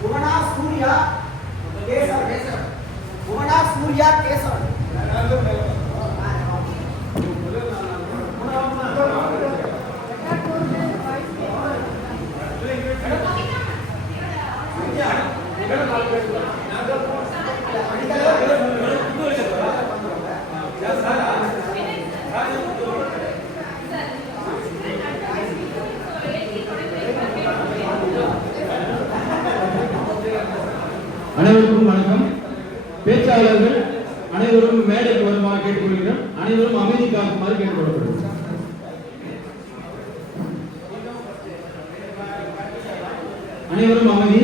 புவனா சூர்யா கேசவன். புவனா சூர்யா கேசவன். அனைவருக்கும் வணக்கம். பேச்சாளர்கள் அனைவரும் மேடைக்கு வருமாறு கேட்டுக்கொள்கிறோம். அனைவரும் அமைதி காக்குமாறு கேட்டுக்கொள்ளப்படுகிறோம். அனைவரும் அமைதி.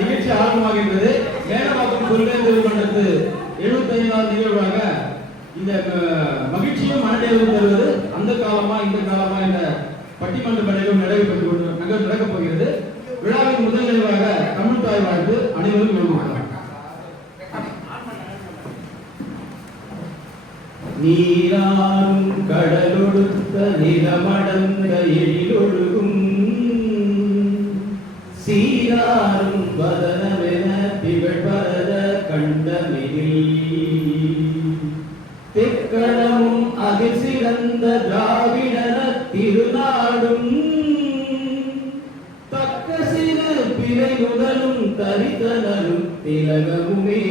நிகழ்ச்சி ஆரம்பமாகின்றது. மேடவாக்கம் சொல்வேந்தர் மன்றத்து 75வது நிகழ்வாக இந்த மகிழ்ச்சியும் மனநிறைவும் தருவது அந்த காலமா இந்த காலமா என்ற பட்டிமன்ற மேடையும் நடக்கப் போகிறது. விழாவின் முதல் நிகழ்வாக தமிழ் தாய் வாழ்த்து அனைவரும் எழுதுவாங்க. நீராறும் கடலொடுத்த நிலமடந்த எழிலொழுகும் சீராறும் வதனமென திகழ்வர கண்டமிழில் தெக்கணமும் அதில் சிறந்த திராவிடன திருநாடும் தக்க சிறு பிறை முதலும் தரித்தனரும் திலகமுமே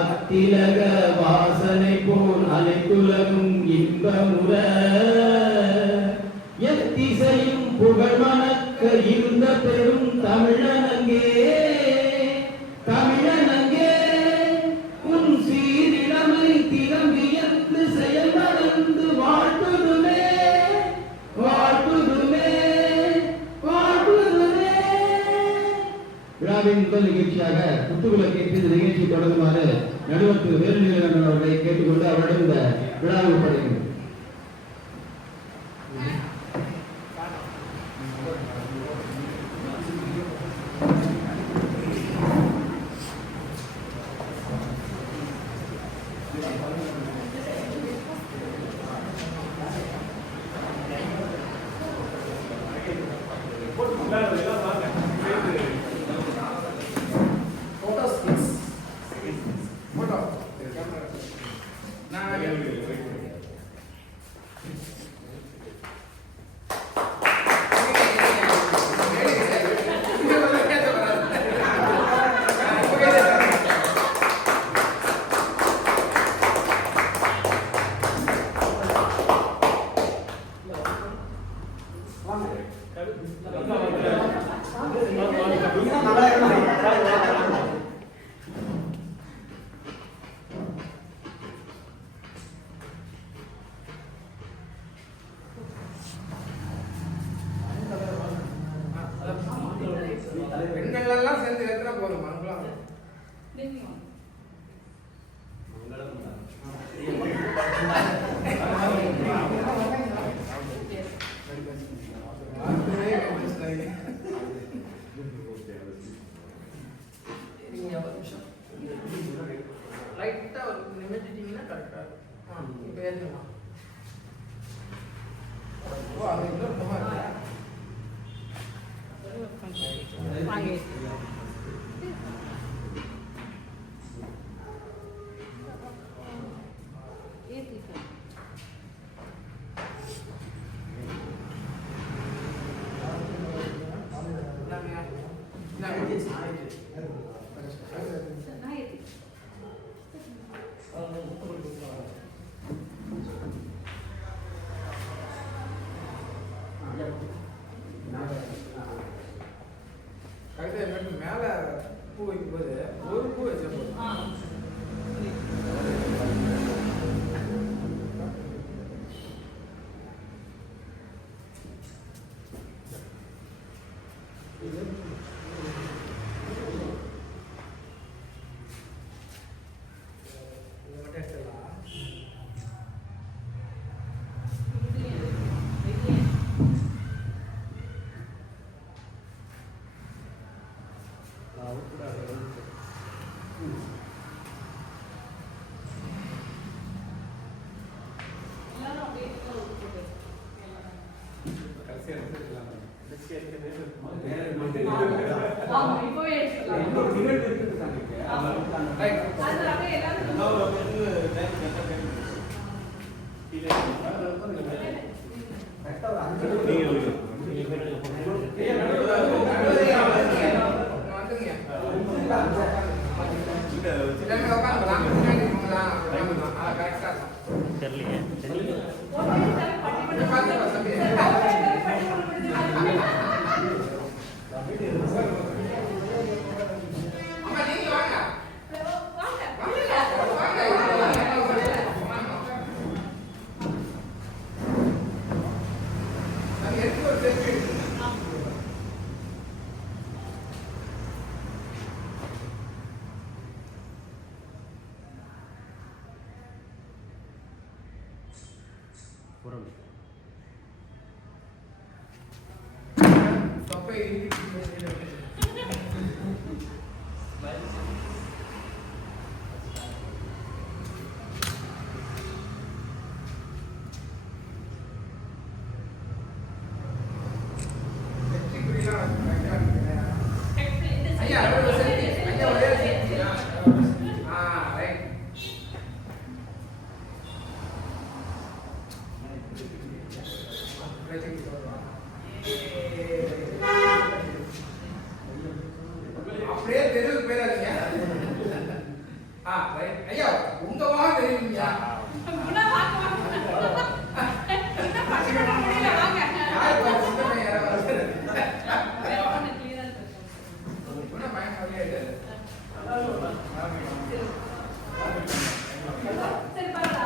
அத்திலக வாசனை போல் அனைத்துலகும் இன்பமுற எத்திசையும் புகழ் மணக்க இருந்த பெரும் தமிழனங்கே தமிழனங்கே உன் சீரிழமை திறம் வியந்து செயல் மறந்து வாழ்த்துதுமே வாழ்த்துதுமே வாழ்த்துதுமே. விழாவின் முதல் நிகழ்ச்சியாக குத்துவிளக்கை இந்த நிகழ்ச்சி தொடங்குமாறு நடுவர் திரு வேலுநிலையன் அவர்களை கேட்டுக்கொண்டு அவரிடம் இந்த விழாவை ஒப்படைக்கிறோம். பெண்கள் சேர்ந்து எத்தனை போதும் மங்களம் லைட்டா நிமிட்டிட்டீங்கன்னா கரெக்டா இப்போ ஏற்றுமா ஓ அது இன்னொரு வாங்கி மேல பூ வைக்கும்போது ஒரு பூ வச்ச போதும். ஆமா இப்போவே எடுத்துக்கலாம். இன்னொரு டிபேட் இருக்குது தாங்க. ரைட். அது அப்படியே எல்லாரும் கரெக்டா ஒரு 5 நிமிஷம் அப்படியே தெருவுக்கு போயிடாதீங்க. ரைட். ஐயா உங்க வாங்க தெரியுங்க. முன்னா வாங்க வாங்க. என்ன பக்கத்துல முடியல வாங்க. யார் பாருங்க யாராவது. வேறொன்னு கிளியரா இருக்கு. உன்ன பையன் சொல்லியாரு. சரி பாருடா.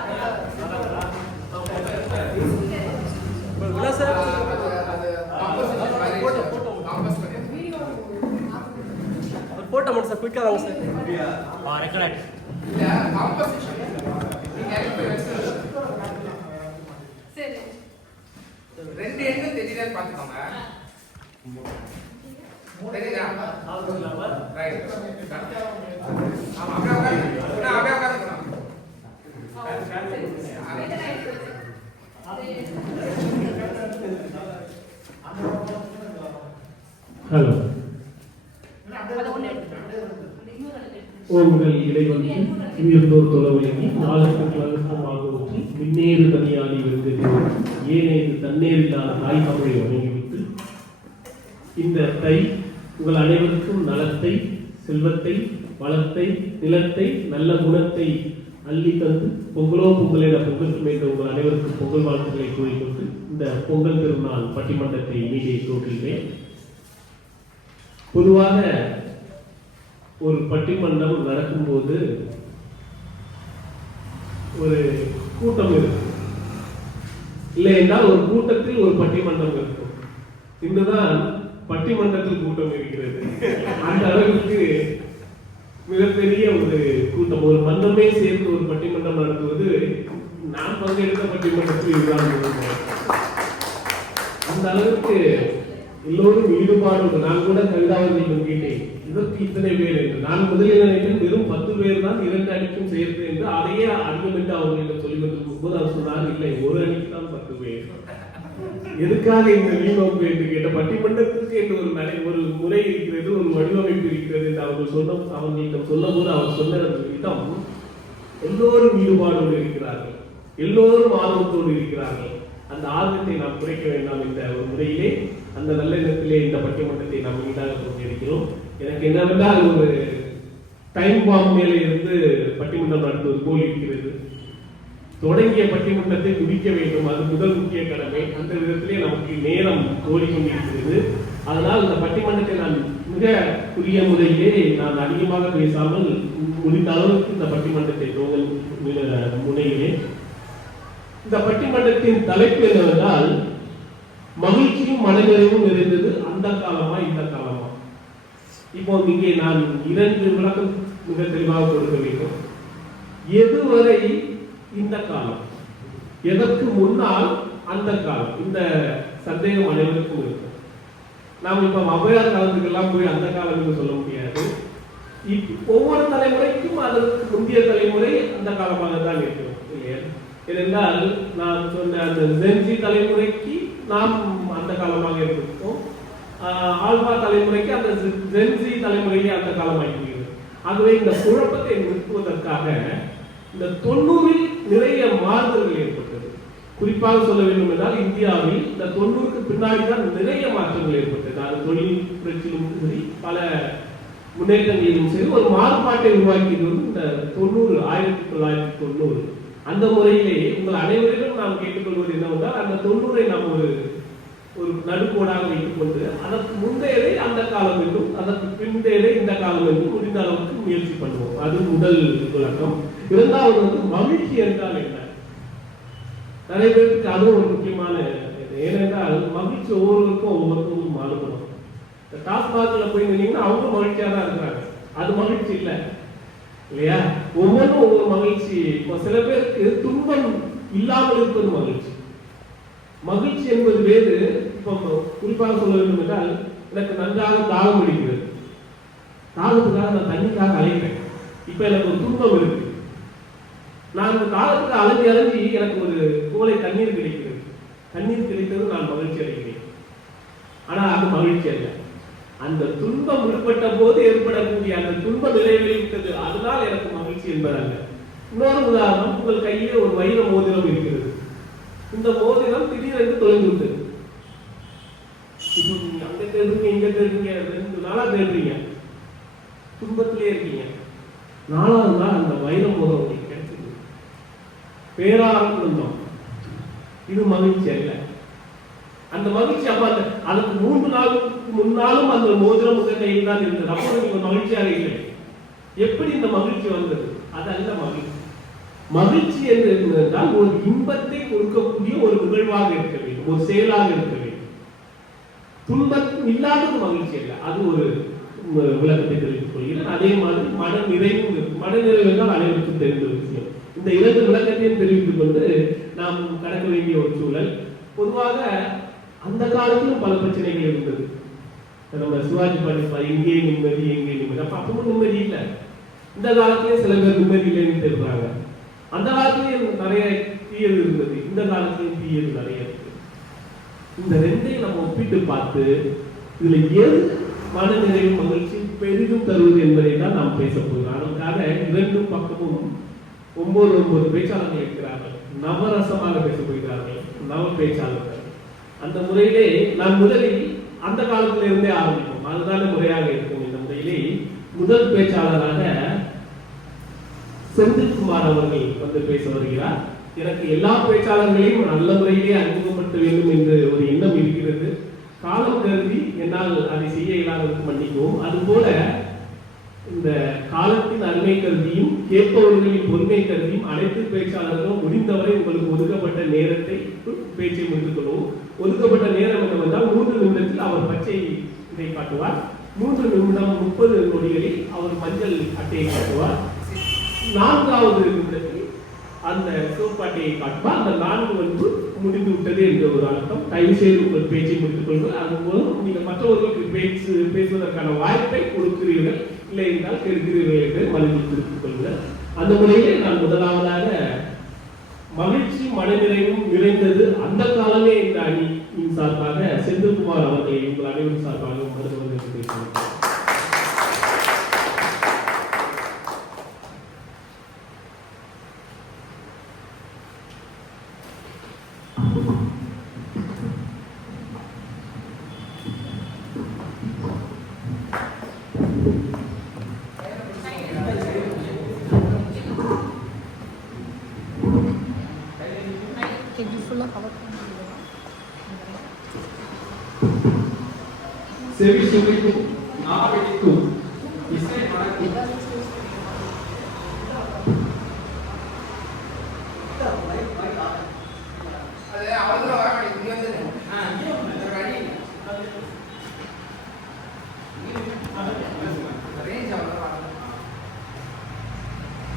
போட்டோ மட்டும் சார் குயிக்காக வாங்க சார் ரெக்கார்ட் சரி. ரெண்டு எண்ணம் தெரியுதான்னு பாத்துக்கோங்க. தெரியுதா? ரைட். ஆமா அப்படியே உட்காருங்க. அப்படியே உட்காருங்க. ஹலோ ஓர்கள் இடைவெளி உயர்ந்தோர் தொலைவழங்கி நாளுக்கு கலகமாக ஊற்றி மின்னேறு தனியாடி விருந்தது ஏனேது தண்ணீரில்லாத தாய் தமிழை வழங்கிவிட்டு இந்த தை உங்கள் அனைவருக்கும் நலத்தை செல்வத்தை வளத்தை நிலத்தை நல்ல குணத்தை அள்ளி தந்து பொங்கலோ பொங்கல் என பொங்கல் மேற்ற உங்கள் அனைவருக்கும் பொங்கல் வாழ்த்துக்களை கூறிக்கொண்டு இந்த பொங்கல் திருநாள் பட்டிமன்றத்தை மீடியை தோற்றுகிறேன். பொதுவாக ஒரு பட்டிமன்றம் நடக்கும்போது ஒரு கூட்டம் இருக்கும், இல்லை என்றால் ஒரு கூட்டத்தில் ஒரு பட்டிமன்றம் இருக்கும். இன்றுதான் பட்டிமன்றத்தில் கூட்டம் இருக்கிறது. அந்த அளவுக்கு மிகப்பெரிய ஒரு கூட்டம், ஒரு மன்றமே சேர்ந்து ஒரு பட்டிமன்றம் நடத்துவது நான் பங்கெடுத்த பட்டிமன்றத்தில் இதுதான். அந்த அளவுக்கு எல்லோரும் ஈடுபாடு. நான் கூட கவிதாவர்களிடம் கேட்டேன், இதற்கு இத்தனை பேர் என்று. நான் முதலில் நினைத்தேன் வெறும் 10 பேர் தான் 2 அணிக்கும் சேர்த்து என்று. அதையே அதிகம் என்று அவர்களிடம் சொல்லி வந்திருக்கும் போது அவர் சொன்னார், இல்லை ஒரு அணிக்கு தான் 10 பேர். எதுக்காக இந்த வீணோப்பு என்று கேட்ட, பட்டிமன்றத்திற்கு என்று ஒரு முறை இருக்கிறது, ஒரு வடிவமைப்பு இருக்கிறது என்று அவர்களிடம் சொன்னபோது அவர் சொன்ன விதம், எல்லோரும் ஈடுபாடோடு இருக்கிறார்கள், எல்லோரும் ஆர்வத்தோடு இருக்கிறார்கள். அந்த ஆர்வத்தை நாம் குறைக்க வேண்டாம் என்ற ஒரு முறையிலே அந்த நல்ல இடத்திலே இந்த பட்டிமன்றத்தை நாம் ஈடாக கொண்டிருக்கிறோம். எனக்கு என்னவென்றால் ஒரு டைம் பாம் மேலே இருந்து பட்டிமன்றம் நடத்துவது போல் இருக்கிறது. தொடங்கிய பட்டிமன்றத்தை முடிக்க வேண்டும், அது முதல் முக்கிய கடமை. அந்த விதத்திலே நமக்கு நேரம் ஓடிக்கொண்டிருக்கிறது. அதனால் இந்த பட்டிமன்றத்தை நான் மிக குறுகிய முறையிலே நான் அதிகமாக பேசாமல் முடிந்த அளவுக்கு இந்த பட்டிமன்றத்தை முனைகிறேன். இந்த பட்டிமன்றத்தின் தலைப்பு என்னவென்றால், மகிழ்ச்சியும் மனநிறைவும் நிறைந்தது அந்த காலமா இந்த காலமா. இப்போ இங்கே நான் 2 விளக்கம் மிக தெளிவாக கொடுக்க வேண்டும். எதுவரை இந்த காலம், எதற்கு முன்னால் அந்த காலம், இந்த சந்தேகம் அனைவருக்கும் இருக்கும். நாம் இப்ப ஔவையார் காலத்துக்கெல்லாம் போய் அந்த காலம் என்று சொல்ல முடியாது. ஒவ்வொரு தலைமுறைக்கும் அதற்கு முந்தைய தலைமுறை அந்த காலமாக தான் இருக்கிறோம் இல்லையா? ஏனென்றால் நான் சொன்ன அந்த ஜென்சி தலைமுறைக்கு நாம் அந்த காலமாக ஆல்பா தலைமுறைக்கு அந்த ஜென்சி தலைமுறைக்கு அந்த காலம் ஆகிவிடுகிறது. ஆகவே இந்த குழப்பத்தை நிறுத்துவதற்காக இந்த 90ல் நிறைய மாறுதல்கள் ஏற்பட்டது. குறிப்பாக சொல்ல வேண்டும் என்றால் இந்தியாவில் இந்த 90க்கு பின்னாடி தான் நிறைய மாற்றங்கள் ஏற்பட்டது. அது தொழில் புரட்சியிலும் சரி பல முன்னேற்றங்களிலும் சரி ஒரு மாறுபாட்டை உருவாக்கியது இந்த 1990 அந்த முறையிலே உங்கள் அனைவரிடம் நாம் கேட்டுக்கொள்வது என்னவென்றால் அந்த 90ஐ நாம் ஒரு நடுக்கோடாக வைத்துக் கொண்டு அதற்கு முந்தையதை அந்த காலம் என்றும் அதற்கு பிந்தையதை இந்த காலம் என்றும் முடிந்த அளவுக்கு முயற்சி பண்ணுவோம். அது முதல் விளக்கம். இரண்டாவது மகிழ்ச்சி என்றால் என்ன? நிறைய பேருக்கு அதுவும் ஒரு முக்கியமான, ஏனென்றால் மகிழ்ச்சி ஒவ்வொருவருக்கும் ஒவ்வொருத்தருக்கும் மாறுபடும். டாஸ்மாக்ல போய் நின்னீங்கன்னா அவங்க மகிழ்ச்சியா தான் இருக்கிறாங்க, அது மகிழ்ச்சி இல்லை இல்லையா? ஒவ்வொன்றும் ஒவ்வொரு மகிழ்ச்சி. இப்போ சில பேருக்கு துன்பம் இல்லாமல் இருப்பது மகிழ்ச்சி. மகிழ்ச்சி என்பது வேறு. இப்போ குறிப்பாக சொல்ல வேண்டும் என்றால் எனக்கு நன்றாக தாகம் அடிக்கிறது, தாகத்துக்காக நான் தண்ணிக்காக அலைகிறேன். இப்ப எனக்கு ஒரு துன்பம் இருக்கு, நான் அந்த தாகத்துக்கு அலைஞ்சி எனக்கு ஒரு குவளை தண்ணீர் கிடைக்கிறது, தண்ணீர் கிடைத்தது நான் மகிழ்ச்சி அடைகிறேன். ஆனா அது மகிழ்ச்சி அல்ல. அந்த துன்பம் விடுபட்ட போது ஏற்படக்கூடிய அந்த துன்பம் நிறைவேறிவிட்டது, அதனால் எனக்கு மகிழ்ச்சி என்பதல்ல. இன்னொரு உதாரணம், உங்கள் கையிலே ஒரு வைர மோதிரம் இருக்கிறது. இந்த மோதிரம் திடீரென்று தொலைந்து விட்டது. இப்போ நீங்க அங்க தேடுறீங்க இங்க தேடுறீங்க, 2 நாளா தேடுறீங்க, துன்பத்திலே இருக்கீங்க. 4வது நாள் அந்த வைர மோதிரம் உங்களுக்கு கிடைச்சது, பேரானந்தம். இது மகிழ்ச்சி அல்ல. அந்த மகிழ்ச்சி அப்ப அதுக்கு 3 நாளுக்கு முன்னாலும் அந்த மோதிரம் உங்க கையில் தான் இருந்தது, அப்போ நீங்க மகிழ்ச்சியாக இல்லை. எப்படி இந்த மகிழ்ச்சி வந்தது? அது அல்ல மகிழ்ச்சி. மகிழ்ச்சி என்றால் ஒரு இன்பத்தை கொடுக்கக்கூடிய ஒரு நிகழ்வாக இருக்க வேண்டும், ஒரு செயலாக இருக்க வேண்டும். துன்பம் இல்லாதது மகிழ்ச்சி அல்ல. அது ஒரு விளக்கத்தை தெரிவித்துக் கொள்கிறேன். அதே மாதிரி மன நிறைவு என்றால் அனைவருக்கும் தெரிந்த விஷயம். இந்த 2 விளக்கத்தையும் தெரிவித்துக் கொண்டு நாம் கடக்க வேண்டிய ஒரு சூழல். பொதுவாக அந்த காலத்திலும் பல பிரச்சனைகள் இருந்தது. நம்ம சிவாஜி பாட்டி எங்கே நிம்மதி எங்கே நிம்மதி, அப்ப அப்பவும் நிம்மதி இல்லை. இந்த காலத்திலேயே சில பேர் நிம்மதி இல்லைன்னு தெரிஞ்சாங்க. அந்த காலத்திலேயும் நிறைய தீயது இருந்தது, இந்த காலத்திலேயும் தீயது நிறைய இருக்கு. இந்த 2ஐயும் நம்ம ஒப்பிட்டு பார்த்து இதுல எது மன நிறைவு மகிழ்ச்சி பெரிதும் தருவது என்பதை தான் நாம் பேச போகிறோம். அதற்காக 2 பக்கமும் 9 பேச்சாளர்கள் இருக்கிறார்கள், நவரசமாக பேச போகிறார்கள், நவ பேச்சாளர்கள். அந்த முறையிலே நான் முதலில் அந்த காலத்திலிருந்தே ஆரம்பிப்போம், அதுதான் முறையாக இருக்கும். இந்த முறையிலே முதல் பேச்சாளராக செந்தில்குமார் அவர்கள் வந்து பேச வருகிறார். எனக்கு எல்லா பேச்சாளர்களையும் நல்ல முறையிலே அறிமுகப்படுத்த வேண்டும் என்று ஒரு எண்ணம் இருக்கிறது. காலம் கருதி என்னால் அதை செய்ய இயலாததற்கு மன்னிக்கவும். அதுபோல இந்த காலத்தின் அருமை கருதியும் கேட்பவர்களின் பொறுமை கருதியும் அனைத்து பேச்சாளர்களும் முடிந்தவரை உங்களுக்கு ஒதுக்கப்பட்ட நேரத்தை பேச்சை முடித்துக் கொள்வோம். ஒதுக்கப்பட்ட நேரம் என்னவென்றால் 3 நிமிடத்தில் அவர் பச்சை இதை காட்டுவார், 3 நிமிடம் 30 நொடிகளில் அவர் மஞ்சள் அட்டையை காட்டுவார், 4வது நிமிடத்தில் அந்த சிவப்பாட்டையை காட்டுவார். அந்த 4 வந்து முடிந்து விட்டது என்ற ஒரு அர்த்தம். தயவு செய்து உங்கள் பேச்சை முடித்துக் கொள்வது. அதுபோல் நீங்கள் மற்றவர்களுக்கு பேசுவதற்கான வாய்ப்பை கொடுக்கிறீர்கள், இல்லை என்றால் கெடுக்கிறீர்கள் என்று மனதில் திருப்பிக் கொள்ளுங்கள். அந்த முறையிலே நான் முதலாவதாக மகிழ்ச்சி மனநிறைவும் நிறைந்தது அந்த காலமே இந்த அணியின் சார்பாக செந்தில்குமார் அவர்களை உங்கள் அனைவரும் சார்பாக மருத்துவர்கள் பேசுகிறேன். செவி சுவைக்கும் நாவடிக்கும் இசை மணக்கும்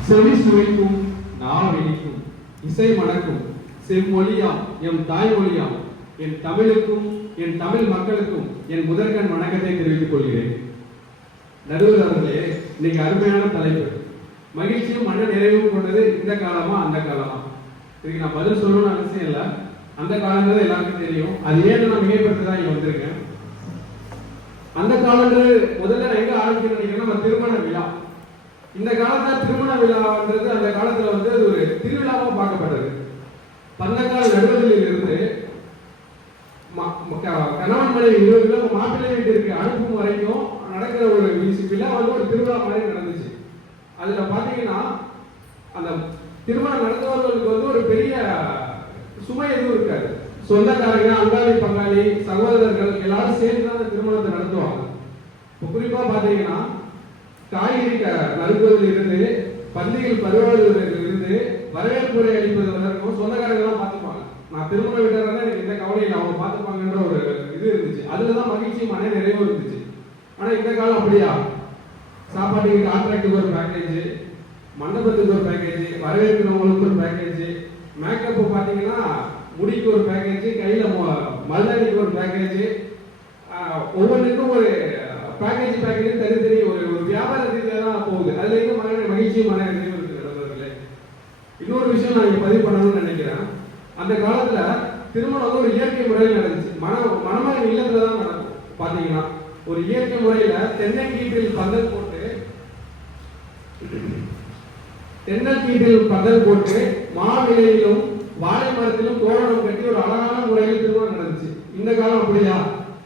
செவி சுவைக்கும் நாவடிக்கும் இசை மணக்கும் செம்மொழியாம் எம் தாய்மொழியாம் என் தமிழுக்கும் என் தமிழ் மக்களுக்கும் என் முதற்கண் வணக்கத்தை தெரிவித்துக் கொள்கிறேன். நடுவர் அவர்களே, இன்னைக்கு அருமையான தலைப்பு. மகிழ்ச்சியும் மன நிறைவும் கொண்டது இந்த காலமா அந்த காலமா? இதுக்கு நான் பதில் சொல்லணும்னு அவசியம் இல்லை. அந்த காலங்கிறது எல்லாருக்கும் தெரியும். அது ஏன்னு நான் மிகைப்படுத்தி தான் இங்க வந்திருக்கேன். அந்த காலங்கள் முதல்ல நான் எங்க ஆரம்பிக்கணும்னு நினைக்கிறேன்னா நம்ம திருமண விழா. இந்த காலத்துல திருமண விழான்றது அந்த காலத்துல வந்து அது ஒரு திருவிழாவா பார்க்கப்பட்டது. பந்தக்கால் நடுவதில் இருந்து கணவன் மனைவி இருவர்களும் மாப்பிள்ளை வீட்டிற்கு அனுப்பும் வரைக்கும் நடக்கிற ஒரு விழா வந்து ஒரு திருவிழா மாதிரி நடந்துச்சு. அதுல பாத்தீங்கன்னா அந்த திருமணம் நடந்தவர்களுக்கு வந்து ஒரு பெரிய சுமை எதுவும் இருக்காது. சொந்தக்காரங்க, அங்காளி பங்காளி, சகோதரர்கள் எல்லாரும் சேர்ந்து தான் அந்த திருமணத்தை நடத்துவாங்க. இப்போ குறிப்பா பாத்தீங்கன்னா காய்கறி நறுக்குவதில் இருந்து பந்தியில் பருவாவதில் இருந்து வரவேற்புரை அளிப்பது வரைக்கும் சொந்தக்காரங்க எல்லாம் பார்த்துப்பாங்க. நான் திருமண வீட்டாரா எனக்கு இந்த கவலையில் அவங்க பார்த்துப்பாங்கன்ற ஒரு இது இருந்துச்சு. அதுலதான் மகிழ்ச்சி மன நிறைவு இருந்துச்சு. ஆனா இந்த காலம் அப்படியா? சாப்பாட்டுக்கு கான்ட்ராக்டுக்கு ஒரு பேக்கேஜ், மண்டபத்துக்கு ஒரு பேக்கேஜ், வரவேற்கிறவங்களுக்கு ஒரு பேக்கேஜ், மேக்கப் பாத்தீங்கன்னா முடிக்கு ஒரு பேக்கேஜ், கையில மருதாணிக்கு ஒரு பேக்கேஜ், ஒவ்வொன்றுக்கும் ஒரு பேக்கேஜ் தனித்தனி ஒரு வியாபார ரீதியாக தான் போகுது. அதுல இருந்து மகிழ்ச்சி மன நிறைவு இருக்கு. இன்னொரு விஷயம் நான் இங்க பதிவு பண்ணணும்னு நினைக்கிறேன். அந்த காலத்துல திருமணம் ஒரு இயற்கை முறையில் நடந்துச்சு. மணமகன் இல்லத்துல தான் நடக்கும். பாத்தீங்கன்னா ஒரு இயற்கை முறையில தென்னங்கீட்டில் பந்தல் போட்டு மாவிலையிலும் வாழை மரத்திலும் தோரணம் கட்டி ஒரு அழகான முறையில் திருமணம் நடந்துச்சு. இந்த காலம் அப்படியா?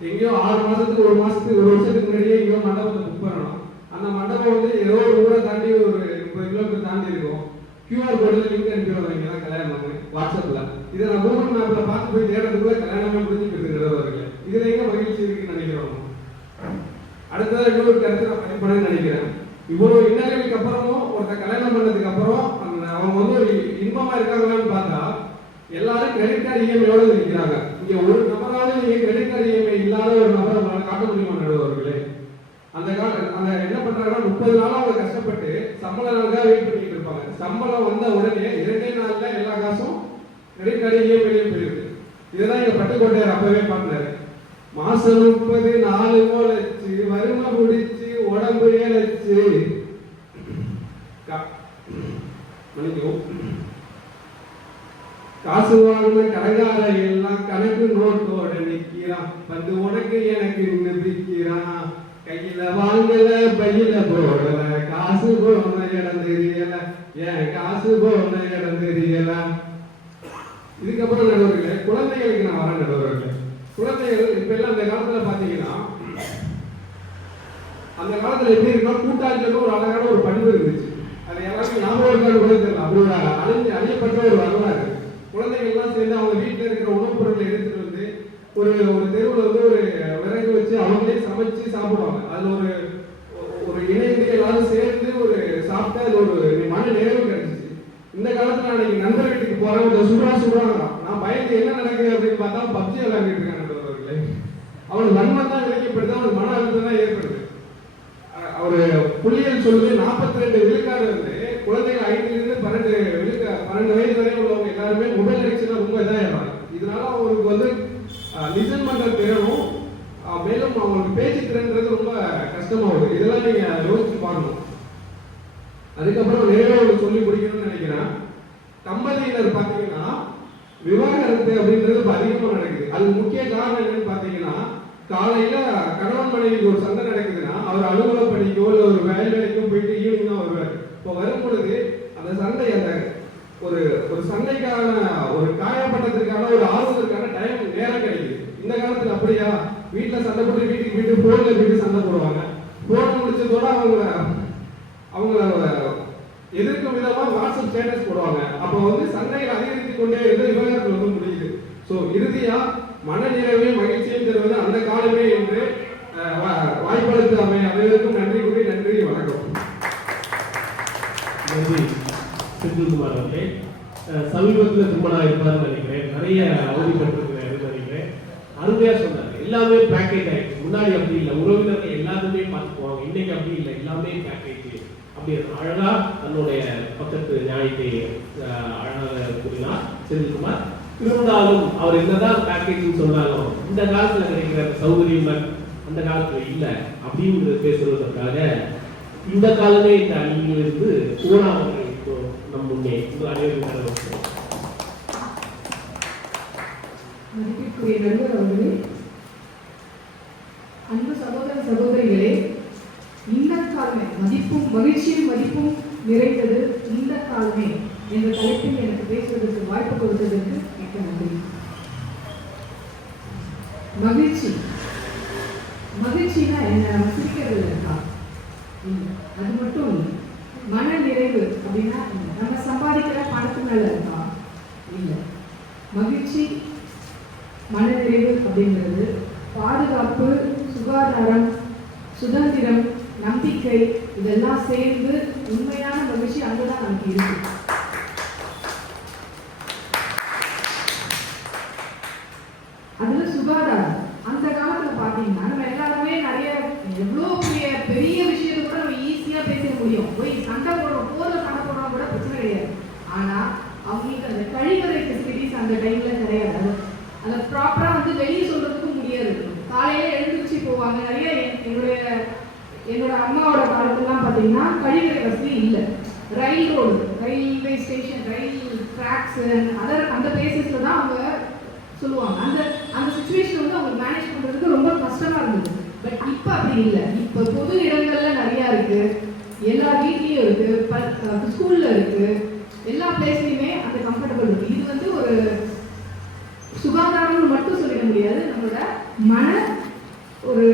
எங்கேயோ 6 மாசத்துக்கு 1 மாசத்துக்கு 1 வருஷத்துக்கு முன்னாடியே எங்கேயோ மண்டபத்தை புக் பண்ணணும். அந்த மண்டபம் வந்து ஏதோ ஒரு ஊரை தாண்டி ஒரு 30 கிலோமீட்டர் தாண்டி இருக்கும். QR கோட்ல லிங்க் அனுப்பிடுவாங்க கல்யாணம் வாட்ஸ்அப்ல. இதை நான் கூகுள் மேப்ல பார்த்து போய் தேடுறதுக்குள்ள கல்யாணமே முடிஞ்சு போயிருக்கிறவர்கள். இதுல எங்க மகிழ்ச்சி இருக்குன்னு நினைக்கிறோம். அடுத்தது இன்னொரு கருத்து நான் பதிவு பண்ண நினைக்கிறேன். இவ்வளவு இன்னல்களுக்கு அப்புறமும் ஒருத்தர் கல்யாணம் பண்ணதுக்கு அப்புறம் அவங்க வந்து ஒரு இன்பமா இருக்காங்களான்னு பார்த்தா எல்லாரும் கிரெடிட் கார்டு இஎம்ஐயோட நிற்கிறாங்க. இங்க ஒரு நபராவது நீங்க கிரெடிட் கார்டு இஎம்ஐ இல்லாத ஒரு நபரை உங்களால காட்ட முடியுமா நடுவர்களே? அந்த என்ன பண்றாங்கன்னா 30 நாளா அவங்க கஷ்டப்பட்டு சம்பள நாளுக்காக வெயிட் பண்ணிட்டு இருப்பாங்க. சம்பளம் வந்த உடனே 2 நாள்ல எல்லா காசும் கிரெடிட் கார்டு இஎம்ஐலயே போயிருக்கு. இதெல்லாம் எங்க பட்டுக்கோட்டையர் அப்பவே பார்த்தாரு. மாசம் 30 4 போலச்சு வறுமை முடிச்சு உடம்பு ஏலச்சு காசு வாங்கின கடங்கார எல்லாம் கணக்கு நோட்டோட நிக்கிறான். வந்து உனக்கு எனக்கு நிற்கிறான். கையில வாங்கல பையில போடல காசு போன இடம் தெரியல, ஏன் காசு போன இடம் தெரியல. இதுக்கப்புறம் நடுவர்களே குழந்தைகளுக்கு நான் வர நடுவர்களே, குழந்தைகள் இப்ப எல்லாம் அந்த காலத்துல பாத்தீங்கன்னா அந்த காலத்துல எப்படி இருக்கா கூட்டாளிகளுக்கு ஒரு அழகான ஒரு பண்பு இருந்துச்சு. அது எல்லாருக்கும் ஞாபகம் இருக்காது கூட தெரியல. அப்படி ஒரு அழியப்பட்ட ஒரு வரலாறு. குழந்தைகள் எல்லாம் சேர்ந்து அவங்க வீட்டுல இருக்கிற உணவுப் பொருட்களை எடுத்துட்டு வந்து ஒரு தெருவுல வந்து ஒரு விறகு வச்சு அவங்களே சமைச்சு சாப்பிடுவாங்க. அதுல ஒரு இணைந்து எல்லாரும் சேர்ந்து ஒரு சாப்பிட்டா அது ஒரு மன நிறைவு கிடைச்சிச்சு. இந்த காலத்துல நான் நண்பர் வீட்டுக்கு போறேன், சுடுறாங்க. நான் பயந்து என்ன நடக்குது அப்படின்னு பார்த்தா பப்ஜி விளையாடிட்டு இருக்காங்க. அவனுக்கு நன்மை தான் விளைக்கப்படுது, அவனுக்கு மன அழுத்தம் தான் ஏற்படுது. ஒரு புள்ளியல் சொல்லுது 42 விழுக்காடு வந்து குழந்தைகள் 5லிருந்து 12 வயது வரை உள்ளவங்க எல்லாருமே மொபைல் அடிக்ஷன் ரொம்ப இதாயிடுறாங்க. இதனால அவங்களுக்கு வந்து லிசன் பண்ற திறனும் மேலும் அவங்களுக்கு பேச்சு திறன்றது ரொம்ப கஷ்டமாகுது. இதெல்லாம் நீங்க யோசிச்சு பார்க்கணும். அதுக்கப்புறம் நிறைய சொல்லி முடிக்கணும்னு நினைக்கிறேன். தம்பதியினர் பாத்தீங்கன்னா விவாகரத்து அப்படின்றது அதிகமா நடக்குது. அது முக்கிய காரணம் என்னன்னு பாத்தீங்கன்னா காலையில கணவன் மனைவிக்கு ஒரு சண்டை நடக்குதுன்னா அவர் அலுவலக பணிக்கோ இல்ல ஒரு வேலைக்கோ போயிட்டு ஈவினிங் தான் வருவார். இப்போ வரும் பொழுது அந்த சண்டை அந்த ஒரு சண்டைக்கான ஒரு காயப்பட்டதுக்கான ஒரு ஆர்வத்திற்கான டைம் நேரம் கிடைக்குது. இந்த காலத்துல அப்படியா? வீட்டுல சண்டை போட்டு வீட்டுக்கு போன்ல போயிட்டு சண்டை போடுவாங்க. போன் முடிச்சதோட அவங்க எதிர்க்கும் விதமா வாட்ஸ்அப் ஸ்டேட்டஸ் போடுவாங்க. அப்போ வந்து சண்டைகள் அதிகரித்து கொண்டே இருந்து விவகாரத்தில் வந்து முடியுது. ஸோ இறுதியா மன நிறைவே மகிழ்ச்சியும் தருவது அந்த காலமே என்று வாய்ப்பளித்து அனைவருக்கும் நன்றி கூறி நன்றி, வணக்கம். நன்றி செந்தில்குமார் அவர்களே. சமீபத்தில் திருமணம் இருப்பார்னு நினைக்கிறேன், நிறைய அவதிப்பட்டிருக்கிறாருன்னு நினைக்கிறேன். அருமையா சொன்னாங்க. எல்லாமே பேக்கேஜ் ஆயிடுச்சு. முன்னாடி அப்படி இல்லை, உறவினர்கள் எல்லாருமே பார்த்துக்குவாங்க. இன்னைக்கு அப்படி இல்லை, எல்லாமே பேக்கேஜ். அப்படி அழகா தன்னுடைய பக்கத்து நியாயத்தை அழகாக கூறினார் செந்தில்குமார். இருந்தாலும் அவர் என்னதான் பேக்கேஜ் சொன்னாலும் இந்த காலத்துல கிடைக்கிற சௌகரியங்கள் அந்த காலத்துல இல்லை அப்படின்னு பேசுவதற்காக இந்த காலமே இந்த அணியிலிருந்து ஊனாவர்கள் நம் முன்னே அனைவரும் மதிப்பிற்குரிய நண்பர் அவர்களே, அன்பு சகோதர சகோதரிகளே, இந்த காலமே மதிப்பும் மகிழ்ச்சியும் மதிப்பும் நிறைந்தது இந்த காலமே என்ற தலைப்பில் எனக்கு பேசுவதற்கு வாய்ப்பு கொடுத்ததற்கு மிக்க நன்றி. மகிழ்ச்சி மகிழ்ச்சினா என்ன? நம்ம சிரிக்கிறது இருக்கா? இல்லை, அது மட்டும் இல்லை. மன நிறைவு அப்படின்னா நம்ம சம்பாதிக்கிற பணத்து மேல இருக்கா? இல்லை. மகிழ்ச்சி மன நிறைவு அப்படிங்கிறது பாதுகாப்பு, சுகாதாரம், சுதந்திரம், நம்பிக்கை இதெல்லாம் சேர்ந்து உண்மையான மகிழ்ச்சி அங்குதான் நமக்கு இருக்கு. அதுல சுகாதாரம் அந்த காலத்துல பாத்தீங்கன்னா நம்ம எல்லாருமே நிறைய எவ்வளோ பெரிய விஷயத்தை கூட நம்ம ஈஸியா பேச முடியும். போய் சண்டை போடுறோம், போர்ல சண்டை போடுறோம் கூட பிரச்சனை கிடையாது. ஆனா அவங்களுக்கு அந்த கழிவறை ஃபெசிலிட்டிஸ் அந்த டைம்ல கிடையாது. அதை ப்ராப்பரா வந்து வெளியே சொல்றதுக்கும் முடியாது. காலையில எழுந்திருச்சு போவாங்க. நிறைய என்னோட அம்மாவோட காலத்துலாம் பாத்தீங்கன்னா கழிவறை வசதி இல்லை. ரயில் ரோடு, ரயில்வே ஸ்டேஷன், ரயில் ட்ராக்ஸ் அந்த பிளேசஸ்ல தான் அவங்க சொல்லுவாங்க. அந்த அந்த சுச்சுவேஷன் வந்து அவங்க மேனேஜ் பண்றதுக்கு ரொம்ப கஷ்டமா இருந்தது. பட் இப்போ அப்படி இல்லை. இப்போ பொது இடங்கள்ல நிறைய இருக்கு, எல்லா வீட்லயும் இருக்கு, ஸ்கூல்ல இருக்கு, எல்லா பிளேஸ்லயுமே அந்த கம்ஃபர்டபுள் இருக்கு. இது வந்து ஒரு சுகாதாரம்னு மட்டும் சொல்லிட முடியாது, நம்மளோட மன ஒரு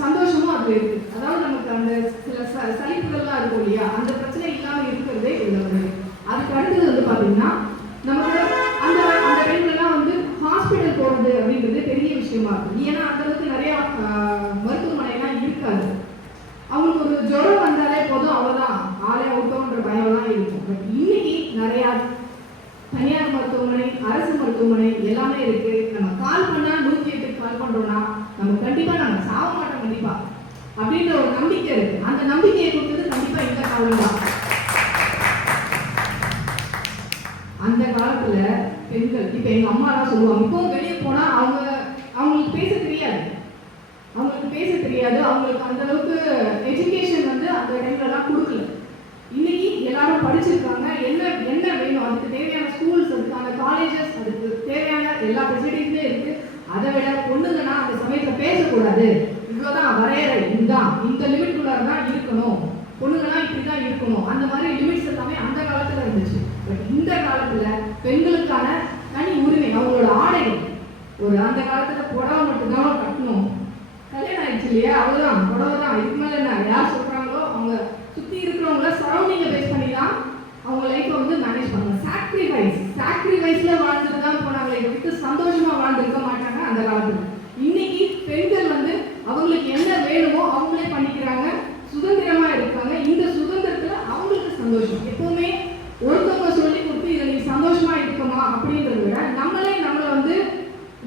சந்தோஷமும் அது இருக்கு. அதாவது நமக்கு அந்த சில சலிப்புகள்லாம் இருக்கும் இல்லையா, அந்த பிரச்சனை இல்லாம இருக்கிறதே இல்லை. அதுக்கு அடுத்தது வந்து பாத்தீங்கன்னா நமக்கு அந்த அந்த டைம்லலாம் வந்து ஹாஸ்பிட்டல் போறது அப்படின்றது பெரிய விஷயமா இருக்கும். ஏன்னா அந்த அளவுக்கு நிறைய மருத்துவமனைலாம் இருக்காது. அவங்களுக்கு ஒரு ஜுரம் வந்தாலே போதும், அவ்வளவுதான், ஆளே அவுட்டோன்ற பயம்லாம் இருக்கும். பட் இன்னைக்கு நிறைய தனியார் மருத்துவமனை, அரசு மருத்துவமனை எல்லாமே இருக்கு. நம்ம கால் பண்ணா 108 கால் பண்றோம்னா நம்ம கண்டிப்பா நம்ம சாக மாட்டோம் கண்டிப்பா அப்படின்ற ஒரு நம்பிக்கை இருக்கு. அந்த நம்பிக்கையை கொடுத்தது கண்டிப்பா இந்த காலம் தான். அந்த காலத்துல பெண்கள், இப்ப எங்க அம்மா எல்லாம் சொல்லுவாங்க, இப்போ வெளியே போனா அவங்களுக்கு பேச தெரியாது, அவங்களுக்கு அந்த அளவுக்கு எஜுகேஷன் வந்து அந்த டைம்ல எல்லாம் கொடுக்கல. இன்னைக்கு எல்லாரும் படிச்சிருக்காங்க. என்ன வேணும், அதுக்கு தேவையான ஸ்கூல்ஸ், அதுக்கான காலேஜஸ், அதுக்கு தேவையான எல்லா ஃபெசிலிட்டிஸுமே இருக்கு. அதை விட பொண்ணுங்கன்னா அந்த சமயத்துல பேசக்கூடாது, இவ்வளவுதான் வரையறை, இதுதான், இந்த லிமிட்குள்ளார தான் இருக்கணும், பொண்ணுங்கெல்லாம் இப்படிதான் இருக்கணும், அந்த மாதிரி லிமிட்ஸ் எல்லாமே அந்த காலத்துல இருந்துச்சு. பட் இந்த காலத்துல பெண்களுக்கான தனி உரிமை, அவங்களோட ஆடைகள், ஒரு அந்த காலத்துல புடவை மட்டும்தான் கட்டணும், கல்யாணம் ஆயிடுச்சு இல்லையா, அவ்வளவுதான், புடவை தான், இதுக்கு மேல என்ன யார் சொல்றாங்களோ அவங்க சுத்தி இருக்கிறவங்கள சரௌண்டிங்கை பேஸ் பண்ணி தான் அவங்க லைஃப்பை வந்து மேனேஜ் பண்ணுவாங்க. சாக்ரிஃபைஸ்ல வாழ்ந்துட்டு தான் போனாங்களே, இதை விட்டு சந்தோஷமா வாழ்ந்துருக்க மாட்டாங்க அந்த காலத்துல. இன்னைக்கு பெண்கள் வந்து அவங்களுக்கு என்ன வேணுமோ அவங்களே பண்ணிக்கிறாங்க, சுதந்திரமா இருக்காங்க. இந்த சுதந்திரத்துல அவங்களுக்கு சந்தோஷம். எப்பவுமே ஒருத்தவங்க சொல்லி கொடுத்து இதை நீ சந்தோஷமா இருக்கமா அப்படின்றத விட நம்மளை வந்து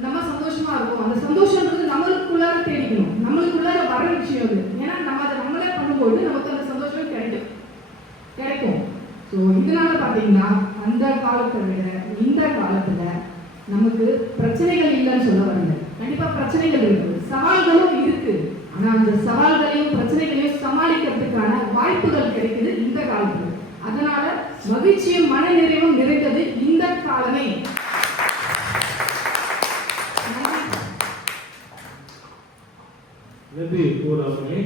நம்ம சந்தோஷமா இருக்கும். அந்த சந்தோஷம்ன்றது நம்மளுக்குள்ளார தேடிக்கணும், நம்மளுக்குள்ளார வர விஷயம் அது. ஏன்னா நம்ம அதை நம்மளே பண்ணும்போது நமக்கு அந்த சந்தோஷம் கிடைக்கும். ஸோ இதனால பார்த்தீங்கன்னா அந்த காலத்தை விட இந்த காலத்துல நமக்கு பிரச்சனைகள் இல்லைன்னு சொல்ல வரல. கண்டிப்பா பிரச்சனைகள் இருக்கு, சவால்களும் இருக்கு. ஆனா அந்த சவால்களையும் பிரச்சனைகளையும் சமாளிக்கிறதுக்கான வாய்ப்புகள் கிடைக்குது இந்த காலத்துல. அதனால மகிழ்ச்சியும் மன நிறைவும் நிறைந்தது இந்த காலமே. நன்றி கூர் அவர்களே.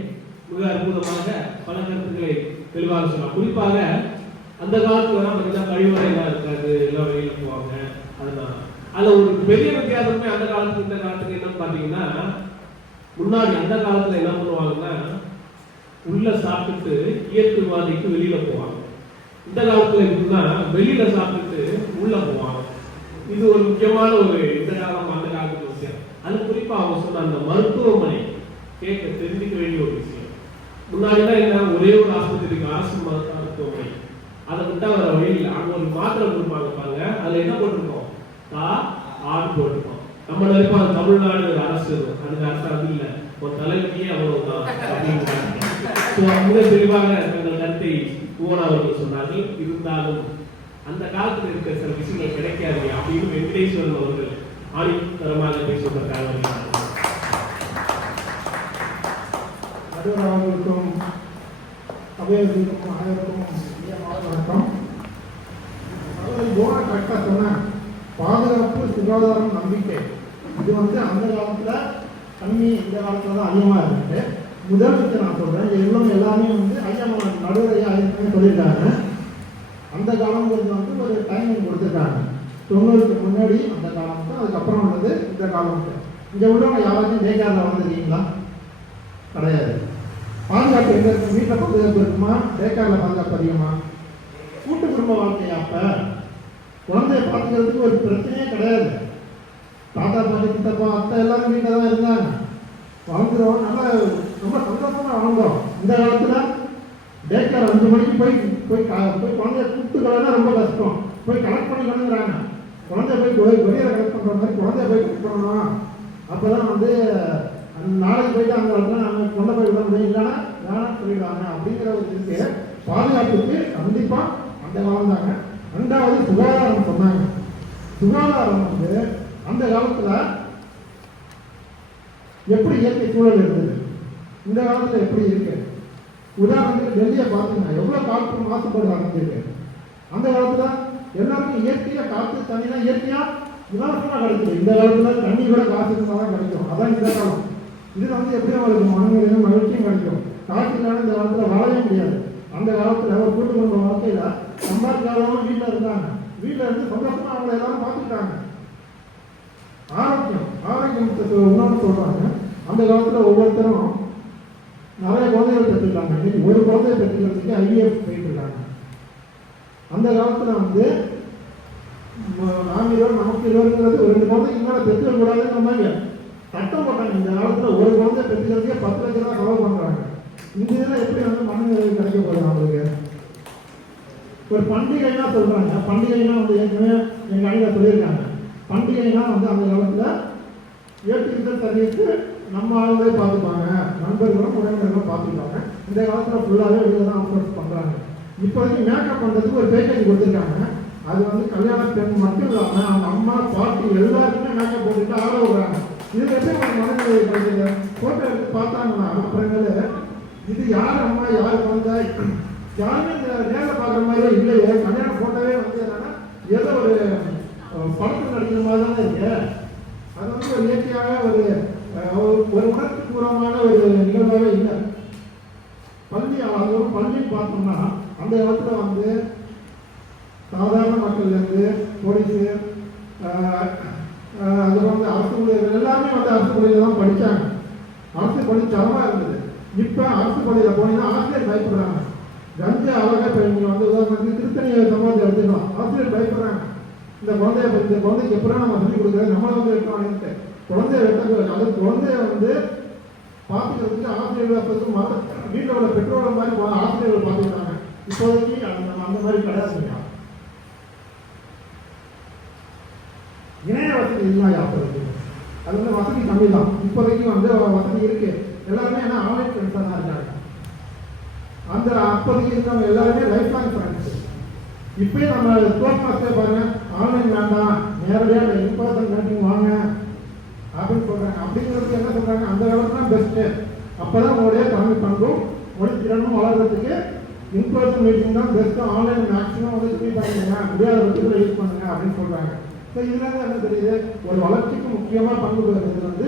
மிக அற்புதமாக பல கருத்துக்களை தெளிவாக சொன்னார். குறிப்பாக அந்த காலத்துல தான் கழிவறை எல்லாம் இருக்காது, எல்லாம் வெளியில போவாங்க. அதுதான் அதுல ஒரு பெரிய வித்தியாசமே அந்த காலத்துக்கு இந்த காலத்துக்கு என்னன்னு பாத்தீங்கன்னா, முன்னாடி அந்த காலத்துல என்ன பண்ணுவாங்கன்னா உள்ள சாப்பிட்டுட்டு இயற்கைவாதிக்கு வெளியில போவாங்க. இந்த காலத்துல எப்படின்னா வெளியில சாப்பிட்டுட்டு உள்ள போவாங்க. இது ஒரு முக்கியமான ஒரு இந்த காலம் அந்த காலத்துக்கு விஷயம். அது குறிப்பா அவங்க சொன்ன அந்த மருத்துவமனை கேட்க தெரிஞ்சுக்க வேண்டிய ஒரு விஷயம். முன்னாடிதான் என்ன, ஒரே ஒரு ஆஸ்பத்திரிக்கு அரசு மருத்துவமனை, அதை விட்டா வர வழியில் அங்க ஒரு மாத்திரை கொடுப்பாங்க பாருங்க, அதுல என்ன போட்டிருக்கோம், ஆடு போட்டிருக்கோம். நம்ம நினைப்போம் தமிழ்நாடு அரசு, அதுக்கு அரசு அது இல்லை, ஒரு தலைவலியே அவ்வளவுதான் அப்படின்னு மிக தெளிவாக தங்கள் கருத்தை பூவன் அவர்கள் சொன்னார்கள். இருந்தாலும் அந்த காலத்தில் இருக்கிற சில விஷயங்கள் கிடைக்காது அப்படின்னு வெங்கடேஸ்வரன் அவர்கள் ஆணித்தரமாக பேசுவதற்காக அவர்களுக்கும் அவையர்களுக்கும் அனைவருக்கும் வணக்கம். போன கரெக்டாக சொன்னேன், பாதுகாப்பு, சுகாதாரம், நம்பிக்கை. இது வந்து அந்த காலத்துல தண்ணி இந்த காலத்தில் தான் அதிகமாக இருக்குது. முதலுக்கு நான் சொல்கிறேன், இங்கே உள்ளவங்க எல்லாமே வந்து ஐயா நடுவரையா சொல்லியிருக்காங்க. அந்த காலங்கிறது வந்து ஒரு டைமிங் கொடுத்துருக்காங்க. 90க்கு முன்னாடி அந்த காலம் தான், அதுக்கப்புறம் உள்ளது இந்த காலம். இங்கே உள்ளவங்க யாராச்சும் டேகேரில் வந்துருக்கீங்களா? கிடையாது. பாதுகாப்பு எங்கே இருக்கும்? வீட்டில் பாதுகாப்பு இருக்குமா? டேகேரில் பாதுகாப்பு அதிகமா? கூட்டு குடும்ப வாழ்க்கையா? அப்போ குழந்தைய பார்த்துக்கிறதுக்கு ஒரு பிரச்சனையே கிடையாது. தாத்தா பாட்டி சித்தப்பா அத்தை எல்லாரும் வீட்டில் தான் இருந்தாங்க. வளர்ந்துருவோம், நல்லா ரொம்ப சந்தோஷமாக வளர்ந்தோம். இந்த காலத்தில் டேக்கர் 5 மணிக்கு போய் குழந்தைய கூப்பிட்டுக்கலாம் ரொம்ப கஷ்டம். போய் கலெக்ட் பண்ணி கொண்டுங்கிறாங்க. குழந்தைய போய் வெளியில் கலெக்ட் பண்ணுற மாதிரி குழந்தைய போய் கலெக்ட் பண்ணணும். அப்போ தான் வந்து நாளைக்கு போயிட்டு அந்த இடத்துல நாங்கள் கொண்டு போய் விட முடியும், இல்லைன்னா வேணாம் சொல்லிடுவாங்க அப்படிங்கிற ஒரு இருக்கு. பாதுகாப்புக்கு கண்டிப்பாக அந்த காலம் தாங்க. 2வது சுகாதாரம் சொன்னாங்க. சுகாதாரம் வந்து அந்த காலத்தில் எப்படி இயற்கை சூழல் இருந்தது, இந்த காலத்தில் எப்படி இருக்கு? உதாரணத்துக்கு டெல்லியை பார்த்துங்க, எவ்வளோ காற்று மாசுபாடு அடைஞ்சிருக்கு. அந்த காலத்தில் எல்லாருக்கும் இயற்கையாக காற்று தண்ணினா இயற்கையாக இலவசமாக கிடைக்கும். இந்த காலத்தில் தண்ணி கூட காசு இருந்தால் தான் கிடைக்கும். அதான் இந்த காலம். இதில் வந்து எப்படியும் அவருக்கு மனநிலையும் மகிழ்ச்சியும் கிடைக்கும். காற்றுனால இந்த காலத்தில் வாழவே முடியாது. அந்த காலத்தில் ஒரு கூட்டு குடும்ப வாழ்க்கையில் சம்பாதிக்காதவங்க வீட்டில் இருந்தாங்க. வீட்டில் இருந்து சந்தோஷமாக அவங்கள எல்லாரும் பார்த்துக்கிட்டாங்க. ஆரோக்கியத்தை உணவு சொல்கிறாங்க. அந்த காலத்தில் ஒவ்வொருத்தரும் நிறைய குழந்தைகள் பெற்றுருக்காங்க. இன்னைக்கு ஒரு குழந்தைய பெற்றுக்கிறதுக்கு IVF போயிட்டு இருக்காங்க. அந்த காலத்தில் வந்து நாம் 20 நமக்கு 20ங்கிறது ஒரு 2 குழந்தைக்கு மேலே பெற்றுக்கூடாதுன்னு சொன்னாங்க. சட்டம் போட்டாங்க. இந்த காலத்தில் ஒரு குழந்தைய பெற்றுக்கிறதுக்கே 10 லட்சம் தான் செலவு பண்ணுறாங்க. இந்த இதில் எப்படி வந்து மனநிலை கிடைக்க போகுது அவங்களுக்கு? ஒரு பண்டிகைனா சொல்கிறாங்க. பண்டிகைனா வந்து ஏற்கனவே எங்கள் அணியில் சொல்லியிருக்காங்க. பண்டிகைனா வந்து அந்த காலத்தில் ஏற்றுக்கிட்ட சர்வீஸு நம்ம ஆளுங்களே பார்த்துப்பாங்க, நண்பர்களும் உறவினர்களும் பார்த்துப்பாங்க. இந்த காலத்தில் ஃபுல்லாகவே வெளியில் தான் அவுட்சோர்ஸ் பண்ணுறாங்க. இப்போதைக்கு மேக்கப் பண்ணுறதுக்கு ஒரு பேக்கேஜ் கொடுத்துருக்காங்க. அது வந்து கல்யாண பெண் மட்டும் இல்லாமல் அவங்க அம்மா பாட்டி எல்லாருக்குமே மேக்கப் போட்டுட்டு ஆட விடுறாங்க. இதில் எப்படி ஒரு மனநிலை கிடைக்குது? ஃபோட்டோ எடுத்து பார்த்தாங்கன்னா அப்புறங்களே இது யார் அம்மா யார் குழந்தை யாருமே இந்த நேரில் பார்க்குற மாதிரியே இல்லையே. கல்யாண ஃபோட்டோவே வந்து என்னன்னா ஏதோ ஒரு படத்தில் நடிக்கிற மாதிரி தானே இருக்கு. அது வந்து ஒரு இயற்கையாக ஒரு உணர்ச்சி பூர்வமான ஒரு நிகழ்வாகவே இல்லை. பள்ளி பள்ளின்னு பார்த்தோம்னா அந்த இடத்துல வந்து சாதாரண மக்கள்லேருந்து போலீஸு அது வந்து அரசு ஊழியர்கள் எல்லாமே வந்து அரசு பள்ளியில் தான் படித்தாங்க. அரசு பள்ளி தரமாக இருந்தது. இப்போ அரசு பள்ளியில் போனீங்கன்னா ஆசிரியர் பயப்படுறாங்க. கஞ்சா அழகாக இப்போ நீங்கள் வந்து உதாரணத்துக்கு திருத்தணி சமாஜம் எடுத்துக்கலாம். ஆசிரியர் பயப்படுறாங்க. இந்த குழந்தைக்கு எப்படா நம்ம சொல்லிக் கொடுக்குறது, நம்மளை வந்து வெட்டணும்ட்டு குழந்தைய வெட்ட. அது குழந்தைய வந்து பார்த்துக்கிறதுக்கு ஆசிரியர்கள் மத வீட்டில் உள்ள பெற்றோரை மாதிரி ஆசிரியர்கள் பார்த்துக்கிறாங்க. இப்போதைக்கு அந்த மாதிரி கிடையாதுங்க. இணைய வசதி இல்லை. அப்போதைக்கு அது வந்து வசதி கம்மி தான். இப்போதைக்கு வந்து வசதி இருக்கு. எல்லாருமே ஏன்னா ஆன்லைன் ஃப்ரெண்ட்ஸாக தான் இருக்காங்க. அந்த அப்போதைக்கு இருக்கவங்க எல்லாருமே லைஃப் லாங் ஃப்ரெண்ட்ஸ். இப்போயே நம்ம ஸ்போர்ட்ஸ் மாஸ்டர் பாருங்க, ஆன்லைன் வேண்டாம் நேரடியாக இன்பர்சன் மீட்டிங் வாங்க அப்படின்னு சொல்கிறாங்க. அப்படிங்கிறது என்ன சொல்கிறாங்க, அந்த காலத்துல தான் பெஸ்ட்டு. அப்போ தான் உங்களுடைய தமிழ் பண்பும் மொழி திறனும் வளர்கிறதுக்கு இன்பர்சன் மீட்டிங் தான் பெஸ்ட்டு. ஆன்லைன் மேக்ஸிமம் வந்து யூஸ் பண்ணுங்க, முடியாத பட்சத்தில் யூஸ் பண்ணுங்க அப்படின்னு சொல்கிறாங்க. ஸோ இதுலேருந்து என்ன தெரியுது, ஒரு வளர்ச்சிக்கு முக்கியமாக பங்கு பெறுறது வந்து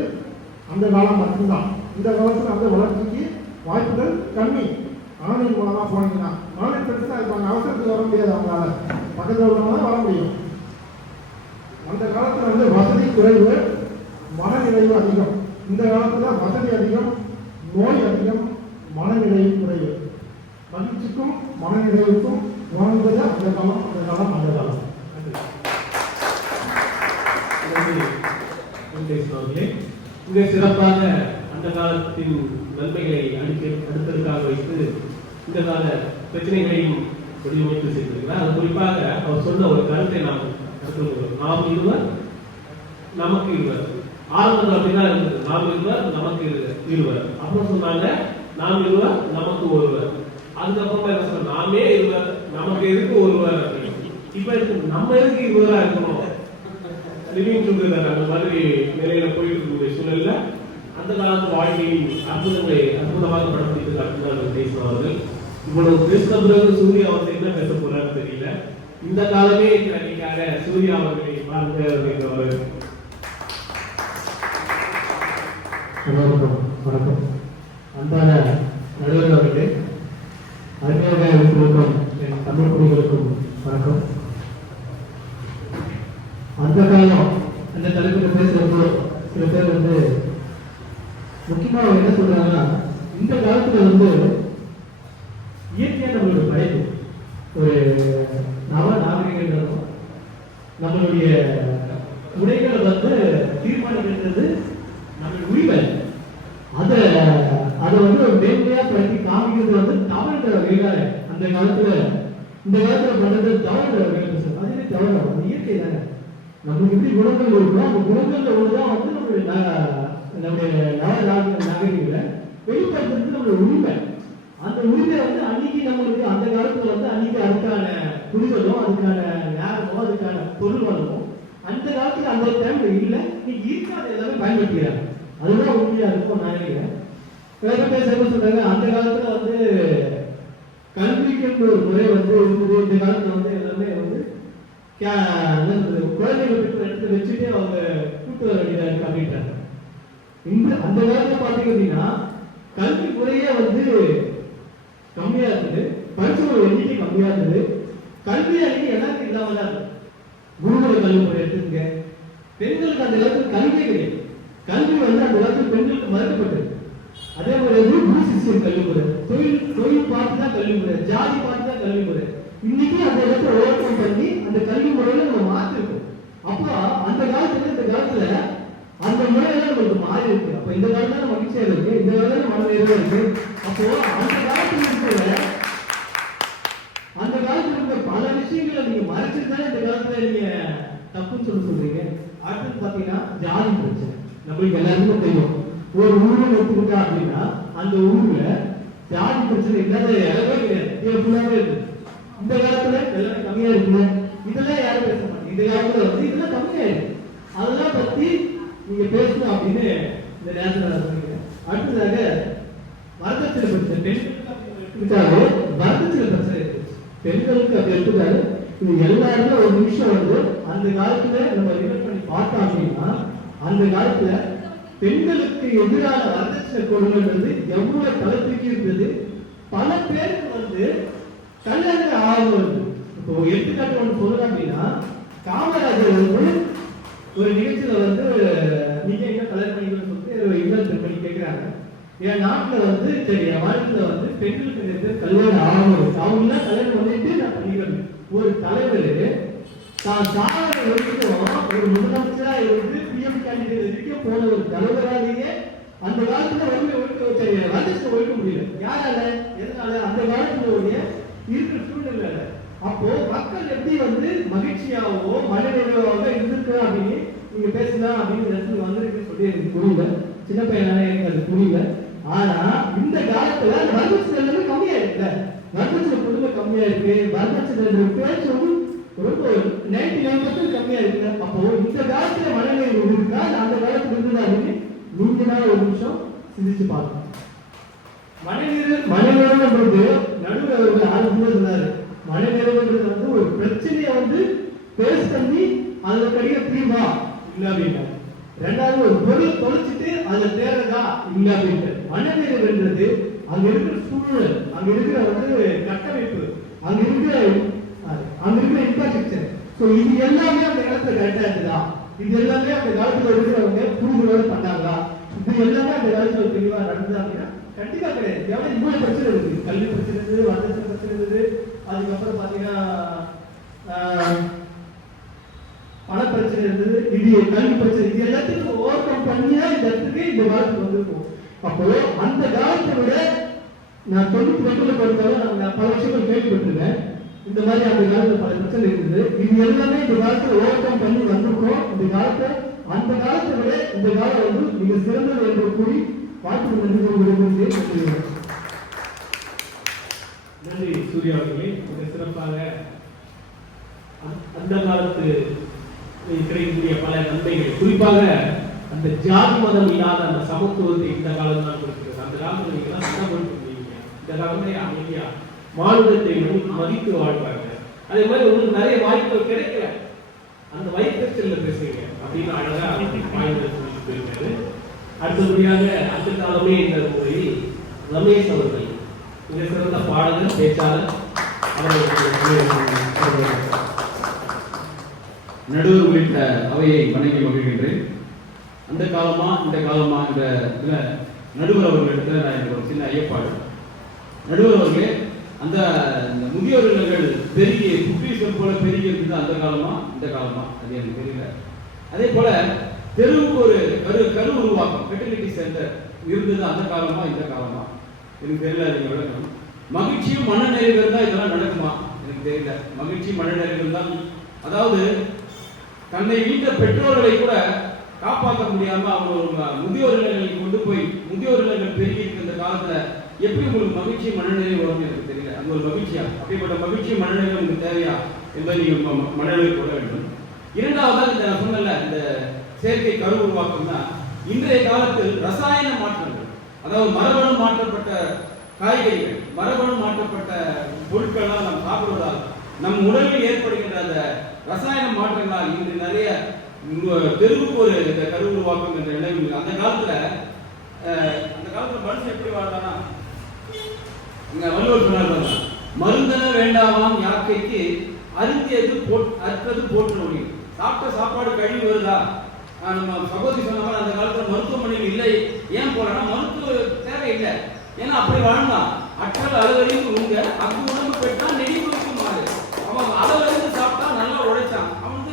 அந்த காலம் மட்டும்தான். இந்த காலத்தில் அந்த வளர்ச்சிக்கு வாய்ப்புகள் கம்மி. ஆன்லைன் மூலமாக போனீங்கன்னா ஆன்லைன் ஃப்ரெண்ட்ஸ் தான் இருப்பாங்க. அவசரத்துக்கு வர முடியாது, அவங்களால பக்கத்தில் உள்ளவங்க தான் வர முடியும். அந்த காலத்தில் வந்து வசதி குறைவு, மனநிறைவு அதிகம். இந்த காலத்தில் வசதி அதிகம், நோய் அதிகம், மனநிறைவு குறைவு. மகிழ்ச்சிக்கும் மனநிறைவுக்கும் வாழ்ந்தது அந்த காலம், அந்த காலம், அந்த காலம். மிக சிறப்பாக அந்த காலத்தின் நன்மைகளை அடுத்ததுக்காக வைத்து இந்த கால பிரச்சனைகளையும் வடிவமைத்து செய்திருக்கிறார். அது குறிப்பாக அவர் சொன்ன ஒரு கருத்தை நாம் எடுத்துக்கொள்கிறோம். நாம் இருவர் நமக்கு இருவர். ஆரம்பத்தில் அப்படிதான் இருந்தது, நாம் இருவர் நமக்கு இருவர். அப்புறம் சொன்னாங்க நாம் இருவர் நமக்கு ஒருவர். அதுக்கப்புறமா என்ன சொன்ன, நாமே இருவர் நமக்கு இருக்கு ஒருவர் அப்படின்னு. இப்ப நம்ம எதுக்கு இருவரா இருக்கணும், லிவிங் டுகெதர் அந்த மாதிரி நிலையில போயிட்டு இருக்கக்கூடிய சூழல்ல அந்த காலத்து வாழ்க்கையின் அற்புதங்களை அற்புதமாக படப்பிடித்து காட்டுகிறார்கள் பேசுவார்கள். இவ்வளவு பேசின பிறகு சூர்யா வந்து என்ன பேச போறாரு தெரியல. இந்த காலமே அன்னைக்காக சூர்யா அவர்களை வாழ்ந்து எல்லோருக்கும் வணக்கம். அன்பான நடுவர் அவர்களே, அருமையாக இருக்கும் என் தமிழ் குடிகளுக்கும் வணக்கம். அந்த காலம் அந்த தலைப்பில் பேசுறப்போ சில பேர் முக்கியமாக என்ன சொல்றாங்கன்னா, இந்த காலத்துல இயற்கையா நம்மளுடைய படைப்பு ஒரு நாகரிகம் நம்மளுடைய உடைகளை தீர்மானிக்கிறது நம்மளுடைய உரிமை. அதை நேர்மையா படுத்தி காமிக்கிறது தவறுன்ற வகையில அந்த காலத்துல இந்த காலத்துல பண்றது தவறுன்ற வகையில பேசுறது. அதுவே தவறு, அது இயற்கை தானே. நம்மளுக்கு எப்படி குணங்கள் இருக்கோ அந்த குணங்கள்ல ஒண்ணுதான் நம்முடைய நாகரிகங்களை வெளிப்படுத்துறது நம்மளுடைய உரிமை. அந்த உரிமை அன்னைக்கு நம்மளுக்கு அந்த காலத்துல அன்னைக்கு அதுக்கான புரிதலும் அதுக்கான நேரமோ அதுக்கான பொருள் வளமும் அந்த காலத்துல அந்த டைம்ல இல்லை. இன்னைக்கு இருக்காது, எல்லாமே பயன்படுத்திக்கிறாங்க. அதுதான் உண்மையா இருக்கும். நான் நினைக்கிறேன் வேற பேர் சொல்றாங்க, அந்த காலத்துல கல்விக்கு ஒரு முறை இருந்தது. இந்த காலத்துல எல்லாமே குழந்தைகள் எடுத்து வச்சுட்டு அவங்க கூட்டு வர வேண்டியதா இருக்கு அப்படின்றாங்க. அந்த காலத்துல பாத்தீங்க அப்படின்னா கல்வி முறையே கம்மியா இருந்தது, படிச்சவங்க எண்ணிக்கை கம்மியா இருந்தது, கல்வி அன்னைக்கு எல்லாருக்கும் இல்லாம தான் இருந்தது. குருகுல கல்வி முறை எடுத்துங்க. பெண்களுக்கு அந்த காலத்துல கல்வியே கிடையாது. கல்வி அந்த காலத்துல பெண்களுக்கு மறுக்கப்பட்டது. அதே மாதிரி பூசிசியன் கல்வி முறை, தொழில் பார்த்து தான் கல்வி முறை, ஜாதி பார்த்து தான் கல்வி முறை. இன்னைக்கு அந்த இடத்துல ஓவர்கம் பண்ணி அந்த கல்வி முறையில நம்ம மாற்றிருக்கோம். அப்போ அந்த காலத்துல இந்த காலத்துல அந்த முறையெல்லாம் நம்மளுக்கு மாறி இருக்கு. அப்ப இந்த காலத்துல மகிழ்ச்சியா இருக்கு, இந்த காலத்துல மனநிறைவா இருக்கு. அப்போ அந்த காலத்துல இருக்க பல விஷயங்களை நீங்க மறைச்சிருந்தாலும் இந்த காலத்துல நீங்க தப்புன்னு சொல்றீங்க. அடுத்து பாத்தீங்கன்னா ஜாதி பிரச்சனை நம்மளுக்கு எல்லாருக்கும் தெரியும். ஒரு ஊர்ல எடுத்துக்கிட்டா அப்படின்னா அந்த ஊர்ல ஜாதி பிரச்சனை இல்லாத இடமே கிடையாது, ஃபுல்லாவே இருக்கு. இந்த காலத்துல எல்லாமே கம்மியா இருக்குல்ல, இதெல்லாம் யாரும் பேச மாட்டாங்க. இந்த காலத்துல இதெல்லாம் கம்மியா இருக்கு, அதெல்லாம் பத்தி நீங்க பேசணும் அப்படின்னு இந்த நேரத்தில் நான் சொல்லிக்கிறேன். அடுத்ததாக வரதட்சணை பிரச்சனை, பெண்களுக்கு வரதட்சணை பிரச்சனை இருக்கு. பெண்களுக்கு அப்படி எடுத்துக்காரு. இது எல்லாருமே ஒரு நிமிஷம் அந்த காலத்துல நம்ம ரிவர்ட் பண்ணி பார்த்தோம் அப்படின்னா அந்த காலத்துல பெண்களுக்கு எதிரான வரதட்சணை கொடுமைன்றது எவ்வளவு தளத்துக்கு இருந்தது. பல பேருக்கு கல்யாணம் ஆகும். இப்போ எடுத்துக்காட்டு ஒன்று சொல்லணும் அப்படின்னா, காமராஜர் ஒரு நிகழ்ச்சியில நீங்க எங்க கல்யாணம் பண்ணிக்கணும்னு சொல்லிட்டு இன்வெஸ்ட் பண்ணி கேட்கிறாங்க. என் நாட்டுல சரி என் வாழ்க்கையில பெண்களுக்கு நிறைய பேர் கல்யாணம் ஆகும், அவங்க எல்லாம் கல்யாணம் பண்ணிட்டு நான் பண்ணிக்கிறேன். ஒரு தலைவர் தான் சாதனை வரைக்கும் ஒரு முதலமைச்சரா பிஎம் கேண்டிடேட் வரைக்கும் போன ஒரு தலைவராலேயே அந்த காலத்துல வரதட்சணை ஒழிக்க முடியல. யாரால, எதனால? அந்த காலத்துல இருக்கிற சூழ்நிலை. அப்போ மக்கள் எப்படி மகிழ்ச்சியாவோ மனநிறைவாக இருந்திருக்கு அப்படின்னு நீங்க பேசலாம் அப்படின்னு வந்திருக்கு சொல்லி எனக்கு புரியல. சின்ன பையனால எனக்கு அது புரியல. ஆனா இந்த காலத்துல வரதட்சணை எல்லாமே கம்மியா இருக்குல்ல, வரதட்சணை குடும்ப கம்மியா இருக்கு, வரதட்சணை பேச்சும் ரொம்ப 99% கம்மியா இருக்குல்ல. அப்போ இந்த காலத்துல மனநிறைவு இருக்கா அந்த காலத்துல இருந்ததா அப்படின்னு நீங்க ஒரு நிமிஷம் சிந்திச்சு பார்க்கணும். மனநிறைவுன்றது நடுவர் அவர்கள் ஆரம்பத்துல சொன்னாரு. மனநிறைவுன்றது ஒரு பிரச்சனையை பேஸ் பண்ணி அதுல கிடைக்க தீர்வா இல்ல அப்படின்னா, ரெண்டாவது ஒரு பொருள் தொலைச்சிட்டு அதுல தேர்றதா இல்ல அப்படின்ட்டு. மனநிறைவுன்றது அங்க இருக்கிற சூழல், அங்க இருக்கிற கட்டமைப்பு, அங்க இருக்கிற இன்ஃப்ராஸ்ட்ரக்சர். சோ இது எல்லாமே அந்த காலத்துல கரெக்டா இருக்குதா, இது எல்லாமே அந்த காலத்துல இருக்கிறவங்க புரிதலோட பண்ணாங்களா, இது எல்லாமே அந்த காலத்துல தெளிவா நடந்ததா அப்படின்னா கண்டிப்பா கிடையாது. எவ்வளவு இவ்வளவு பிரச்சனை இருக்கு, கல்வி பிரச்சனை இருந்தது, வரதட்சணை பிரச்சனை இருந்தது, அதுக்கப்புறம் பாத்தீங்கன்னா பண பிரச்சனை இருந்தது, இது கல்வி பிரச்சனை, இது எல்லாத்தையும் ஓவர் கம் பண்ணியா இந்த இடத்துக்கு இந்த காலத்துக்கு வந்திருக்கும். அப்போ அந்த காலத்தை விட நான் 92 படித்தாலும் நான் பல விஷயங்கள் கேள்விப்பட்டிருக்கேன். இந்த மாதிரி அந்த காலத்துல பல பிரச்சனை இருந்தது. இது எல்லாமே இந்த காலத்துல ஓவர் கம் பண்ணி வந்திருக்கோம். இந்த காலத்தை அந்த காலத்தை விட இந்த காலம் மிக சிறந்தது என்று கூறி வாழ்த்து நன்றி. நன்றி சூர்யா அவர்களே. மிக சிறப்பாக அந்த காலத்து கிடைக்கக்கூடிய பல நன்மைகள், குறிப்பாக அந்த ஜாதி மதம் இல்லாத அந்த சமத்துவத்தை இந்த காலம் தான் கொடுக்கிறது. அந்த காலத்துல நீங்க சட்டம் கொடுத்துருக்கீங்க, இந்த காலத்துல அமைதியா மாநிலத்தை மதித்து வாழ்றாங்க. அதே மாதிரி உங்களுக்கு நிறைய வாய்ப்புகள் கிடைக்கல, அந்த வாய்ப்பு பேசுறீங்க அப்படின்னு அழகா வாய்ப்பு சொல்லிட்டு போயிருக்காரு. அடுத்தபடியாக அந்த காலமே என்ற முறையில் ரமேஷ் அவர்கள் மிக சிறந்த பாடகர், பேச்சாளர். நடுவர் உள்ளிட்ட அவையை வணங்கி மகிழ்கின்றேன். அந்த காலமா இந்த காலமா என்ற நடுவர் அவர்களிடத்தில் நான் எனக்கு ஒரு சின்ன ஐயப்பாடு. நடுவர் அவர்களே, அந்த முதியோர் இல்லங்கள் பெருகி குட்டீஸ்கள் போல பெருகி இருக்குது அந்த காலமா இந்த காலமா அது எனக்கு தெரியல. அதே போல தெருவுக்கு ஒரு கரு உருவாக்கம் ஃபெர்டிலிட்டி சென்டர் இருந்தது அந்த காலமா இந்த காலமா எனக்கு தெரியல. நீங்க விளக்கணும். மகிழ்ச்சியும் மன நிறைவு இருந்தா இதெல்லாம் நடக்குமா எனக்கு தெரியல. மகிழ்ச்சி மன நிறைவு தான், அதாவது தன்னை வீட்ட பெற்றோர்களை கூட காப்பாற்ற முடியாம அவங்க முதியோர் இல்லங்களுக்கு கொண்டு போய் முதியோர் இல்லங்கள் பெருகி இருக்க காலத்துல எப்படி உங்களுக்கு மகிழ்ச்சி மனநிலை வரும் எனக்கு தெரியல. அது ஒரு மகிழ்ச்சியா? அப்படிப்பட்ட மகிழ்ச்சி மனநிலை உங்களுக்கு தேவையா என்பதை நீங்க மனநிலை கொள்ள வேண்டும். இரண்டாவதாக இந்த நான் சொன்னல இந்த செயற்கை கரு உருவாக்கம் தான் இன்றைய காலத்தில் ரசாயன மாற்றங்கள், அதாவது மரபணு மாற்றப்பட்ட காய்கறிகள், மரபணு மாற்றப்பட்ட பொருட்கள்லாம் நாம் சாப்பிடுவதால் நம் உடலில் ஏற்படுகின்ற அந்த ரசாயன மாற்றங்களால் இன்று நிறைய தெருவுக்கு ஒரு இந்த கரு உருவாக்கம் என்ற நிலைமை. அந்த காலத்துல மனுஷன் எப்படி வாழ்ந்தானா, இங்க வள்ளுவர் சொன்னார், மருந்தன வேண்டாமாம் யாக்கைக்கு அருந்தியது அற்றது போற்று நோய். சாப்பிட்ட சாப்பாடு கழிவு வருதா? நம்ம சகோதரி சொன்ன மாதிரி அந்த காலத்துல மருத்துவமனையில் இல்லை. ஏன் போலன்னா மருத்துவ தேவை இல்லை. ஏன்னா அப்படி வாழ்ந்தான். அற்றல் அளவறிந்து உங்க அங்கு உடம்பு பெற்றா நெடிவுக்கும் மாறு. அவன் அளவறிந்து சாப்பிட்டா நல்லா உழைச்சான். அவன்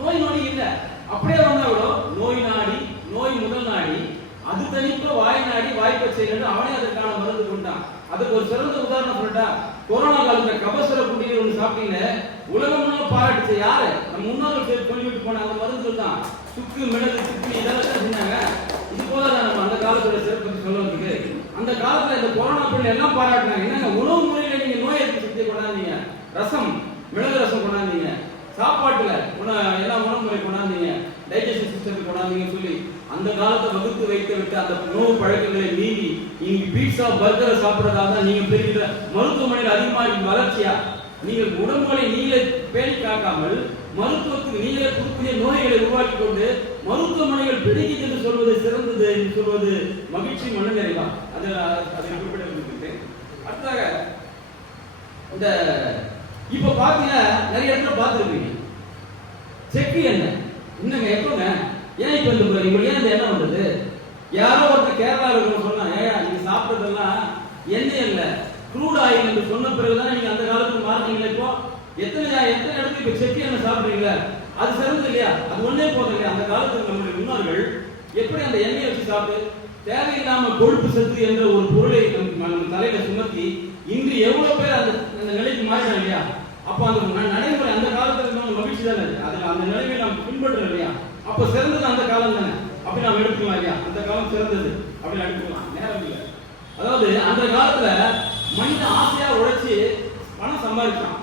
நோய் நொடி இல்லை. அப்படியே வந்தா கூட நோய் நாடி, நோய் முதல் நாடி, அது தனிப்ப வாய் நாடி வாய்ப்பை செய்யணும். அவனே அதற்கான மருந்து கொண்டான். அதுக்கு ஒரு சிறந்த உதாரணம் சொல்லிட்டா, கொரோனா காலத்துல கபசுர குடிநீர் ஒன்று சாப்பிட்டீங்க, உலகம் முழுவதும் பாராட்டுச்சு. யாரு? நம்ம முன்னோர்கள் சொல்லிவிட்டு போன அந்த மருந்து தான். சுக்கு, மிளகு, சுக்கு இதெல்லாம் செஞ்சாங்க. இது போல நம்ம அந்த காலத்துல சிறப்பு சொல்றதுக்கு அந்த காலத்துல இந்த கொரோனா பிள்ளை எல்லாம் பாராட்டினாங்க. என்னங்க உணவு முறையில நீங்க நோய் எதிர்ப்பு சக்தியை கொண்டாந்தீங்க, ரசம், மிளகு ரசம் கொண்டாந்தீங்க, சாப்பாட்டுல எல்லா உணவு முறை கொண்டாந்தீங்க, டைஜஷன் சிஸ்டத்துக்கு கொண்டாந்தீங்க சொல்லி அந்த காலத்தை வகுத்து வைத்து விட்டு அந்த உணவு பழக்கங்களை மீறி நீங்க பீட்சா பர்கரை சாப்பிடறதால தான் நீங்க பெரிய மருத்துவமனையில் அதிகமாக வளர்ச்சியா? நீங்கள் உடம்புகளை நீங்களே பேணி காக்காமல் மருத்துவத்துக்கு நீங்களே புது புதிய நோய்களை உருவாக்கி கொண்டு மருத்துவமனைகள் பெருகி என்று சொல்வது சிறந்தது என்று சொல்வது மகிழ்ச்சி மனநிலை தான். அதை குறிப்பிட. அடுத்ததாக இந்த இப்ப பாத்தீங்கன்னா நிறைய இடத்துல பார்த்துருப்பீங்க செக்கு எண்ணெய். என்னங்க எப்பங்க ஏன் இப்ப உங்களுக்கு ஏன் இந்த எண்ணெய் வந்தது? யாரோ ஒருத்தர் கேரளாவில் இருக்கவங்க சொன்னாங்க, நீங்க சாப்பிட்டதெல்லாம் எண்ணெய் இல்ல க்ரூட் ஆயில் என்று சொன்ன பிறகுதான் நீங்க அந்த காலத்துக்கு மாறுறீங்களா? இப்போ எத்தனை இடத்துல இப்ப செக்கு எண்ணெய் சாப்பிடுறீங்களா? அது சிறந்தது இல்லையா? அது ஒன்னே போதும் இல்லையா? அந்த காலத்துக்கு நம்முடைய முன்னோர்கள் எப்படி அந்த எண்ணெயை வச்சு சாப்பிட்டு தேவையில்லாம கொழுப்பு சத்து என்ற ஒரு பொருளை நம்ம தலையில சுமத்தி இன்று எவ்வளவு பேர் அந்த நிலைக்கு மாறினாங்க இல்லையா? அப்ப அந்த நடைமுறை அந்த காலத்துல மகிழ்ச்சி தானே. அதுல அந்த நிலைமையை நாம் பின்பற்றோம் இல்லையா? அப்ப சிறந்தது அந்த காலம் தானே. அப்படி நாம் எடுத்துக்கலாம் இல்லையா? அந்த காலம் சிறந்தது அப்படி எடுத்துக்கலாம். நேரம் இல்லை. அதாவது அந்த காலத்துல மனிதன் ஆசையா உழைச்சி பணம் சம்பாதிச்சான்,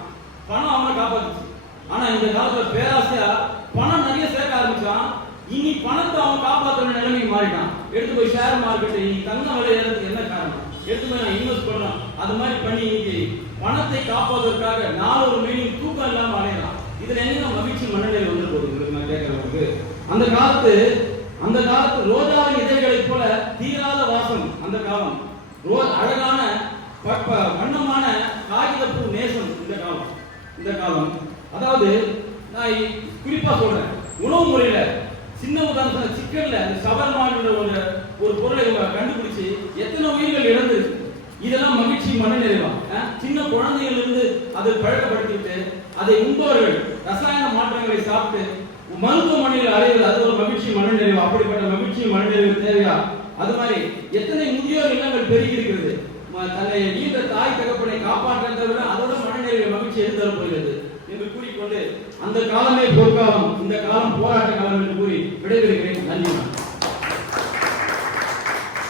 பணம் அவனை காப்பாத்துச்சு. ஆனா இந்த காலத்துல பேராசையா பணம் நிறைய சேர்க்க ஆரம்பிச்சான். இனி பணத்தை அவன் காப்பாற்றுற நிலைமைக்கு மாறிட்டான். எடுத்து போய் ஷேர் மார்க்கெட் இன்னைக்கு தங்க விலை ஏறதுக்கு என்ன காரணம்? எடுத்து போய் நான் இன்வெஸ்ட் பண்ணலாம். அது மாதிரி பண்ணி இன்னைக்கு பணத்தை காப்பாற்றுவதற்காக நாலு ஒரு மீனிங் தூக்கம் இல்லாம அடையலாம். இதுல என்ன மகிழ்ச்சி மனநிலை வந்து போகுது நான் கேட்கறவங்களுக்கு. அந்த காலத்து ரோஜாவின் இதழ்களை போல தீராத வாசம் அந்த காலம். அழகான வண்ணமான காகிதப்பூ நேசம் இந்த காலம். அதாவது நான் குறிப்பா சொல்றேன், உணவு முறையில சின்ன உதாரணம் சிக்கன்ல சவர்மான்ற ஒரு பொருளை கண்டுபிடிச்சு எத்தனை உயிர்கள் இழந்து, இதெல்லாம் மகிழ்ச்சி மனநிறைவா? சின்ன குழந்தைகள் இருந்து அதை பழக்கப்படுத்திட்டு அதை உண்பவர்கள் ரசாயன மாற்றங்களை சாப்பிட்டு மருத்துவமனையில் அடைவது அது ஒரு மகிழ்ச்சி மனநிறைவு. அப்படிப்பட்ட மகிழ்ச்சி மனநிறைவு தேவையா? அது மாதிரி எத்தனை முதியோர் இல்லங்கள் பெருகி இருக்கிறது. தன்னை நீண்ட தாய் தகப்பனை காப்பாற்ற விட அதோட மனநிறைவு மகிழ்ச்சி எடுத்து போகிறது என்று கூறிக்கொண்டு அந்த காலமே பொற்காலம், இந்த காலம் போராட்ட காலம் என்று கூறி விடைபெறுகிறேன். நன்றி.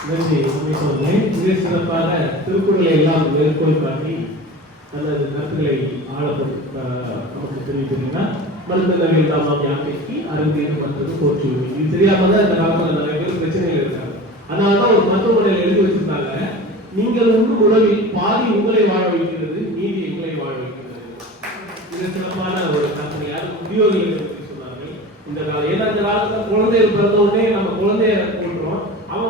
மிக சிறப்பாக திருக்குறளை எல்லாம் மேற்கோள் காட்டி தனது கருத்துக்களை நமக்கு தெரிவித்திருக்கிறார். மருந்தகங்கள் தாமாம் யாக்கைக்கு அருந்தியது மற்றது போற்றி. இது தெரியாம தான் இந்த காலத்தில் நிறைய பேர் பிரச்சனைகள் இருக்காங்க. அதனாலதான் ஒரு மருத்துவமனையில் எழுதி வச்சிருக்காங்க, நீங்கள் உண்ணும் உணவில் பாதி உங்களை வாழ வைக்கிறது, மீதி எங்களை வாழ வைக்கிறது. இது சிறப்பான ஒரு கற்பனை. யாரும் முதியோர்கள் சொன்னார்கள் இந்த காலம். ஏன்னா இந்த காலத்துல குழந்தைகள் பிறந்த உடனே நம்ம குழந்தைய கொள்றோம், அவன்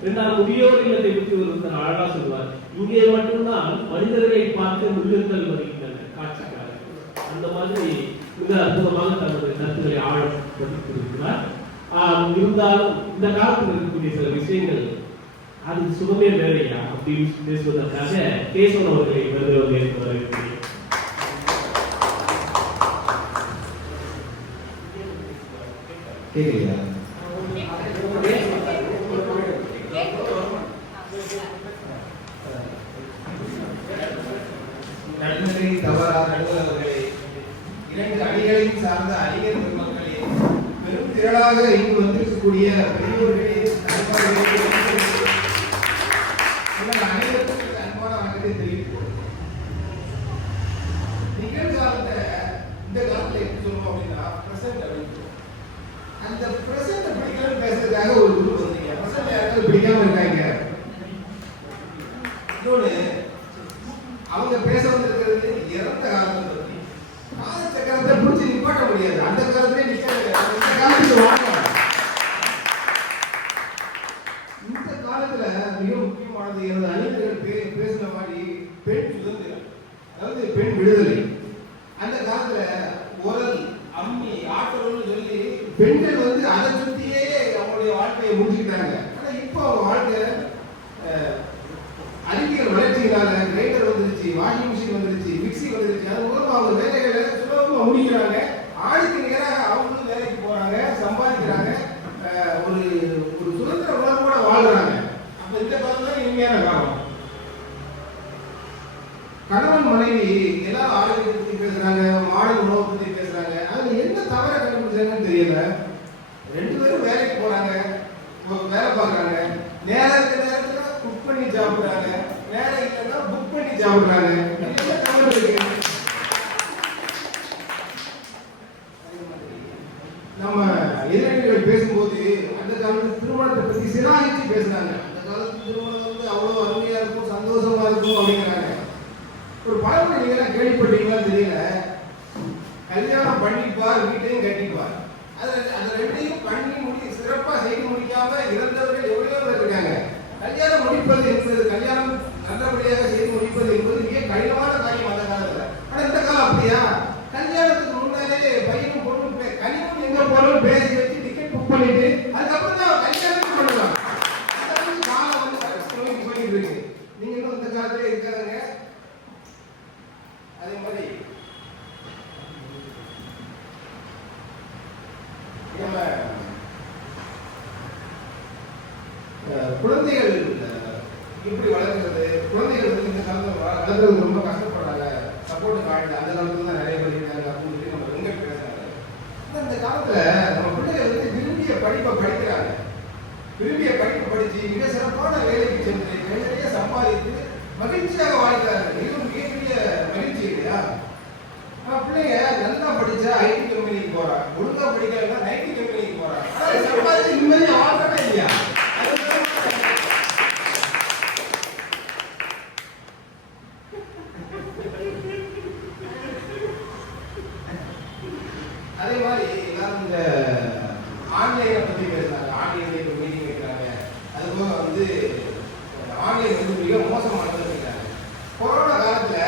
இரண்டாவது முதியோர் இல்லத்தை பற்றி ஒருத்தர் அழகா சொல்வார், இங்கே மட்டும்தான் மனிதர்களை பார்த்து மிருகங்கள் வருகின்றன காட்சிக்காக. அந்த மாதிரி மிக அற்புதமாக தன்னுடைய கருத்துக்களை ஆழப்படுத்தியிருக்கிறார். இருந்தாலும் இந்த காலத்தில் இருக்கக்கூடிய சில விஷயங்கள் அது சுகமே வேறையா அப்படின்னு பேசுவதற்காக கேசவன் அவர்களை வருகிறவர்கள் என்று வரவேற்கிறேன். கேட்கலையா? நடுநிலை தவறா நடுவர்களே, இரண்டு அணிகளையும் சார்ந்த அறிஞர் பெருமக்களே, பெரும் திரளாக இங்கு வந்திருக்கக்கூடிய பெரியோர்களே, அனைவருக்கும் அன்பான வணக்கத்தை தெரிவிப்போம். நிகழ்காலத்தை இந்த காலத்துல எப்படி சொல்லுவோம் அப்படின்னா பிரசன்ட் அப்படின்னு. அந்த பிரசன்ட் பிடிக்கலன்னு பேசுறதுக்காக ஒரு குரூப் வந்தீங்க. பிரசன்ட் யாருக்கும் பிடிக்காம இருக்காங்க. இன்னொன்னு அவங்க பேச வந்திருக்கிறது இறந்த காலத்தை பத்தி. காலச்சக்கரத்தை பிடிச்சி நிப்பாட்ட முடியாது. அந்த காலத்திலே இந்த காலத்துல வாங்க. இந்த காலத்துல மிக முக்கியமானது எனது அறிஞர்கள் பேசுன மாதிரி பெண் சுதந்திரம், அதாவது பெண் விடுதலை. அந்த காலத்துல உரல், அம்மி, ஆட்டோன்னு சொல்லி பெண்கள் வந்து அதை சுத்தியே அவங்களுடைய வாழ்க்கையை முடிச்சுக்கிட்டாங்க. ஆனா இப்போ அவங்க வாழ்க்கை அறிவியல் வளர்ச்சியினால கிரைண்டர் வந்துருச்சு, வாஷிங் மிஷின் வந்துருச்சு, மிக்சி வந்துருச்சு. அது மூலமா அவங்க வேலைகளை சுலபமா முடிக்கிறாங்க. ஆளுக்கு நேராக அவங்களும் வேலைக்கு போறாங்க, சம்பாதிக்கிறாங்க, ஒரு ஒரு சுதந்திர உணர்வோட வாழ்றாங்க. அப்ப இந்த காலம் தான் இனிமையான காலம். கணவன் மனைவி எல்லாரும் ஆரோக்கியத்தை பத்தி பேசுறாங்க, மாலை உணவை பத்தி பேசுறாங்க. அதுல என்ன தவற கண்டுபிடிச்சாங்கன்னு தெரியல. ரெண்டு பேரும் வேலைக்கு போறாங்க, வேலை பார்க்கறாங்க. நேரம் இருக்கிற நேரத்துல குக் பண்ணி சாப்பிடுறாங்க, நேரம் இல்லைன்னா புக் பண்ணி சாப்பிடுறாங்க. என்ன தவறு இருக்கு? நம்ம எதிரணிகள் பேசும்போது அந்த காலத்து திருமணத்தை பத்தி சிராய்ச்சி பேசுறாங்க. அந்த காலத்து திருமணம் வந்து அவ்வளவு அருமையா இருக்கும், சந்தோஷமா இருக்கும் அப்படிங்கிறாங்க. ஒரு பழமொழி நீங்க கேள்விப்பட்டீங்களா தெரியல, கல்யாணம் பண்ணிப்பார் வீட்டையும் கட்டிப்பார். அது ரெண்டையும் பண்ணி சிறப்பா செய்து முடிக்காம இறந்தவர்கள் எவ்வளவு பேர் இருக்காங்க. கல்யாணம் முடிப்பது என்பது, கல்யாணம் நல்லபடியாக செய்து முடிப்பது என்பது மிக கடினமான காரியம் அந்த காலத்துல. ஆனா இந்த காலம் அப்படியா? கல்யாணத்துக்கு முன்னாலே பையனும் பொண்ணும் கல்யாணம் எங்க போறோம் பேசி வச்சு டிக்கெட் புக் பண்ணிட்டு அதுக்கப்புறம் தான் கல்யாணத்துக்கு பண்ணுவாங்க. அந்த காலம் வந்து போயிட்டு இருக்கு. நீங்க இன்னும் இந்த காலத்திலே இருக்காதுங்க. அதே மாதிரி நம்ம குழந்தைகள் எப்படி வளர்க்கிறது, குழந்தைகள் வந்து இந்த காலத்தில் வளர்க்குறது ரொம்ப கஷ்டப்படுறாங்க, சப்போர்ட் கார்டு அந்த காலத்துல தான் நிறைய பண்ணியிருக்காங்க அப்படின்னு சொல்லி நம்ம வெங்கட் பேசுறாங்க. இந்த காலத்துல நம்ம பிள்ளைகள் வந்து விரும்பிய படிப்பை படிக்கிறாங்க. விரும்பிய படிப்பு படிச்சு மிக சிறப்பான வேலைக்கு சென்று நிறைய சம்பாதித்து மகிழ்ச்சியாக வாழ்கிறார்கள். இது மிகப்பெரிய மகிழ்ச்சி இல்லையா? பிள்ளைங்க நல்லா படிச்சா ஐடி கம்பெனிக்கு போறா, ஒழுங்கா படிக்கிறா ஐடி கம்பெனிக்கு போறா. சம்பாதிச்சு நிம்மதியா வாழ்றதே இல்லையா? அதே மாதிரி எல்லாரும் இந்த ஆன்லைனை பத்தி பேசுறாங்க. ஆன்லைன்ல இப்போ மீட்டிங் வைக்கிறாங்க. அதுபோக வந்து ஆன்லைன் வந்து மிக மோசமானது இருக்காங்க. கொரோனா காலத்துல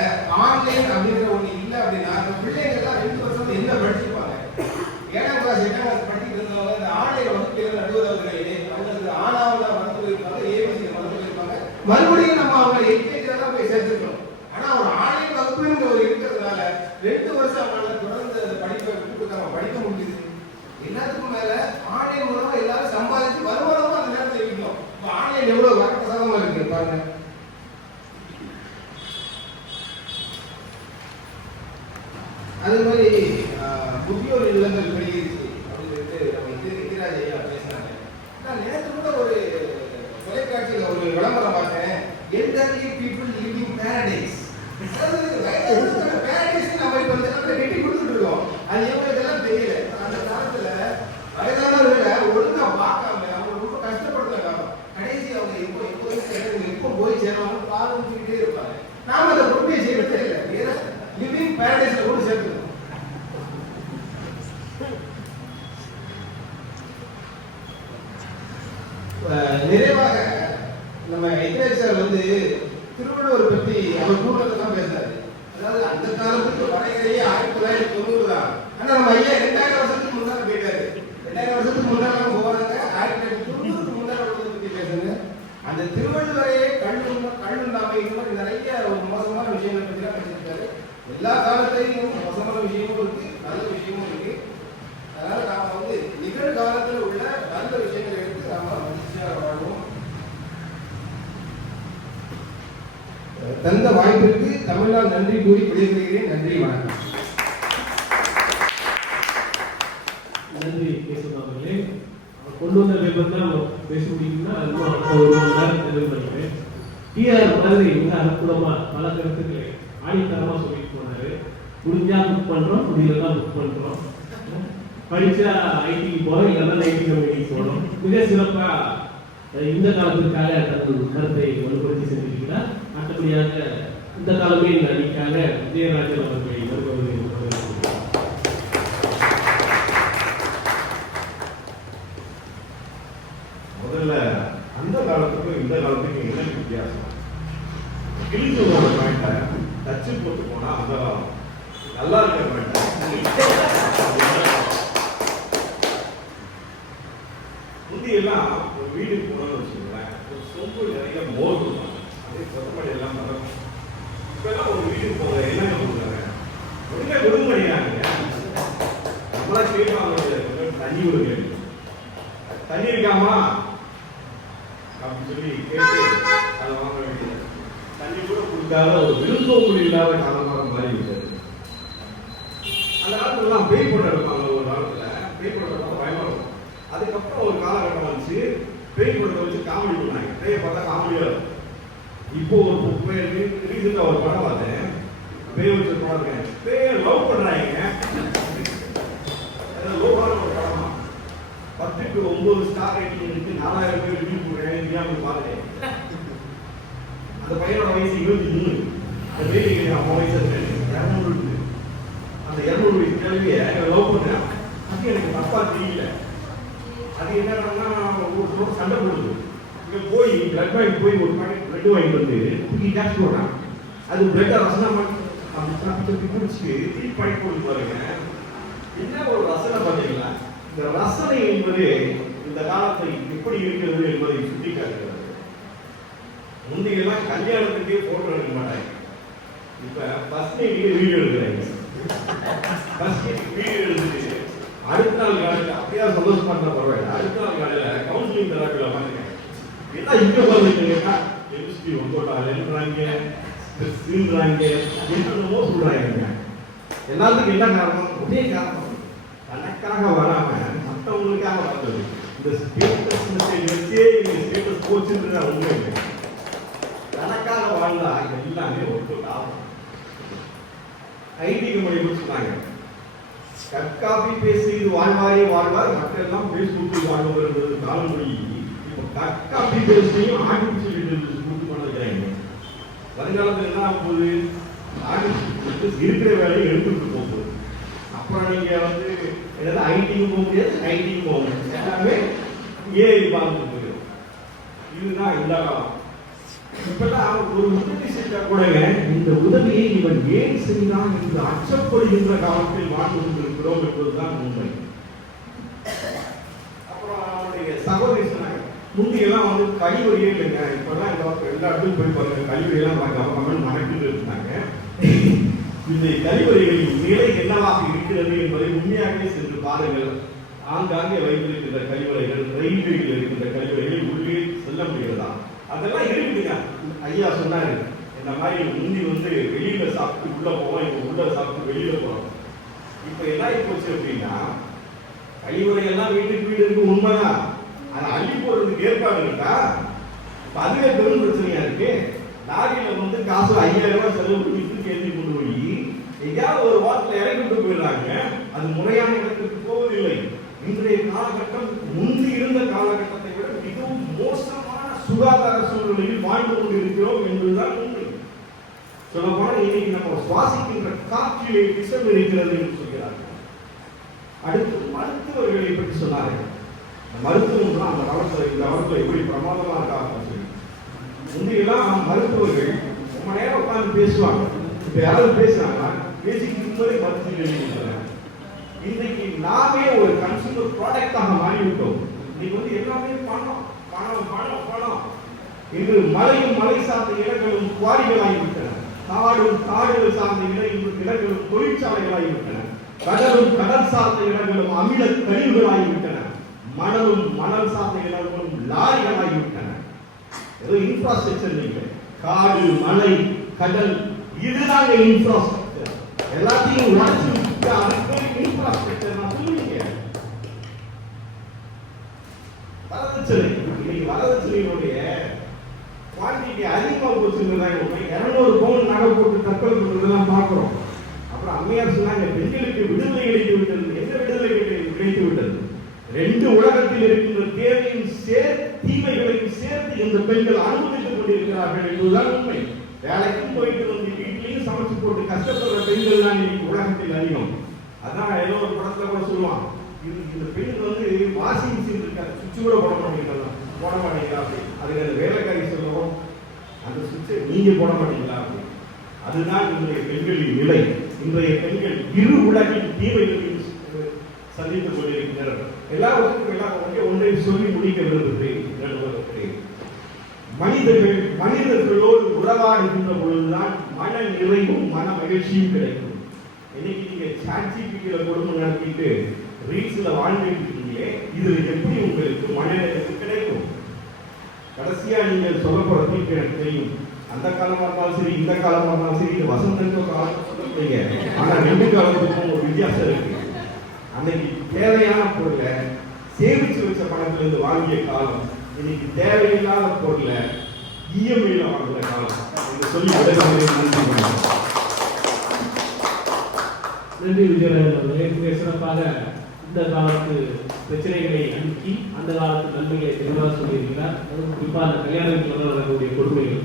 ஆன்லைன் அப்படிங்கிற ஒண்ணு இல்லை அப்படின்னா அந்த பிள்ளைங்க எல்லாம் 2 வருஷம் என்ன படிச்சிருப்பாங்க? 7ஆம் கிளாஸ் 8ஆம் கிளாஸ் படிச்சுட்டு இருந்தவங்க இந்த ஆன்லைன் வகுப்பில் நடுவர்களே அவங்களுக்கு ஆனாவில் மருத்துவ இருப்பாங்க, ஏபிசி மருத்துவ இருப்பாங்க. மறுபடியும் நம்ம அவங்க எல்கேஜில தான் போய் சேர்த்துருக்கோம். ஆனா ஒரு ஆன்லைன் வகுப்புங்கிற ஒரு இருக்கிறதுனால 2 வருஷம் அவங்களால தொடர்ந்து அந்த படிப்பை விட்டுக்காம படிக்க முடியுது. எல்லாத்துக்கும் மேல ஆன்லைன் மூலமா எல்லாரும் சம்பாதிச்சு வருமானமும் அந்த நேரத்தில் இருக்கணும். இப்போ ஆன்லைன் எவ்வளவு வரப்பிரசாதமா இருக்கு பாருங்க. அதே மாதிரி முதியோர் இல்லங்கள் வெளியேறிச்சு அப்படின்னு சொல்லிட்டு நம்ம இந்திராஜ் ஐயா பேசுறாங்க. நான் நேற்று கூட ஒரு தொலைக்காட்சியில் ஒரு விளம்பரம் பார்த்தேன். Elderly people living paradise. Paradise நம்ம இப்போ இந்த காலத்தில் கட்டி கொடுத்துட்டு இருக்கோம். அது எவ்வளோதெல்லாம் தெரியல. அந்த காலத்துல வயதானவர்களை ஒழுங்கா பார்க்காம அவங்க ரொம்ப கஷ்டப்படுற காலம். கடைசி அவங்க எப்போ போய் சேரணும் பாருங்கிட்டே இருப்பாங்க. நாம அதை பொறுமையை செய்யறதே இல்லை. ஏன்னா லிவிங் பேரடைஸ்ல கூட சேர்த்துக்கணும். நிறைவாக நம்ம எக்ரேஜ் சார் வந்து திருவள்ளுவர் பற்றி அவர் கூட்டத்தை தான் பேசுறாரு. அதாவது அந்த காலத்துக்கு வரையறையே 1990 தான். ஆனா நம்ம ஐயா 2000 வருஷத்துக்கு முன்னாடி போயிட்டாரு. 2000 வருஷத்துக்கு முன்னாடி போறாங்க. 1990க்கு முன்னாடி உள்ளதை பத்தி பேசுங்க. அந்த திருவள்ளுவரையே கண்ணுண்டாமை இந்த மாதிரி நிறைய ஒரு மோசமான விஷயங்களை பற்றி தான் பேசியிருக்காரு. எல்லா காலத்திலையும் மோசமான விஷயமும் இருக்கு, நல்ல விஷயமும் இருக்கு. அதனால நாம வந்து நிகழ்காலத்தில் உள்ள நல்ல விஷயங்களை எடுத்து நாம மகிழ்ச்சியாக வாழ்வோம். தந்த வாய்ப்பிற்கு தமிழால் நன்றி கூறி விடைபெறுகிறேன். நன்றி, வணக்கம். நன்றி கேசவன் அவர்களே. கொண்டு வந்த பேப்பர் தான் பேச முடியும்னா அதுவும் அடுத்த 1 மணி நேரம் தெரிவு பண்ணிக்கிறேன். டிஆர் மாதிரி மிக அற்புதமா பல கருத்துக்களை ஆணித்தரமா சொல்லிட்டு போனாரு. முடிஞ்சா புக் பண்றோம், முடியலாம் புக் பண்றோம். படிச்சா ஐடிக்கு போறோம், இல்லைன்னா ஐடி கம்பெனிக்கு போறோம். மிக சிறப்பா இந்த காலத்திற்காக தனது கருத்தை வலுப்படுத்தி செஞ்சிருக்கிறார். மற்றபடியாக இந்த காலமே இந்த அணிக்காக விஜயராஜன் அவர்களை வருவது. முதல்ல அந்த காலத்துக்கும் இந்த காலத்துக்கும் என்ன வித்தியாசம்? கிழிச்சோட பாயிண்ட தச்சு போட்டு போனா அந்த காலம், நல்லா இருக்கிற பாயிண்ட முந்தியெல்லாம் ஒரு வீட்டுக்கு போனோம்னு வச்சுக்கோங்களேன், ஒரு சொம்பு நிறைய மோர் கொடுப்பாங்க, அதே கொத்தமல்லி எல்லாம் நடக்கும். இப்பெல்லாம் ஒரு வீட்டுக்கு போக என்னங்க கொடுக்குறாங்க, ஒழுங்கா கொடுக்க மாட்டேங்கிறாங்க. நம்மளாம் கேட்பாங்க, தண்ணி ஒரு கேள்வி, தண்ணி இருக்காமா அப்படின்னு சொல்லி கேட்டு அதை வாங்க வேண்டியது. தண்ணி கூட கொடுக்காத ஒரு விருந்தோம்பல் இல்லாத காலமாக மாறி விட்டது. அந்த காலத்துலாம் பேய் போட எடுப்பாங்க. ஒரு காலத்துல பேய் போட எடுப்பாங்க, பயமா இருக்கும். அதுக்கப்புறம் ஒரு காலகட்டம் வந்துச்சு, பேய் போட வச்சு காமெடி பண்ணாங்க. பேயை பார்த்தா காமெடியா இருக்கும். இப்போ ஒரு ரீசெண்டா ஒரு படம் பார்த்தேன், பேய் வச்சு படம் இருக்கேன், பேயை லவ் பண்றாங்க. லோவான ஒரு படமா 10க்கு 9 ஸ்டார் ரேட்டிங் இருக்கு, 4000 பேர் ரிவ்யூ போடுறேன். தெரியாமல் பார்த்தேன். அந்த பையனோட வயசு 23. அந்த பேய் அவன் வயசு 200 இருக்கு. அந்த 200 வயசு கேள்வியை லவ் பண்ணேன். அது எனக்கு தப்பா தெரியல. அது என்ன பண்ணா ஒரு சண்டை போடுது. இங்க போய் பிளட் பேங்க் போய் ஒரு பாக்கெட் பிளட் வாங்கிட்டு வந்து தூக்கி கேஷ் போடுறான். அது பிளட்டை ரசனை அப்படி குடிச்சு டீ பாயிண்ட் போட்டு பாருங்க. என்ன ஒரு ரசனை பார்த்தீங்களா? இந்த ரசனை என்பது இந்த காலத்தை எப்படி இருக்கிறது என்பதை சுட்டி காட்டுகிறது. முந்தையெல்லாம் கல்யாணத்துக்கே போட்டோ எடுக்க மாட்டாங்க. இப்ப ஃபர்ஸ்ட் நைட்டுக்கு வீடியோ எடுக்கிறாங்க. ஃபர்ஸ்ட் நைட்டுக்கு வீடியோ எடுத்துட்டு அடுத்த நாள் காலையில் அப்படியா சந்தோஷப்படுற பரவாயில்ல, அடுத்த நாள் காலையில் கவுன்சிலிங் தெராப்பியில் வந்துருக்கேன். என்ன இங்கே வந்துருக்கீங்கன்னா எம்எஸ்பி போட்டாங்க, எழுதுறாங்க, ஸ்கிரீன்றாங்க, என்னென்னமோ சொல்றாங்க. எல்லாத்துக்கும் என்ன காரணம்? ஒரே காரணம், தனக்காக வராம மற்றவங்களுக்காக வந்தது. இந்த ஸ்டேட்டஸ் மெசேஜ் வச்சே ஸ்டேட்டஸ் போச்சுன்ற உண்மை. தனக்காக வாழ்ந்தா எல்லாமே ஒரு லாபம். ஐடி கம்பெனி முடிச்சுட்டாங்க, கற்காப்பி பேசி வாழ்வாரே வாழ்வார், மற்றெல்லாம் பேஸ்புக்கில் வாழ்வார் என்பது காலமொழி. இப்போ கற்காப்பி பேசியும் ஆர்டிபிஷியல் இன்டெலிஜென்ஸ் கொடுத்து பண்ணிருக்கிறாங்க. வருங்காலத்தில் என்ன ஆகும் போது ஆர்டிபிஷியல் இருக்கிற வேலையை எடுத்துட்டு போகுது. அப்புறம் நீங்க வந்து ஏதாவது ஐடியும் போக முடியாது, ஐடியும் போக முடியாது, எல்லாமே ஏஐ பார்த்துட்டு போயிடும். இதுதான் இந்த காலம். இப்பெல்லாம் ஒரு உதவி செஞ்சா கூட இந்த உதவியை இவன் ஏன் செய்தான் என்று அச்சப்படுகின்ற காலத்தில் வாழ்ந்து கொண்டிருக்கிறோம் என்பதுதான் உண்மை. அப்புறம் அவனுடைய சகோதரி சொன்னாங்க, முந்தையெல்லாம் வந்து கழிவறையே இல்லைங்க, இப்பெல்லாம் எல்லா இடத்துக்கும் போய் பாருங்க, கழிவறையெல்லாம் பார்க்காம நடக்கிட்டு இருந்தாங்க. இந்த கழிவறைகளின் நிலை என்னவாக இருக்கிறது என்பதை உண்மையாகவே சென்று பாருங்கள். ஆங்காங்கே வைத்திருக்கின்ற கழிவறைகள், ரயில்வேயில் இருக்கின்ற கழிவறைகளில் உள்ளே செல்ல முடிகிறதா? அதெல்லாம் இருக்குதுங்க. ஐயா சொன்னாரு, இந்த மாதிரி முந்தி வந்து வெளியில சாப்பிட்டு உள்ள போவோம், இப்ப உள்ள சாப்பிட்டு வெளியில போறோம். இப்ப என்ன ஆகி போச்சு அப்படின்னா, கழிவறையெல்லாம் வீட்டுக்கு வீடு இருக்கு, உண்மைதான். அதை அள்ளி போடுறதுக்கு ஏற்பாடு இருக்கா? இப்ப அதுவே பெரும் பிரச்சனையா இருக்கு. லாரியில வந்து காசு 5000 ரூபாய் செலவு பண்ணி ஏற்றி கொண்டு போய் எங்கேயாவது ஒரு வாரத்தில் இறக்கிட்டு போயிடுறாங்க. அது முறையான இடத்துக்கு போவதில்லை. இன்றைய காலகட்டம் முந்தி இருந்த காலகட்டத்தை விட மிகவும் மோசமான சுகாதார சூழ்நிலையில் வாழ்ந்து கொண்டு இருக்கிறோம் என்பதுதான் உண்மை. சொல்லப்போனால் இன்னைக்கு நம்ம சுவாசிக்கின்ற காற்றிலே விஷம் இருக்கிறது என்று சொல்கிறார்கள். அடுத்து மருத்துவர்களை பற்றி சொன்னார்கள். மருத்துவம் தான் அந்த காலத்தில் இந்த காலத்தில் எப்படி பிரமாதமாக இருக்காங்க சொல்லி முந்தையெல்லாம் மருத்துவர்கள் ரொம்ப நேரம் உட்கார்ந்து பேசுவாங்க. இப்ப யாராவது பேசுறாங்கன்னா பேசிக்கிட்டு இருக்கும்போதே மருத்துவ எழுதிக்கிறாங்க. இன்றைக்கு நாமே ஒரு கன்சூமர் ப்ராடக்டாக மாறிவிட்டோம். இன்னைக்கு வந்து எல்லாமே பணம் பணம் பணம் பணம். இன்று மலையும் மலை சார்ந்த இடங்களும் குவாரிகளாகிவிட்டன. காடுகள் சார்ந்த இடங்களும் தொழிற்சாலைகளாகிவிட்டன. கடலும் கடல் சார்ந்த இடங்களும் அமில கழிவுகளாகிவிட்டன. மணலும் மணல் சார்ந்த இடங்களும் லாரிகளாகிவிட்டன. ஏதோ இன்ஃப்ராஸ்ட்ரக்சர் இல்லை. காடு மலை கடல் இதுதாங்க இன்ஃப்ராஸ்ட்ரக்சர். எல்லாத்தையும் உடச்சு அதுக்கு இன்ஃப்ராஸ்ட்ரக்சர் நான் சொல்லுவீங்க. வரதட்சணை இன்னைக்கு வரதட்சணையினுடைய குவான்டிட்டி அதிகமாக போச்சுங்கிறதாங்க உண்மை. 200 பவுன் நகை போட்டு தற்கொலை பண்றதெல்லாம் பார்க்கிறோம். அப்புறம் அம்மையார் சொன்னாங்க பெண்களுக்கு விடுதலை கிடைத்து விட்டது. என்ன விடுதலை கிடைத்து விட்டது? 2 உலகத்தில் இருக்கின்ற தேவையும் தீமைகளையும் சேர்த்து இந்த பெண்கள் அனுமதித்துக் கொண்டிருக்கிறார்கள் என்பதுதான் உண்மை. வேலைக்கும் போயிட்டு வந்து வீட்டிலையும் சமைச்சு போட்டு கஷ்டப்படுற பெண்கள் தான் இன்னைக்கு உலகத்தில் அதிகம். அதான் ஏதோ ஒரு படத்துல கூட சொல்லுவான், இந்த பெண்கள் வந்து வாஷிங் மிஷின் இருக்காது, சுவிட்ச் கூட போட மாட்டீங்களா அப்படி. அதுக்கு அந்த வேலைக்காரி சொல்லுவோம், அந்த சுவிட்சை நீங்க போட மாட்டீங்களா அப்படி. அதுதான் இன்றைய பெண்களின் நிலை. இன்றைய பெண்கள் இரு உலகின் தீமைகளையும் சந்தித்துக் கொண்டிருக்கின்றனர். எல்லாவற்றுக்கும் ஒன்றை சொல்லி முடிக்க விரும்புகிறேன். மனிதர்களோடு உறவாடுகின்ற பொழுதுதான் மன நிறைவும் மன மகிழ்ச்சியும் கிடைக்கும். இன்னைக்கு நீங்க சாட்சிபிக்கிற குடும்பம் நடத்திட்டு ரீல்ஸ்ல வாழ்ந்துட்டு இருக்கீங்களே, இதுல எப்படி உங்களுக்கு மன நிறைவு கிடைக்கும்? கடைசியா நீங்க சொல்ல போற தீர்ப்பு எனக்கு தெரியும். அந்த காலமா இருந்தாலும் சரி, இந்த காலமா இருந்தாலும் சரி, இது வசந்த காலம் சொல்றீங்க. ஆனா 2 காலத்துக்கும் ஒரு வித்தியாசம் இருக்கு. அன்னைக்கு தேவையான பொருளை சேமிச்சு வச்ச பணத்துல இருந்து வாங்கிய காலம், இன்னைக்கு தேவையில்லாத பொருளை இஎம்ஐல வாங்குற காலம். சொல்லி நன்றி விஜயராஜன் அவர்களே. மிக சிறப்பாக இந்த காலத்து பிரச்சனைகளை அணுக்கி அந்த காலத்து நன்மைகளை தெளிவாக சொல்லியிருக்கிறார். அதுவும் குறிப்பாக அந்த கல்யாண வீட்டில் நடக்கக்கூடிய கொடுமைகள்.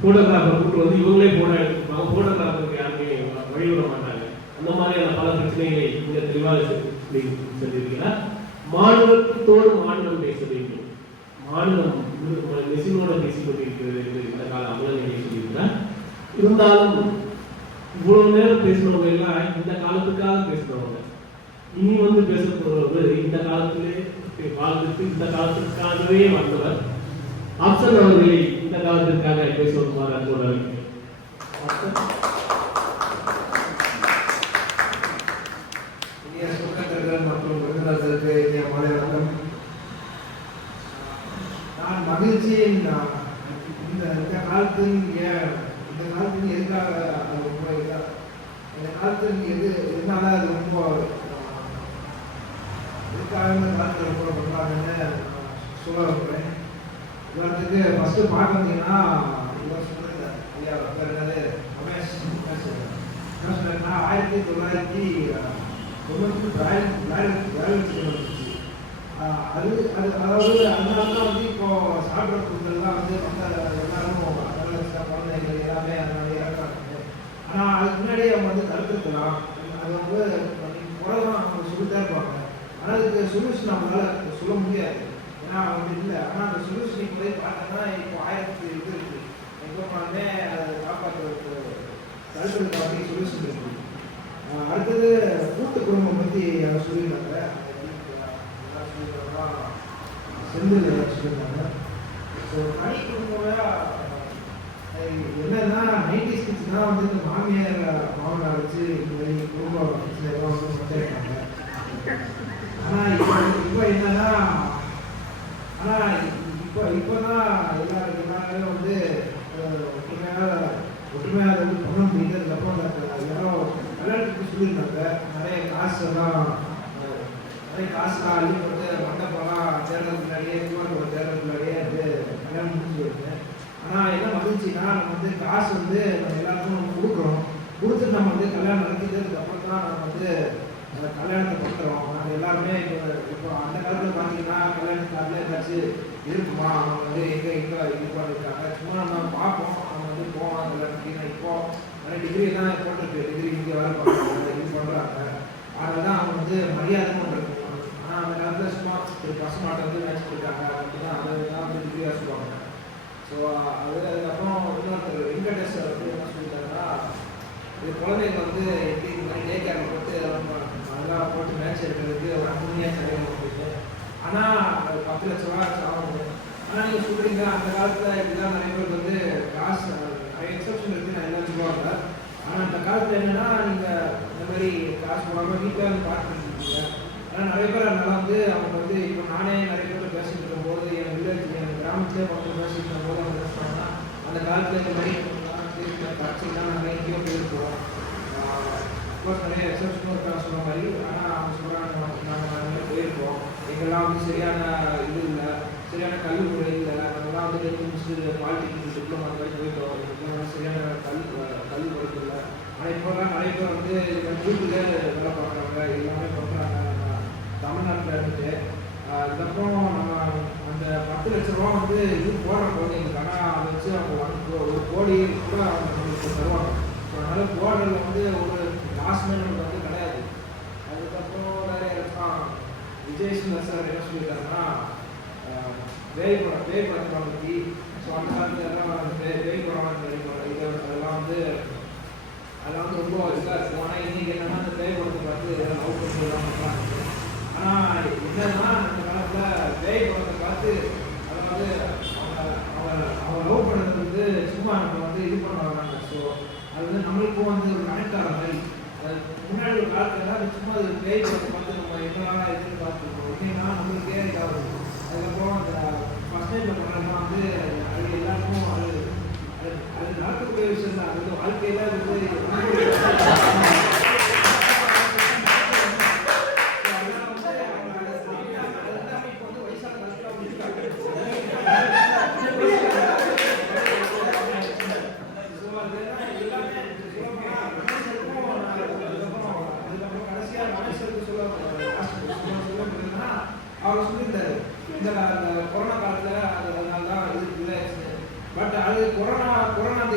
போட்டோகிராஃபர் கூட்டு வந்து இவங்களே போட்டோ எடுத்துப்பாங்க. போட்டோகிராஃபருக்கு யாருமே வழிவிட மாட்டாங்க. அந்த மாதிரியான பல பிரச்சனைகளை மிக தெளிவாக சொல்லியிருக்கிறார். மாநிலத்தோடு மாநிலம் பேச வேண்டும், மாநிலம் மெஷினோட பேசிக் கொண்டிருக்கிறது என்று இந்த கால அமலநிலையை சொல்லியிருக்கிறார். இருந்தாலும் இவ்வளவு நேரம் பேசுறவங்க எல்லாம் இந்த காலத்துக்காக பேசுறவங்க. இனி வந்து பேச போறவர்கள் இந்த காலத்திலே வாழ்ந்துட்டு இந்த காலத்திற்காகவே வந்தவர் ஆப்ஷன் அவர்களை இந்த காலத்திற்காக பேசுவார் அன்போடு மற்றும் விருந்தினர்களுக்கு இனிய மாலை வணக்கம். நான் மகிழ்ச்சி இந்த காலத்தில் எதுக்காக ரொம்ப இந்த காலத்தில் எதனால அது ரொம்ப எதுக்காக இந்த காலத்தில் ரொம்ப பண்ணுறாங்கன்னு சொல்ல விரும்புகிறேன். உதாரணத்துக்கு ஃபஸ்ட்டு பார்க்க வந்தீங்கன்னா இவர் சொல்லுங்க ஐயா பேர் என்னது ரமேஷ் என்ன சொன்னாங்கன்னா 1990 அது அதாவது அதனால தான் வந்து இப்போ சாப்பிட்ற பொருட்கள்லாம் வந்து மற்ற எல்லாரும் குழந்தைகள் எல்லாமே அதனால இறக்குறாங்க. ஆனால் அதுக்கு முன்னாடியே அவங்க வந்து தடுத்துருக்கலாம். அது வந்து குறைதான் அவங்க சொல்லிட்டே இருப்பாங்க. ஆனால் அதுக்கு சொல்யூஷன் அவங்களால சொல்ல முடியாது, ஏன்னா அவங்க இல்லை. ஆனால் அந்த சொல்யூஷன் போய் பார்த்தோம்னா இப்போ 1000 இது இருக்குது. எப்போனாலுமே அதை காப்பாற்றுறதுக்கு தடுக்கிறதுக்கு வந்து சொல்யூஷன் இருக்குது. அடுத்தது கூட்டு குடும்பம் பற்றி அவங்க சொல்லியிருந்தாங்க. செந்தில் சொல்லியிருந்தாங்க. ஸோ தனி குடும்பம் என்னன்னா 90s கிட்ஸ்னா வந்து இந்த மாமனார் வச்சு இந்த மாதிரி குடும்ப பிரச்சனைலாம் வந்து பண்ணிருக்காங்க. ஆனால் இப்போ என்னன்னா இப்போதான் எல்லாருமே வந்து ஒற்றுமையாக வந்து பண்ண முடியுது. அதுக்கப்புறம் எல்லாரும் விளையாட்டுக்கு சொல்லியிருந்தாங்க. நிறைய காசுலாம் அள்ளி போட்டு மண்டபம்லாம் தேர்தல் முன்னாடியே தேர்தல் முன்னாடியே வந்து கல்யாணம் முடிஞ்சு வருது. ஆனால் என்ன மகிழ்ச்சின்னா நம்ம வந்து காசு வந்து நம்ம எல்லாருக்கும் நம்ம கொடுத்துட்டு நம்ம வந்து கல்யாணம் நடத்திட்டதுக்கு அப்புறம் தான் நம்ம வந்து கல்யாணத்தை பண்ணுறோம். நாங்கள் எல்லாருமே இப்போ அந்த காலத்தில் பார்த்தீங்கன்னா கல்யாணத்துக்காக ஏதாச்சும் இருக்குமா, அவங்க வந்து எங்கே இது பண்ணியிருக்காங்க, சும்மா நம்ம பார்ப்போம். அவங்க வந்து போவோம் கல்யாணத்துக்கு. இப்போ நிறைய டிகிரி தான் போட்டிருக்கு, டிகிரி இங்கே வேலை பார்க்குறாங்க, இது பண்ணுறாங்க. அதனால தான் அவங்க வந்து மரியாதை பண்ணுறாங்க. ஆனால் அந்த காலத்தில் சும்மா ஒரு பசு மாட்டை வந்து நினச்சிட்டு இருக்காங்க அப்படின்னா அதை தான் வந்து டிகிரியாக சொல்லுவாங்க. ஸோ 10 லட்ச ரூபா ஆகும். ஆனால் நீங்கள் சொல்கிறீங்க அந்த காலத்தில் இப்படிதான் நிறைய பேர் வந்து காசு நிறைய எக்ஸப்ஷன் இருக்குது, நான் எல்லாம் சொல்லுவாங்க. ஆனால் அந்த காலத்தில் என்னன்னா நீங்கள் இந்த மாதிரி காசு போடாமல் வீட்டில் வந்து பார்த்துருக்கீங்க. ஆனால் நிறைய பேர் அதனால வந்து அவங்க வந்து இப்போ நானே நிறைய பேர் பேசிட்டு இருக்கும்போது என் வில்லேஜ் என் கிராமத்திலே மக்கள் பேசிட்டு இருக்கும்போது அவங்க என்ன சொன்னாங்கன்னா அந்த காலத்தில் இந்த மாதிரி கட்சிலாம் நாங்கள் எங்கேயோ போயிருக்கோம். அஃப்கோர்ஸ் நிறைய எக்ஸப்ஷனும் இருக்கா சொன்ன மாதிரி. ஆனால் அவங்க சொல்கிறாங்க நாங்கள் போயிருக்கோம், எங்கெல்லாம் வந்து சரியான இது இல்லை, சரியான கல்விமுறை இல்லை, நம்மளாம் வந்து டென்த்து முடிச்சுட்டு பாலிடெக்னிக் டிப்ளமா மாதிரி போயிட்டோம், இதுக்கெல்லாம் சரியான கல்வி முறைகள் இல்லை. ஆனால் இப்போலாம் நிறைய பேர் வந்து வீட்டிலே வேலை பார்க்குறாங்க, எல்லாமே பண்ணுறாங்க தமிழ்நாட்டில் இருந்துட்டு. அதுக்கப்புறம் நம்ம அந்த 10 லட்ச ரூபா வந்து இது போடுற குழந்தைங்களுக்கு, ஆனால் அதை வச்சு அவங்க 1 கோடி கூட அவங்க நம்மளுக்கு தருவாங்க. ஸோ அதனால் போடுறதுல வந்து ஒரு லாஸ்மே நமக்கு வந்து கிடையாது. அதுக்கப்புறம் வேறு விஜய் சார் என்ன சொல்லியிருக்காருன்னா பேய் படத்தை பற்றி. ஸோ அந்த காலத்தில் எல்லாம் பேய் படம் இது அதெல்லாம் வந்து ரொம்ப இதாக இருக்கும். ஆனால் இன்றைக்கி என்னன்னா அந்த பேய் படத்தை பார்த்து லவ் பண்ணுறதுலாம் பண்ணுறாங்க. ஆனால் என்னன்னா அந்த காலத்தில் பேய் படத்தை பார்த்து அதை வந்து அவங்க லவ் பண்ணுறது வந்து சும்மா நம்ம வந்து இது பண்ண வராங்க. ஸோ அது வந்து நம்மளுக்கும் வந்து ஒரு கனெக்ட் ஆகிற மாதிரி. முன்னாடி ஒரு காலத்தில் அது சும்மா அது பேய் படத்தை பார்த்து நம்ம என்னெல்லாம் இதுன்னு பார்த்துருக்கோம். எப்படின்னா நம்மளுக்கே இதாகும். அதுக்கப்புறம் அந்த ஃபஸ்ட் டைமில் பண்ணுறதுலாம் வந்து அது எல்லாருக்கும் அது நடக்கக்கூடிய விஷயம் தான். அது வந்து வாழ்க்கையில் வந்து அவர் சொல்லியிருந்தாரு இந்த கொரோனா காலத்தில் அதனால தான் இது இல்லை. பட் அது கொரோனா அந்த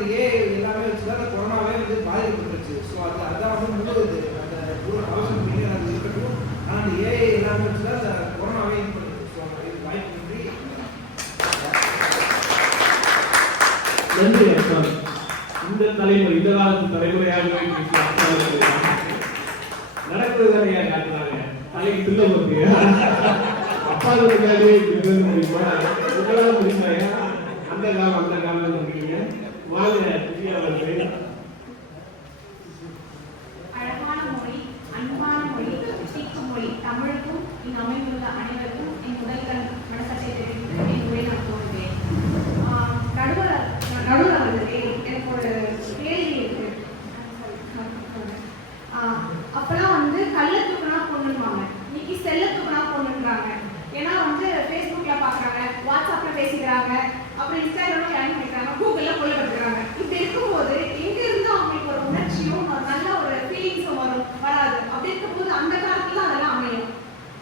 எல்லாமே வச்சுதான் அந்த கொரோனாவே வந்து பாதிக்கப்பட்டுருச்சு. ஸோ அதுதான் வந்து முழுவது அந்த அவசரம் மீறி அது இருக்கட்டும். ஆனால் அந்த ஏஐ எல்லாமே வச்சுதான் அந்த கொரோனாவே இது பண்ணுது. ஸோ இது வாய்ப்பு நன்றி அர்த்தம். இந்த தலைமுறை இந்த காலத்து தலைமுறையாக நடக்கிறதா காட்டுறாங்க. தலைக்கு தில்ல போட்டியா அப்பா இருக்காது முடியுமா உங்களால் முடியுமாயா? அந்த காலம் இருக்கீங்க. வாங்க புதிய அழகான மொழி, அன்பான மொழி, சீக்கும் மொழி தமிழுக்கும் இங்கு அமைந்துள்ள அனைவருக்கும் என் முதல்கள் மனசட்டை தெரிவித்து என் உரை நான் தோன்றுவேன். நடுவர் அவர்களே, எனக்கு ஒரு கேள்வி இருக்கு. அப்பெல்லாம் வந்து கல்ல தூக்குனா பொண்ணுவாங்க, இன்னைக்கு செல்ல தூக்குனா பொண்ணுன்றாங்க. ஏன்னா வந்து ஃபேஸ்புக்ல பாக்குறாங்க, வாட்ஸ்அப்ல பேசிக்கிறாங்க, அப்புறம் இன்ஸ்டாகிராம்ல ஜாயின் பண்ணிக்கிறாங்க, கூகுள்ல கொள்ள கட்டுறாங்க. இப்படி இருக்கும்போது எங்க இருந்து அவங்களுக்கு ஒரு உணர்ச்சியும் ஒரு நல்ல ஒரு ஃபீலிங்ஸும் வராது. அப்படி இருக்கும்போது அந்த காலத்துல அதெல்லாம் அமையும்.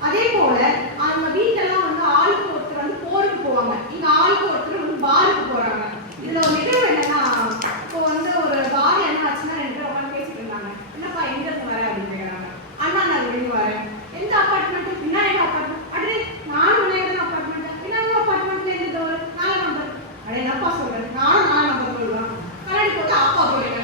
அதே போல அவங்க வீட்டெல்லாம் வந்து ஆளுக்கு ஒருத்தர் வந்து போருக்கு போவாங்க, இங்க ஆளுக்கு ஒருத்தர் வந்து பாருக்கு போறாங்க. இதுல ஒரு நிகழ்வு என்னன்னா, இப்போ வந்து ஒரு பார் என்ன ஆச்சுன்னா 2 பேரும் பேசிட்டு இருந்தாங்க. என்னப்பா எங்க இருந்து வர அப்படின்னு கேட்கறாங்க. அண்ணா நான் வெளியே வரேன். எந்த அப்பார்ட்மெண்ட்? விநாயகர் அப்பார்ட்மெண்ட். அடே நானும் விநாயகர் அப்பார்ட்மெண்ட். விநாயகர் அப்பார்ட்மெண்ட்ல இருந்து ஒரு 4 நம்பர். அடே என்னப்பா சொல்றேன், நானும் 4 நம்பர் சொல்றேன். கண்ணாடி போட்டு அப்பா போறீங்க.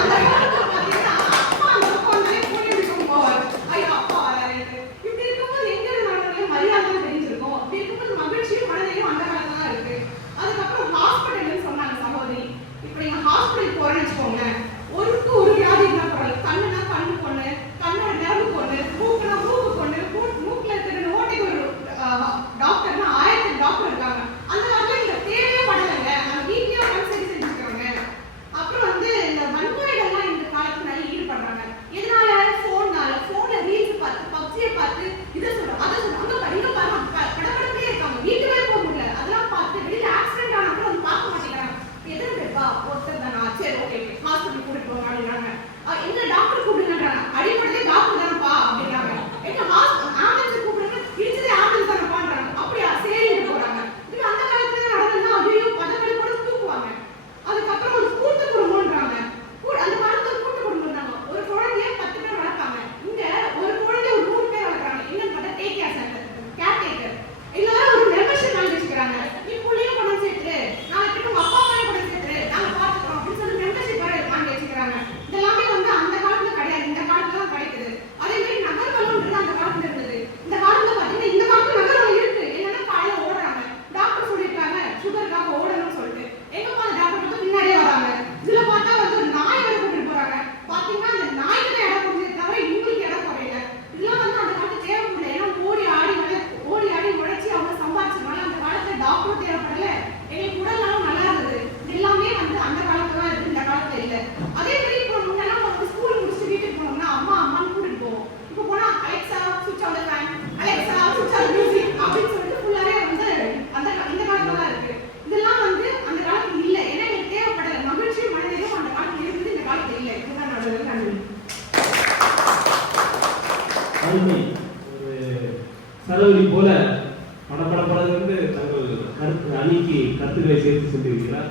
அந்த காலத்துல பாத்தீங்கன்னா அப்பா அந்த பொண்ணே கூட்டிட்டு போவாரு. ஐயோ அப்பா வராரு. இப்படி இருக்கும்போது எங்க இருந்தாலும் மரியாதை தெரிஞ்சிருக்கும். அப்படி இருக்கும்போது மகிழ்ச்சியும் மனதையும் அந்த காலத்துல தான் இருக்கு. அதுக்கப்புறம் ஹாஸ்பிட்டல்னு சொன்னாங்க சகோதரி. இப்ப நீங்க ஹாஸ்பிட்டல் போறேன்னு வச்சுக்கோங்க, ஒரு வியாதி இருந்தா பரவாயில்ல. கண்ணுனா கண்ணு பொண்ணு, கண்ணோட நரம்பு பொண்ணு, மூக்குனா மூக்கு பொண்ணு, மூக்குல இருக்கிற ஓட்டைக்கு ஒரு டாக்டர்னா 1000 டாக்டர் இருக்காங்க. அந்த காலத்துல இந்த தேவையே படலைங்க, நம்ம வீட்லயே உட்காந்து சரி செஞ்சுக்கிறாங்க. அப்புறம் வந்து இந்த வன்முறைகள்லாம் இந்த காலத்துல நிறைய ஈடுபடுறாங்க. எதனால? போன்ல ரீல்ஸ் பார்த்து, பப்ஜியை பார்த்து, இதை சொல்றோம் அதை சொல்றோம், அங்க படிக்க பாருங்க, கடற்கடப்பே இருக்காங்க, வீட்டு வேலை போக முடியல. அதெல்லாம் பார்த்து வெளியில ஆக்சிடென்ட் ஆனா கூட வந்து பார்க்க மாட்டேங்கிறாங்க. எத்தனை பேர்ப்பா? ஒருத்தர் தானா? சரி ஓகே ஹாஸ்பிட்டல் கூட்டிட்டு போங்க அப்படின்றாங்க. எங்க டாக்டர் கூப்பிடுங்கன்றாங்க. அடிப்படையிலே டாக்டர் தானப்பா அப்படின்றாங்க. எங்க ஆம்புலன்ஸ் கூப்பிடுங்க, இடிச்சதே ஆம்புலன்ஸ் தானப்பான்றாங்க. அப்படியா சரின்னு போறாங்க. இது அந்த காலத்துல நடந்ததுன்னா ஐயோ பதவி கூட தூக்குவாங்க. அதுக்கப்புறம் ஒரு கூட்டு குடும்பம்ன்றாங்க. அந்த காலத்துல கூட்டு குடும்பம்ன்றாங்க. ஒரு குழந்தைய 10 பேர் வளர்ப்பாங்க. இங்க ஒரு குழந்தைய ஒரு 3 பேர் வளர்க்குறாங்க. என்னன்னு பார்த்தா டேக் கேர் சென்டர். சரவெளி போல படபடபடன்னு தங்கள் அணிக்கு கருத்துக்களை சேர்த்து சென்றிருக்கிறார்.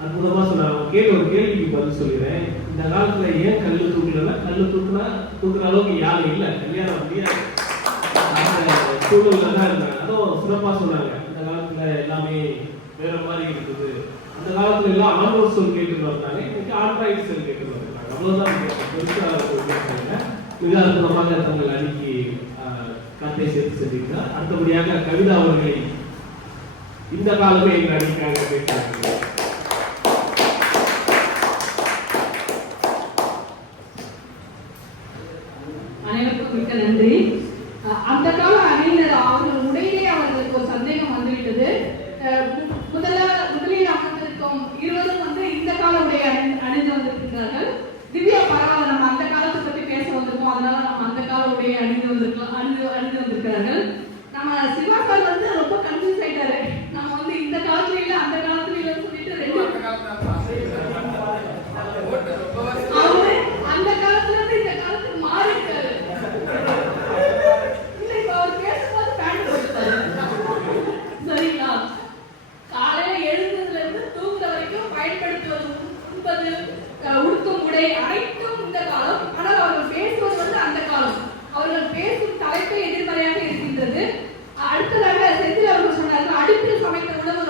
அற்புதமா சொன்னார். கேட்ட ஒரு கேள்விக்கு பதில் சொல்கிறேன். இந்த காலத்துல ஏன் கல்லு தூக்கலன்னா, கல்லு தூக்குற அளவுக்கு யாரும் இல்லை, கல்யாணம் முடியாது சூழல்ல தான் இருந்தாங்க. அதுவும் சிறப்பா சொன்னாங்க. இந்த காலத்துல எல்லாமே வேற மாதிரி இருக்குது. அந்த காலத்துல எல்லாம் ஆண்ட்ராய்டு செல் கேட்டுட்டு வந்தாங்க, இன்னைக்கு ஆண்ட்ராய்டு செல் கேட்டுட்டு வந்தாங்க. அவ்வளவுதான் மிக அற்புதமாக தங்கள் அணிக்கு கருத்தை சேர்த்து சென்றிருக்கிறார். அடுத்தபடியாக கவிதா அவர்களை இந்த காலமே எங்கள் அணிக்காக பேசுகிறார்கள். அனைவருக்கும் மிக்க நன்றி. அந்த கால அணியினர் அவர்கள் உடையிலே அவர்களுக்கு ஒரு சந்தேகம் வந்துவிட்டது. முதலில் அமர்ந்திருக்கும் இருவரும் இந்த கால உடைய அணிந்து வந்திருக்கிறார்கள். திவ்யா பரவாயில்ல, நம்ம அந்த காலத்தை பத்தி பேச வந்திருக்கோம், அதனால நம்ம அந்த கால உடைய அணிந்து வந்திருக்கிறார்கள். நம்ம சிவா சார் ரொம்ப கன்ஃபியூஸ் ஆயிட்டாரு. நம்ம இந்த காலத்துல இல்ல அந்த காலத்துல இல்ல சொல்லிட்டு அவரு அந்த காலத்துல இருந்து இந்த காலத்துக்கு மாறிட்டாரு. இல்ல அவர் பேசும்போது பேண்ட் போட்டுட்டாரு. சரிங்களா? காலையில எழுந்ததுல இருந்து தூங்குற வரைக்கும் பயன்படுத்துவது உண்பது உடுக்கும் உடை அனைத்தும் இந்த காலம். ஆனால் அவர்கள் பேசுவது அந்த காலம். அவர்கள் பேசும் தலைப்பே எதிர்மறையாக இருக்கின்றது. அடுத்ததாக செந்தில் அவர்கள் சொன்னார்கள், அடுப்பில் சமைத்த உணவு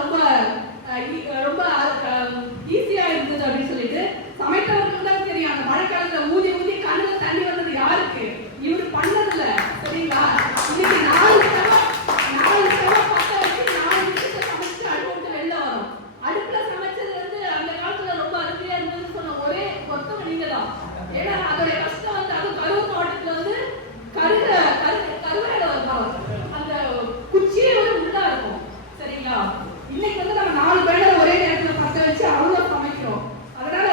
ரொம்ப ஈஸியா இருந்தது அப்படின்னு சொல்லிட்டு. சமைத்தவர்கள் தான் தெரியும். அந்த மழைக்காலத்துல ஊதி ஊதி கண்ணுல தண்ணி வந்தது யாருக்கு? இவரு பண்ணதில்ல. சரிங்களா? இன்னைக்கு 4 ஸ்டவ் பத்த வச்சு 4 நிமிஷத்துல சமைச்சு அடுப்பு வெளில வரும். அடுப்புல சமைச்சது அந்த காலத்துல ரொம்ப அருமையா இருந்ததுன்னு சொன்ன ஒரே ஒருத்தவங்க நீங்க தான். ஏன்னா அதோட கஷ்டம் அது கருவு தோட்டத்துல கருவேல வரும். அந்த குச்சியே உள்ளா இருக்கும். சரிங்களா? இன்னைக்கு நம்ம 4 பேரை ஒரே நேரத்துல பத்த வச்சு அவ்வளவு சமைக்கிறோம். அதனால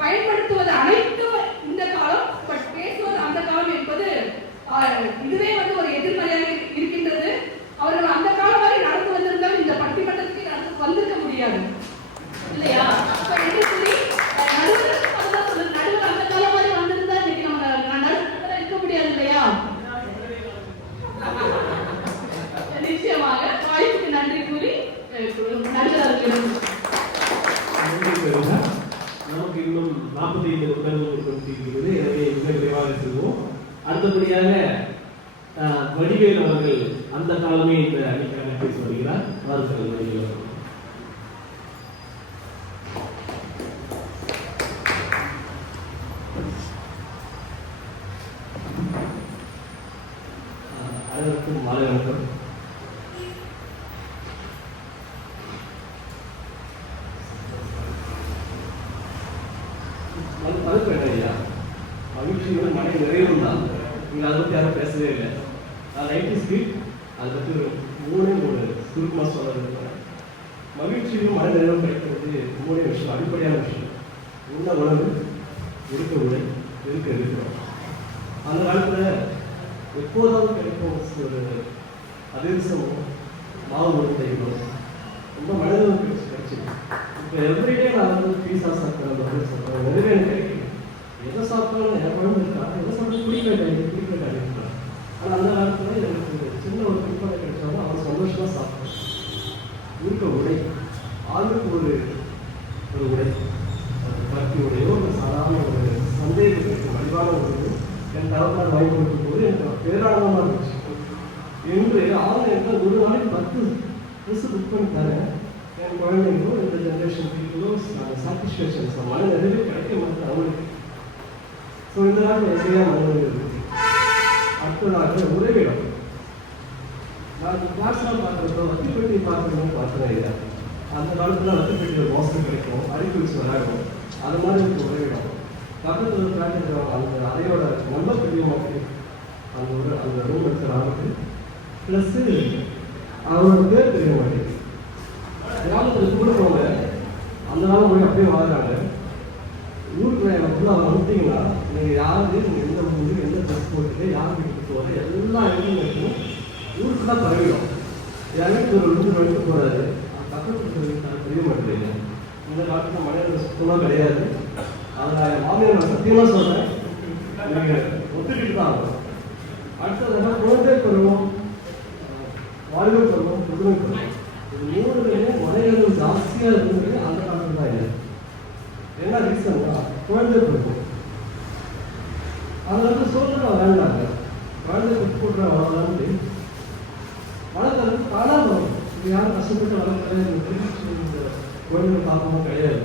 பயன்படுத்துவது அனைத்தும் இந்த காலம், பட் பேசுவது அந்த காலம் என்பது இதுவே ஒரு எதிர்மறையாக இருக்கின்றது. அவர்கள் அந்த காலம் வரை நடந்து வந்திருந்தால் இந்த பட்டிமன்றத்துக்கு நடந்து வந்திருக்க முடியாது இல்லையா? நடுவர் அந்த காலம் வரை வந்திருந்தா இன்னைக்கு நம்ம நடுவர் இருக்க முடியாது இல்லையா? நிச்சயமாக வாய்ப்புக்கு நன்றி கூறி நடுவர்களுக்கு நமக்கு இன்னும் 45 நிமிடங்கள் கொடுத்திருக்கிறது. எனவே மிக விரைவாக செல்வோம். அடுத்தபடியாக வடிவேல் அவர்கள் அந்த காலமே இந்த அணிக்காக பேச வருகிறார். அவர்கள் வடிவேல் அவர்கள். அனைவருக்கும் மாலை வணக்கம். மகிழ்ச்சியோட மழை நிறைவும் தான். நீங்கள் அதை பற்றி யாரும் பேசவே இல்லை. லைட் ஸ்பீட் அதை பற்றி ஒரு 3 சுருக்கமாக சொல்ல இருக்கிறேன். மகிழ்ச்சியும் மழை நிறைவும் கிடைக்கிறது 3 விஷயம், அடிப்படையான விஷயம். உள்ள உணவு, இருக்க உடை, இருக்கிறோம். அந்த காலத்தில் எப்போதாவது கிடைக்கும் ஒரு அதிர்சமோ மாவு உருட்டைகளோ ரொம்ப மழை கிடைச்சிருக்கு. இப்போ எவ்ரிடே நான் பீஸா சாப்பிட்றேன், நிறைய எனக்கு கிடைக்கும். எதை சாப்பிட்டாலும் என் குழம்பு இருக்கா, எதை சாப்பிட்டாலும் குடிக்க அப்படின்றான். ஆனால் அந்த காலத்தில் எனக்கு சின்ன ஒரு பின்பலை கிடைச்சாலும் அவன் சந்தோஷமாக சாப்பிட்றேன். இருக்க உடை, ஆளுக்கு ஒரு உடை, பருத்தி உடையோ ஒரு சாதாரண ஒரு சந்தேகத்துக்கு வடிவான ஒரு என் தரப்பாடு வாங்கி கொடுக்கும் போது எனக்கு பேராளமாக இருந்துச்சு. என்று ஆன்லைனில் ஒரு நாளைக்கு 10 ட்ரெஸ் புக் பண்ணி தரேன். என் குழந்தைங்களோ இந்த ஜென்ரேஷன் பீப்புளோ சாட்டிஸ்ஃபேக்ஷன்ஸ் மழை நிறைய கிடைக்க மாட்டேன் அவங்களுக்கு. ஸோ இந்த நாள் எஸ்ஐயாக மழை அடுத்ததாக உதவிடும். நான் கிளாஸ்லாம் பார்க்குறதோ வத்திப்பட்டி பார்க்கணும்னு பார்த்தேன் இல்லை. அந்த காலத்தில் வத்திப்பட்டியில் மோசம் கிடைக்கும், அறிவிச்சு விளையாடும். அது மாதிரி எனக்கு உதவிடும். பக்கத்தில் ஒரு ஃப்ளாட் இருக்கிறவங்க அந்த அதையோட நம்பர் தெரிய மாட்டேங்குது. அந்த ரூம் இருக்கிற ஆளுக்கு ப்ளஸ்ஸு அவரோட பேர் தெரிய மாட்டேங்குது. கிராமத்தில் கொடுக்குறவங்க அந்த நாள் போய் அப்படியே வாழ்கிறாங்க. ஊருக்குள்ள எனக்குள்ள அவர் வந்துட்டீங்கன்னா நீங்கள் யாரு, நீங்கள் எந்த ஊருக்கு எந்த ட்ரெஸ் போட்டுட்டு யார் வீட்டுக்கு போகிற எல்லா இடமும் இருக்கும். ஊருக்கு தான் பரவிடும். எனக்கு ஒரு 2 மணிக்கு போகிறாரு, பக்கத்து தெரிய மாட்டேங்குது. இந்த காலத்தில் மழையில் சுத்தமாக கிடையாது. அதில் மாமியார் நான் சத்தியமாக சொல்கிறேன், நீங்கள் ஒத்துக்கிட்டு தான் ஆகும். அடுத்தது குழந்தை பருவம் யாரும் கஷ்டப்பட்டு வளர்க்கல இந்த குழந்தைங்க பார்க்கவும் கிடையாது.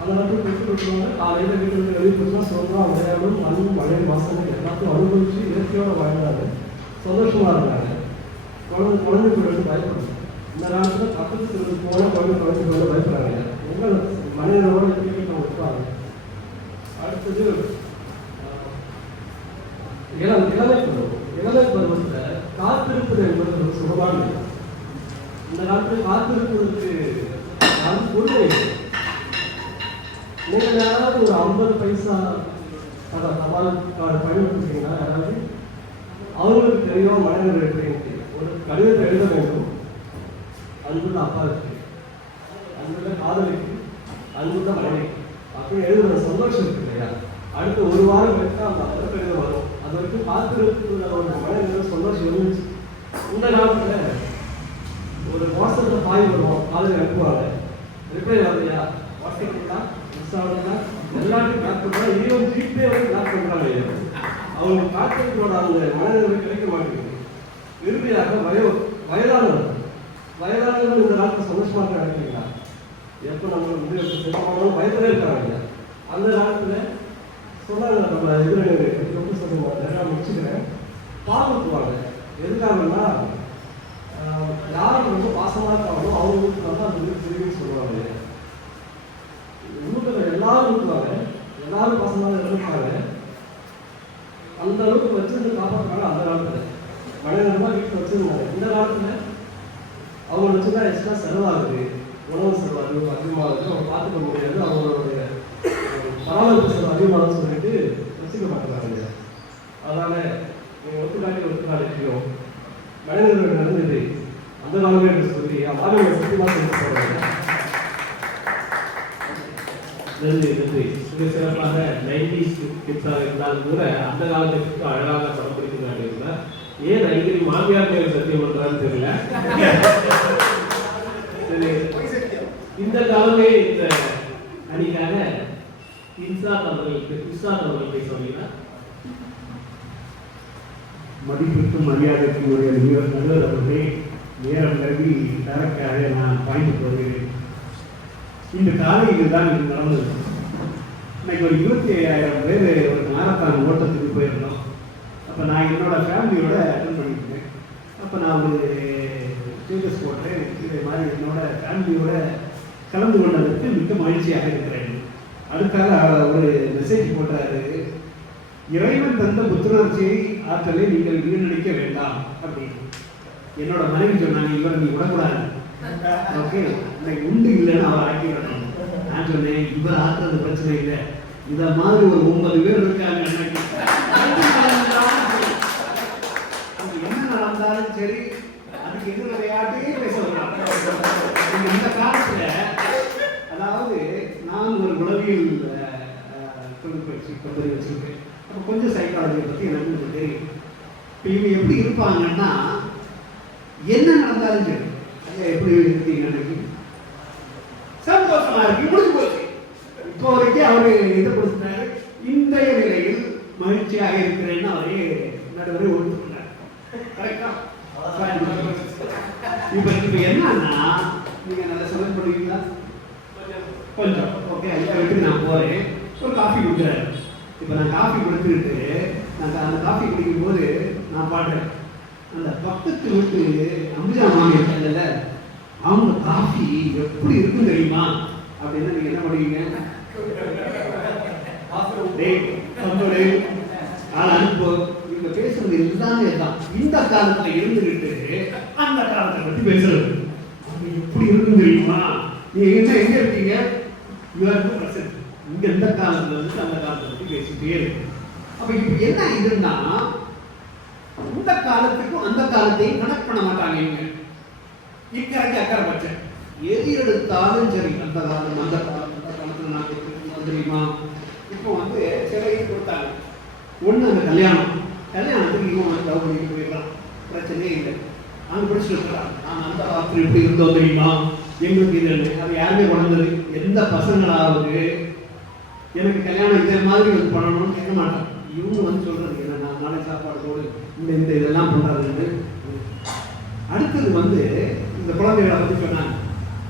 அதனால பெற்று விட்டுருவாங்க. காலையில் வீட்டு வெளியே போச்சுன்னா சொல்கிறோம் விளையாடும் மண்ணும் மழை மாசம் எல்லாத்தையும் அனுபவிச்சு இயற்கையோட வாழ்ந்தாங்க, சந்தோஷமா இருந்தாங்க. குழந்தைக்கு வந்து பயப்படுது. இந்த காலத்தில் பக்கத்துக்கு போன குழந்தைக்கு பயப்படுறாங்க. உங்கள் மனிதனோட நம்ம இருப்பாங்க. அடுத்தது இளமை பருவத்தில் காத்திருப்பது என்பது ஒரு சுகமான. இந்த காலத்தில் காத்திருப்பதற்கு அது பொருள். நீங்கள் யாராவது ஒரு 50 பைசா தபால் கார்டு பயன்படுத்திங்கன்னா யாராவது அவங்களுக்கு தெரியும் மனிதர்கள் எப்படி ஒரு கடிதத்தை எழுத வேண்டும். அன்புள்ள அப்பா இருக்கு, அன்புள்ள காதலிக்கு, அன்புள்ள மனைவிக்கு அப்படி எழுதுற சந்தோஷம் இருக்கு இல்லையா? அடுத்த ஒரு வாரம் கழித்து அந்த கடிதம் வரும். அது வரைக்கும் காத்திருக்கிற ஒரு மனிதர்கள் சந்தோஷம் இருந்துச்சு. இந்த காலத்தில் ஒரு வாட்ஸ்அப்பில் பாய் வருவோம், காலையில் அனுப்புவாங்க, ரிப்ளை வரலையா, வாட்ஸ்அப்லாம் இன்ஸ்டாவில எல்லாத்தையும் பேக் பண்ணுறாங்க. ஈவன் ஜிபே வந்து பேக் பண்ணுறாங்க. அவங்க காத்திருக்கோட அந்த மனிதர்கள் கிடைக்க மாட்டேங்குது. இறுதியாக வயதானவர்கள் இந்த நாட்டில் சந்தோஷமாக நினைக்கிறீங்களா? எப்போ நம்ம வந்து சுத்தமானாலும் பயத்திலே இருக்கிறாங்க. அந்த காலத்தில் சொன்னாங்க, நம்ம எதிர்ப்பு சொல்லுவாங்க, நான் முடிச்சுக்கிறேன், பால் ஊற்றுவாங்க. எதுக்காகன்னா யாரும் ரொம்ப பாசமாக இருக்காங்களோ அவங்க ஊற்றுவாங்க, அது வந்து திரும்பின்னு சொல்லுவாங்க. ஊற்றுல எல்லாரும் ஊற்றுவாங்க, எல்லாரும் பாசமாக இருப்பாங்க. அந்த அளவுக்கு வச்சிருந்து காப்பாற்றுறாங்க. அந்த காலத்தில் மனிதர்கள் வீட்டில் வச்சிருந்தாங்க. இந்த காலத்தில் அவங்க வச்சுதான் எக்ஸ்ட்ரா செலவாகுது, உணவு செலவு அதிகமாகுது, அவங்க பார்த்துக்க முடியாது, அவங்களுடைய பராமரிப்பு செலவு அதிகமாகுதுன்னு சொல்லிட்டு வச்சுக்க மாட்டேங்கிறாங்க. அதனால நீங்கள் ஒத்துக்காட்டியும் மனிதர்கள் நடந்தது அந்த காலமே என்று சொல்லி அவங்க சத்தியமாக சொல்லி போகிறாங்க. நன்றி நன்றி. மிக சிறப்பாக 90s கிட்ஸாக இருந்தாலும் கூட அந்த காலத்துக்கு அழகாக படம் பிடிக்கிறாங்க. ஏன் அடிக்கடி மாமியார் மேல சத்தியம் பண்றான்னு தெரியல. இந்த காலமே இந்த அணிக்காக இன்சாத் அவர்கள் பேசுவாங்க. மதிப்பிற்கும் மரியாதைக்கும் உரிய நடுவர் அவர்களே, நேரம் கருதி தரக்காக நான் பாய்ந்து வருகிறேன். இந்த காலை இதுதான் இது நடந்தது. இன்னைக்கு ஒரு 25,000 பேர் ஒரு மாரத்தான் ஓட்டத்துக்கு போயிருந்தோம். அப்போ நான் என்னோட ஃபேமிலியோட அட்டன் பண்ணியிருந்தேன். அப்போ நான் ஒரு ஸ்டேட்டஸ் போட்டேன், இதே மாதிரி என்னோட ஃபேமிலியோட கலந்து கொண்டதற்கு மிக்க மகிழ்ச்சியாக இருக்கிறேன். அதுக்காக ஒரு மெசேஜ் போட்டாரு, இறைவன் தந்த புத்துணர்ச்சியை ஆற்றலை நீங்கள் வீணடிக்க வேண்டாம் அப்படின்னு. என்னோட மனைவி சொன்னாங்க, இவர் நீ விடக்கூடாது, ஓகே இன்னைக்கு உண்டு இல்லைன்னு அவர் ஆக்கி விடணும். நான் சொன்னேன், இவர் ஆக்குறது பிரச்சனை இல்லை, இதை மாதிரி ஒரு 9 பேர் இருக்காங்க, என்ன நடந்தாலும் சரி அதுக்கு என்ன விளையாட்டே பேச வர்றாங்க. இந்த காலத்துல அதாவது நான் ஒரு உளவியல் தொழிற்பயிற்சி கம்பெனி வச்சிருக்கேன். அப்போ கொஞ்சம் சைக்காலஜியை பற்றி எனக்கு கொஞ்சம் தெரியும். இப்போ இவங்க எப்படி இருப்பாங்கன்னா, என்ன நடந்தாலும் சரி எப்படி இருக்கீங்க சந்தோஷமா இருக்கு, முடிஞ்சு போச்சு. இப்போ வரைக்கும் அவரு இதை கொடுத்தாரு, இன்றைய நிலையில் மகிழ்ச்சியாக இருக்கிறேன்னு அவரே நடுவரை ஒத்துக்கொண்டார். கரெக்டா? இப்ப என்னன்னா, நீங்க நல்லா சொல்ல முடியுங்களா? கொஞ்சம் ஓகே, ஐயா வீட்டுக்கு நான் போறேன், ஒரு காஃபி குடிக்கிறாரு. இப்ப நான் காஃபி கொடுத்துட்டு நான் அந்த காஃபி குடிக்கும் போது நான் பாடுறேன், அந்த பக்கத்து வீட்டு அம்பிகா மாமி இருக்காங்கல்ல, அவங்க காஃபி எப்படி இருக்கும் தெரியுமா அப்படின்னா நீங்க என்ன பண்ணுவீங்க? அனுப்பு. இவங்க பேசுறது எல்லாமே தான் இந்த காலத்துல இருந்துகிட்டு அந்த காலத்தை பத்தி பேசுறது. எப்படி இருக்கும் தெரியுமா? நீங்க எங்க இருக்கீங்க? இங்க இந்த காலத்துல இருந்து அந்த காலத்தை பத்தி பேசிட்டே இருக்கு. அப்ப இப்ப என்ன இதுன்னா, இந்த காலத்துக்கும் அந்த காலத்தையும் கனெக்ட் பண்ண மாட்டாங்க. இவங்க இக்கரைக்கு அக்கறை பட்சம் எது எடுத்தாலும் சரி, அந்த காலம் அந்த காலத்துல நான் தெரியுமா? இப்போ வந்து சிலை கொடுத்தாங்க. ஒண்ணு அந்த கல்யாணத்துக்கு இவன் வந்து லவ் பண்ணிட்டு போயிடலாம், பிரச்சனையே இல்லை, அங்க பிடிச்சிட்டு இருக்கலாம். நான் அந்த காலத்துல இப்படி இருந்தோம் தெரியுமா, எங்களுக்கு இது அது யாருமே கொண்டது, எந்த பசங்களாவது எனக்கு கல்யாணம் இதே மாதிரி வந்து பண்ணணும்னு கேட்க மாட்டாங்க. இவங்க வந்து சொல்றது என்ன, நாளை சாப்பாடு போடு, இந்த இதெல்லாம் பண்றது. அடுத்தது வந்து இந்த குழந்தைகளை பற்றி சொன்னாங்க.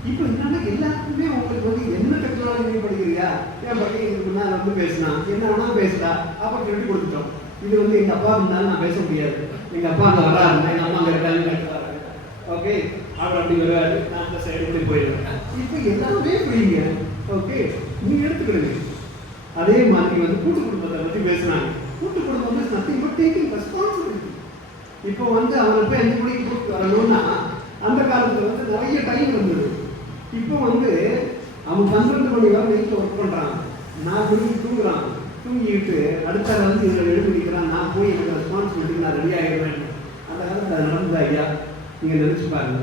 இப்போ என்னன்னா எல்லாருக்குமே உங்களுக்கு வந்து என்ன டெக்னாலஜி படிக்கிறியா, என் பையன் இதுக்கு முன்னால் வந்து பேசினா என்ன வேணா பேசுடா ஆப்பர்ச்சுனிட்டி கொடுத்துட்டோம். இது வந்து எங்கள் அப்பா இருந்தாலும் நான் பேச முடியாது, எங்கள் அப்பா அங்கே வரா இருந்தேன், எங்கள் அம்மா அங்கே இருக்காங்க, ஓகே அவர் அப்படி வருவாரு, நான் அந்த சைடு இப்படி போயிடுவேன். இப்போ எல்லாமே புரியுங்க, ஓகே நீங்க எடுத்துக்கிடுங்க. அதே மாதிரி வந்து கூட்டு குடும்பத்தை பற்றி பேசுனாங்க. கூட்டு குடும்பம் is nothing but taking responsibility. இப்போ வந்து அவரை போய் 5 மணிக்கு கூப்பிட்டு வரணும்னா அந்த காலத்தில் வந்து நிறைய டைம் இருந்தது. இப்போ வந்து அவன் 12 மணி வரை வீட்டில் ஒர்க் பண்ணுறாங்க, நான் தூங்குறான், தூங்கிட்டு அடுத்த வந்து இதில் எழுதி நிற்கிறான், நான் போய் எனக்கு ரெஸ்பான்சிபிலிட்டி நான் ரெடி ஆகிடுவேன். அந்த காலத்தில் அது நடந்தது ஐயா, நீங்கள் நினச்சி பாருங்க.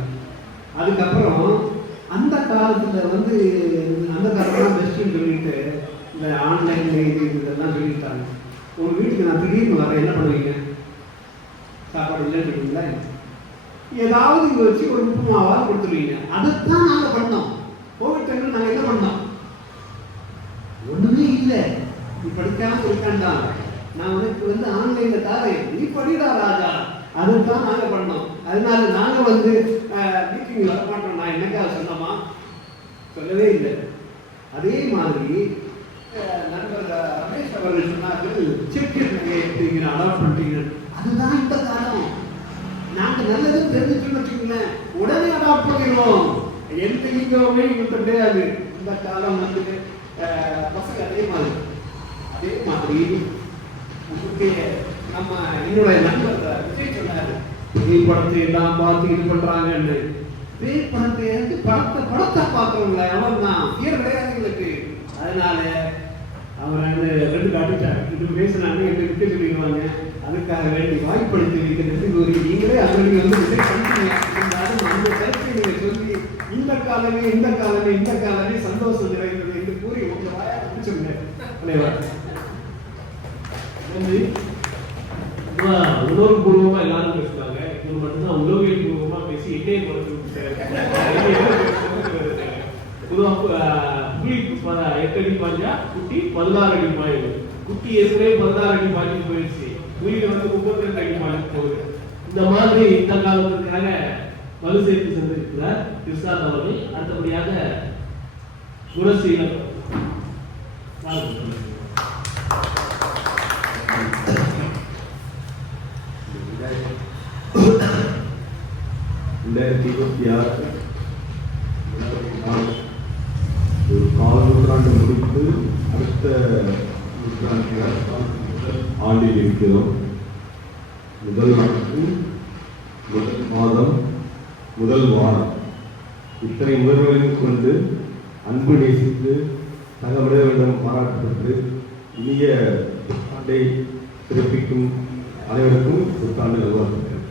அதுக்கப்புறம் அந்த காலத்தில் வந்து அந்த காலத்தில் பெஸ்ட்டுன்னு சொல்லிட்டு இந்த ஆன்லைன் இதெல்லாம் சொல்லிட்டாங்க. உங்கள் வீட்டுக்கு நான் திடீர்னு வரேன், என்ன பண்ணுவீங்க? சாப்பாடு இல்லைன்னு சொல்லுவீங்களா? ஏதாவது இங்கே வச்சு ஒரு உப்புமாவாக கொடுத்துருவீங்க. அதுதான் நாங்கள் பண்ணோம். கோவிட் டைமில் நாங்கள் என்ன பண்ணோம்? ஒன்றுமே இல்லை, நீ படிக்காம இருக்கான்டான், நான் உனக்கு வந்து ஆன்லைனில் தாரேன், நீ படிடா ராஜா, அதுதான் நாங்கள் பண்ணோம். அதனால நாங்கள் வந்து மீட்டிங் வர மாட்டோம். நான் என்னக்காக சொன்னோமா? சொல்லவே இல்லை. அதே மாதிரி நண்பர் ரமேஷ் அவர்கள் சொன்னார்கள், செக்யூர் நீங்கள் அடாப்ட் பண்ணிட்டீங்க. அதுதான் இந்த காலம். நாங்கள் நல்லது தெரிஞ்சுக்கணும்னு வச்சுக்கோங்களேன், உடனே அடாப்ட் பண்ணிடுவோம். எந்த ஈகோவுமே இவங்க கிடையாது. இந்த காலம் வந்து பசங்க அதே மாதிரி நம்ம என்னுடைய நண்பர் விஜய் சொன்னாரு, பேய் படத்தை எல்லாம் பார்த்து இது பண்றாங்கன்னு. பேய் படத்தை படத்தை பார்த்தவங்கள அவன் தான் ஃபியர் கிடையாது எங்களுக்கு. அதனால அவர் அந்த 2 காட்டிட்டார். இது பேசினாங்க என்று விட்டு சொல்லிடுவாங்க. அதுக்காக வேண்டி வாய்ப்படுத்தி வைக்கிறது ஒரு நீங்களே அங்கே வந்து விஜய் பண்ணுறீங்க. இருந்தாலும் அந்த கருத்தை நீங்கள் சொல்லி இந்த காலமே சந்தோஷம் நிறைந்தது என்று கூறி உங்க வாயா பிடிச்சுங்க. உணர்வுபூர்வமா எல்லாரும் பேசுறாங்க, இது மட்டும்தான் உளவியல் பூர்வமா பேசி என்னைய பொதுவாக புலி 8 அடி பாஞ்சா குட்டி 16 அடி பாயும். குட்டி ஏற்கனவே 16 அடி பாய்ச்சி போயிடுச்சு, புலியில வந்து 32 அடி பாய்ச்சி போகுது. இந்த மாதிரி இந்த காலத்திற்காக வலு சேர்த்து சென்றிருக்கிறார் கிருஷ்ணாத் அவர்கள். அடுத்தபடியாக குணசீலம் ஒரு 4 நூற்றாண்டு முடித்து அடுத்த ஆண்டில் இருக்கிறோம். முதல் நாட்கள், முதல் மாதம், முதல் வாரம், இத்தனை உணர்வுகளையும் கொண்டு அன்பு நேசித்து சக மனிதர்களிடம் பாராட்டப்பட்டு இனிய புத்தாண்டை சிறப்பிக்கும் அனைவருக்கும் புத்தாண்டு நல்வாழ்த்துக்கள்.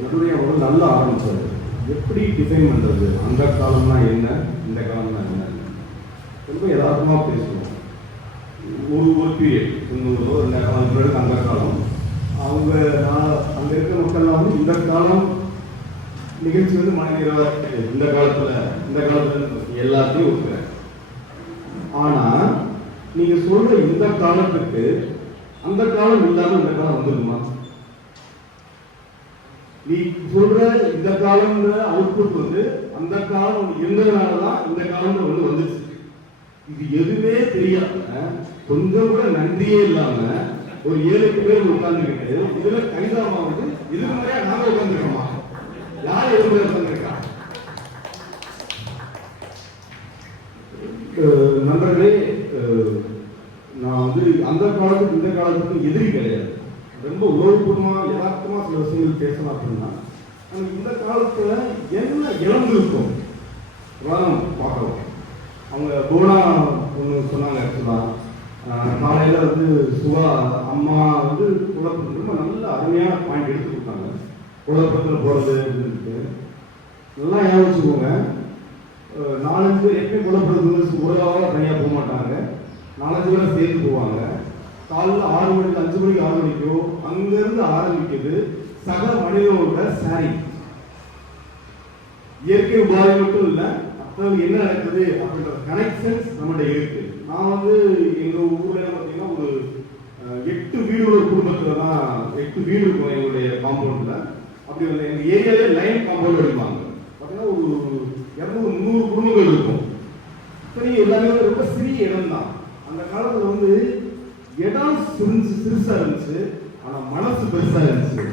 நடுவே அவங்க நல்ல ஆரம்பிச்சாரு. எப்படி டிஃபைன் பண்ணுறது, அந்த காலம்னா என்ன, இந்த காலம்னா என்ன, ரொம்ப யதார்த்தமாக பேசுவோம். ஒரு பீரியட் 90 அந்த காலம், அவங்க அங்கே இருக்கிற மக்கள்லாம் வந்து இந்த காலம் நிகழ்ச்சி வந்து மனிதராக இந்த காலத்தில் எல்லாத்தையும் ஒத்துக்கிறேன். ஆனால் நீங்கள் சொல்கிற இந்த காலத்துக்கு அந்த காலம் இல்லாமல் இந்த காலம் வந்துருமா? நீ சொல்ற இந்த காலம்ன்ற அவுட்புட் வந்து அந்த காலம் இருந்ததுனால தான் இந்த காலம் வந்து வந்துச்சு. இது எதுவுமே தெரியாம கொஞ்சம் கூட நன்றியே இல்லாம ஒரு 7-8 பேர் உட்கார்ந்துக்கிட்டு இதுல கணிதாமா வந்து இதுக்கு முறையா நாம உட்கார்ந்துருக்கோமா? யார் எதுவுமே உட்கார்ந்துருக்கா? நண்பர்களே, நான் வந்து அந்த காலத்துக்கு இந்த காலத்துக்கு எதிரி கிடையாது. ரொம்ப உணர்வுபூர்வமா யதார்த்தமா சில விஷயங்கள் பேசலாம் அப்படின்னா இந்த காலத்துல என்ன இழந்திருக்கும் பார்க்கலாம். அவங்க போனா ஒன்று சொன்னாங்க. ஆக்சுவலாக காலையில் வந்து சுவா அம்மா வந்து குழப்பம் ரொம்ப நல்ல அருமையான பாயிண்ட் எடுத்து கொடுத்தாங்க. குழப்பத்தில் போகிறது அப்படின்னு நல்லா ஞாபகிச்சுக்கோங்க. 4-5 பேர் எப்பயும் குழப்பத்துக்கு உறவாக தனியாக போக மாட்டாங்க, 4-5 பேரை சேர்ந்து போவாங்க. காலையில் 6 மணிக்கு 5 மணிக்கு 6 மணிக்கோ அங்கிருந்து ஆரம்பிக்குது சக மனிதனோட சாரி. இயற்கை உபாதை மட்டும் இல்லை, அதாவது என்ன நடக்குது அப்படின்ற கனெக்ஷன்ஸ் நம்மகிட்ட இருக்கு. நான் வந்து எங்க ஊர்ல பார்த்தீங்கன்னா ஒரு 8 வீடு ஒரு குடும்பத்துல தான் 8 வீடு இருக்கும் எங்களுடைய காம்பவுண்ட்ல. அப்படி வந்து எங்கள் ஏரியாவே லைன் காம்பவுண்ட் அடிப்பாங்க. பார்த்தீங்கன்னா ஒரு 200-300 குடும்பங்கள் இருக்கும். இப்போ நீங்கள் எல்லாமே ரொம்ப சிறிய இடம் தான். அந்த காலத்தில் வந்து இடம் சிறுசாக இருந்துச்சு, ஆனால் மனசு பெருசாக இருந்துச்சு.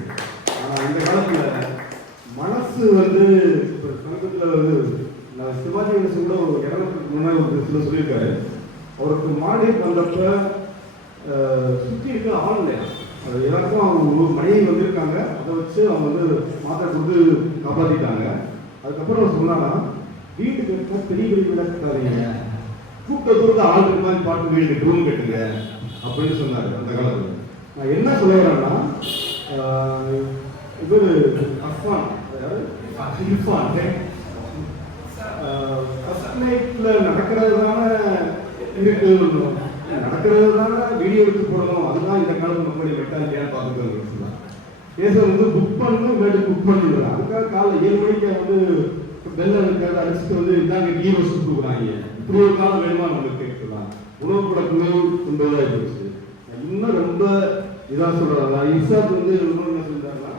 ஆனால் இந்த காலத்தில் மனசு வந்து இப்போ சமீபத்தில் வந்து நான் சிவாஜி கணேசன் கூட ஒரு இடத்துக்கு முன்னாடி ஒரு சில சொல்லியிருக்காரு. அவருக்கு மாடி வந்தப்ப சுற்றி இருக்க ஆள் இல்லையா, அது எல்லாருக்கும் அவங்க ஒரு மனைவி வந்திருக்காங்க, அதை வச்சு அவங்க வந்து மாத்திரை கொடுத்து காப்பாற்றிட்டாங்க. அதுக்கப்புறம் அவர் சொன்னாரா, வீட்டுக்கு இருக்க பெரிய பெரிய வீடாக கட்டாதீங்க, கூட்டத்தோடு ஆள் இருக்க மாதிரி பாட்டு வீடு ரூம் கட்டுங்க அப்படின்னு சொன்னார் அந்த காலத்தில். நான் என்ன சொல்ல வரேன்னா, இவர் அஃபான் ஃபர்ஸ்ட் நைட்ல நடக்கிறது தானே இருக்கு, நடக்கிறது தானே வீடியோ எடுத்து போடணும், அதுதான் இந்த காலத்து நம்மளுடைய மெட்டாலிட்டியாக பார்த்துக்கோங்க. பேச வந்து புக் பண்ணணும், வீட்டு புக் பண்ணிடுவேன். அதுக்காக காலை 7 மணிக்கு வந்து பெல்ல இருக்காது அடிச்சுட்டு வந்து இதாங்க கீ ரோஸ்ட் கொடுக்குறாங்க. இப்படி ஒரு காலம் வேணுமா நம்மளுக்கு கேட்கலாம். உணவு பழக்கமே என்பதாக போச்சு. இன்னும் ரொம்ப இதாக சொல்றாங்க. இசாத் வந்து இன்னும் என்ன சொல்றாங்கன்னா,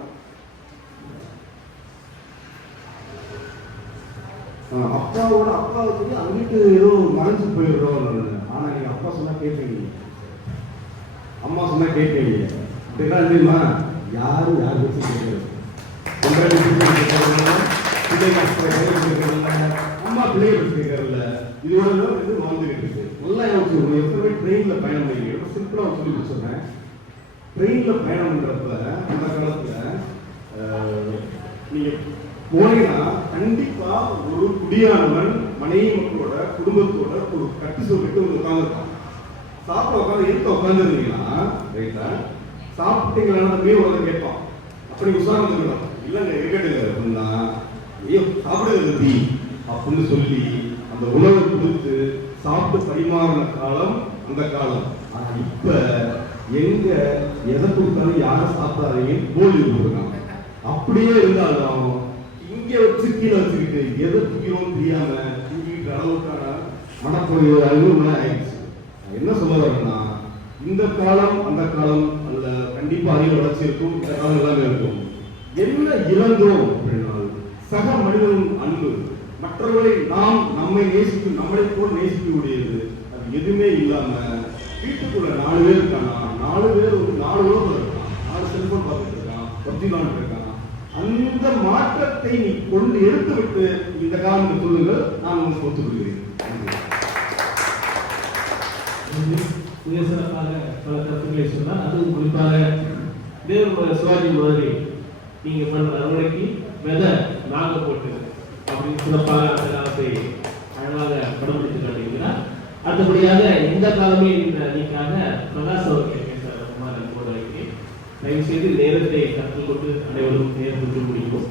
அப்பாவோட அப்பாவுக்கு அங்கிட்டு ஏதோ மறைஞ்சு போயிடுறோம். ஆனா நீங்க அப்பா சொன்னா கேட்பீங்க, அம்மா சொன்னா கேட்பீங்க. அப்படின்னா தெரியுமா, யாரும் யார் வச்சு கேட்கறது, அம்மா பிள்ளைய வச்சு கேட்கறதில்ல. இதோட இது வாழ்ந்துகிட்டு இருக்கு. நல்லா யோசிச்சு எப்பவுமே ட்ரெயின்ல பயணம் பண்ணி சிம்பிளா சொல்லி வச்சுருக்கேன். ட்ரெயின்ல பயணம் பண்றப்ப அந்த காலத்துல நீங்க போனீங்கன்னா கண்டிப்பா ஒரு குடியானவன் மனைவி மக்களோட குடும்பத்தோட ஒரு கட்டு சொல்லிட்டு ஒரு உட்காந்துருக்கான். சாப்பிட உட்காந்து எடுத்து உட்காந்துருந்தீங்கன்னா ரைட்டா, சாப்பிட்டீங்களா மீன் வந்து கேட்பான். அப்படி உசாரம் இல்லைங்க இருக்கட்டுங்க அப்படின்னா, ஐயோ சாப்பிடுறது தீ அப்படின்னு சொல்லி அந்த உணவை கொடுத்து சாப்பிட்டு பரிமாறின காலம் அந்த காலம். ஆனா இப்ப எங்க எதை கொடுத்தாலும் யாரும் சாப்பிடாதீங்கன்னு போலி கொடுக்குறாங்க. அப்படியே இருந்தாலும் இங்க வச்சு கீழே வச்சுக்கிட்டு எதை தூக்கிறோம் தெரியாம தூக்கிட்டு அளவுக்கான மனப்பொழிவு ஆயிடுச்சு. என்ன சொல்ல வரேன்னா, இந்த காலம் அந்த காலம் அல்ல, கண்டிப்பா அறிவு வளர்ச்சி இருக்கும், இந்த காலம் எல்லாமே இருக்கும். என்ன இழந்தோம் அப்படின்னா, சக மனிதனின் அன்பு, மற்றவர்களை நாம் நம்மை நேசிக்கும், நம்மளை போல் நேசிக்கக்கூடியது, அது எதுவுமே இல்லாம வீட்டுக்குள்ள 4 பேர் இருக்கானா, 4 பேர் ஒரு 4 உலகம் இருக்கான், 4 செல்போன் பார்த்துட்டு இருக்கான், பப்ஜி விளையாண்டு இருக்கான். அந்த மாற்றத்தை நீ கொண்டு எடுத்து விட்டு இந்த காலம் சொல்லுங்கள், நான் உங்களுக்கு ஒத்துக்கொள்கிறேன். மிக சிறப்பாக பல கருத்துக்களை சொன்னார். அதுவும் குறிப்பாக தேவர் சிவாஜி மாதிரி நீங்க பண்ற அறுவடைக்கு விதை நாங்க போட்டு அப்படின்னு சிறப்பாக அந்த காலத்தை அழகாக படம் பிடித்து காட்டுகிறார். அடுத்தபடியாக இந்த காலமே இந்த அணிக்காக பிரகாஷ் அவர்கள் பேசுகிறார். அன்போடு வைக்கிறேன். தயவு செய்து நேரத்தை கற்றுக் கொண்டு அனைவரும் நேரத்தை முடிக்கும்.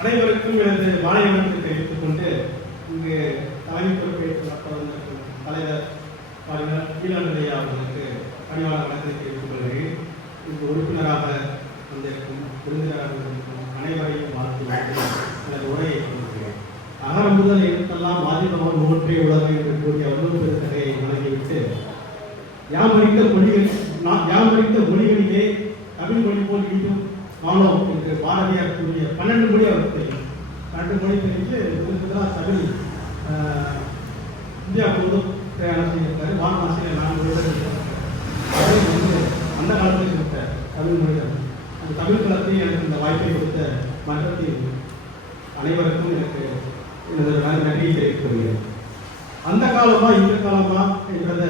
அனைவருக்கும் எனது மாலை வணக்கத்தை தெரிவித்துக் கொண்டு இங்கு தலைமை பொறுப்பேற்று தலைவர் கீழாநிலையா அவர்களுக்கு பணிவான வணக்கத்தை தெரிவித்துக் கொள்கிறேன். இங்கு உறுப்பினராக வந்திருக்கும் விருந்தினராக வந்திருக்கும் அனைவரையும் வாழ்த்து எனது உரையை கொண்டிருக்கிறேன். அகர முதல் எழுத்தெல்லாம் ஆதிபவன் ஒன்றே உலகம் என்று கூடிய வள்ளுவ பெருந்தகையை வழங்கிவிட்டு யாம் அறிந்த மொழிகளிலே தமிழ் மொழி போல் மீண்டும் காணோம் என்று பாரதியார் கூறிய 12 மொழி அவருக்கு தெரியும். 12 மொழி தெரிஞ்சு தான் தமிழ் இந்தியா முழுவதும் பிரயாணம் செய்திருக்காரு. வாரணாசியில் 4 வருடம் அந்த காலத்தில் கொடுத்த தமிழ் மொழிகள், அந்த தமிழ் களத்தில் எனக்கு இந்த வாய்ப்பை கொடுத்த மன்றத்தில் அனைவருக்கும் எனக்கு எனது நன்றியை தெரிவித்துக் கொள்கிறேன். அந்த காலமா இந்த காலமா என்றதை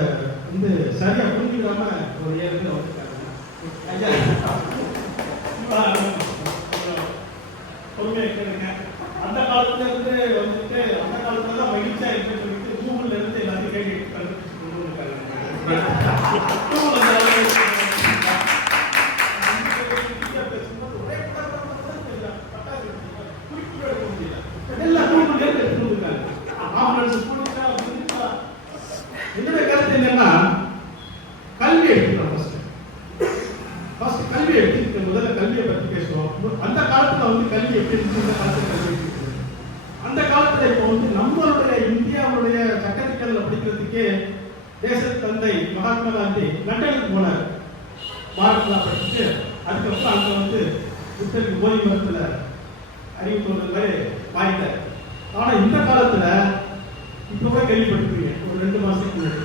வந்து சரியா புரிஞ்சுக்காம ஒரு ஏற்கனவே வந்துட்டாங்க. பொறுமையாக கேளுங்க. அந்த காலத்துல இருந்து வந்துட்டு அந்த காலத்துல தான் மகிழ்ச்சியா இருக்குன்னு சொல்லிட்டு கூகுள்ல இருந்து எல்லாத்தையும் கேட்டு கொண்டு வந்திருக்காங்க. என்னுடைய கருத்து என்னன்னா, கல்வி எடுத்துக்கலாம். கல்வி எடுத்து முதல்ல கல்வியை பற்றி பேசுவோம். அந்த காலத்துல வந்து கல்வி எப்படி இருந்துச்சு, இந்த காலத்துல கல்வி அந்த காலத்துல இப்போ வந்து நம்மளுடைய இந்தியாவுடைய சட்டத்திட்டங்களை படிக்கிறதுக்கே தேச தந்தை மகாத்மா காந்தி லண்டனுக்கு போனார். பாரத்லா படிச்சுட்டு அதுக்கப்புறம் அங்கே வந்து புத்தருக்கு போதி மரத்தில் அறிவு தோன்ற மாதிரி மாறிட்டார். ஆனால் இந்த காலத்தில் இப்போ கூட கேள்விப்பட்டிருப்பீங்க, ஒரு 2 மாதத்துக்கு முன்னாடி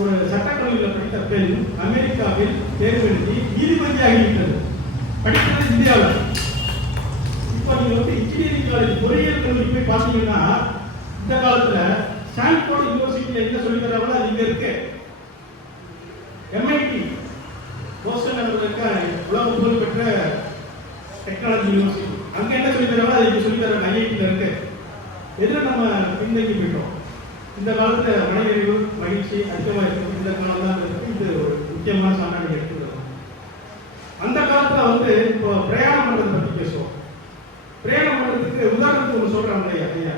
ஒரு சட்டக்கல்லூரியில் படித்த பெண் அமெரிக்காவில் தேர்வு எழுதி நீதிபதி ஆகிவிட்டது. படிக்கிறது இந்தியாவில். இப்போ நீங்கள் வந்து இன்ஜினியரிங் காலேஜ் பொறியியல் கல்லூரி போய் பார்த்தீங்கன்னா இந்த காலத்தில் ஸ்டான்ஃபோர்ட் யூனிவர்சிட்டியில் என்ன சொல்லி தராங்களோ அது இங்கே இருக்கு. எம்ஐடி போஸ்டன் இருக்க உலக புகழ் பெற்ற டெக்னாலஜி யூனிவர்சிட்டி அங்கே என்ன சொல்லி தராங்களோ அது இங்கே சொல்லி தராங்க. ஐஐடியில் இருக்கு. எதில் நம்ம பின்தங்கி போயிட்டோம். இந்த காலத்தில் மனநிறைவு மகிழ்ச்சி அதிகமாக இருக்குது. இந்த காலம் தான் இருக்கு. இது ஒரு முக்கியமான சான்றாக எடுத்துக்கிறோம். அந்த காலத்தில் வந்து இப்போ பிரயாணம் பண்ணுறதை பற்றி பேசுவோம். பிரயாணம் பண்ணுறதுக்கு உதாரணத்துக்கு ஒன்று சொல்கிறாங்க ஐயா.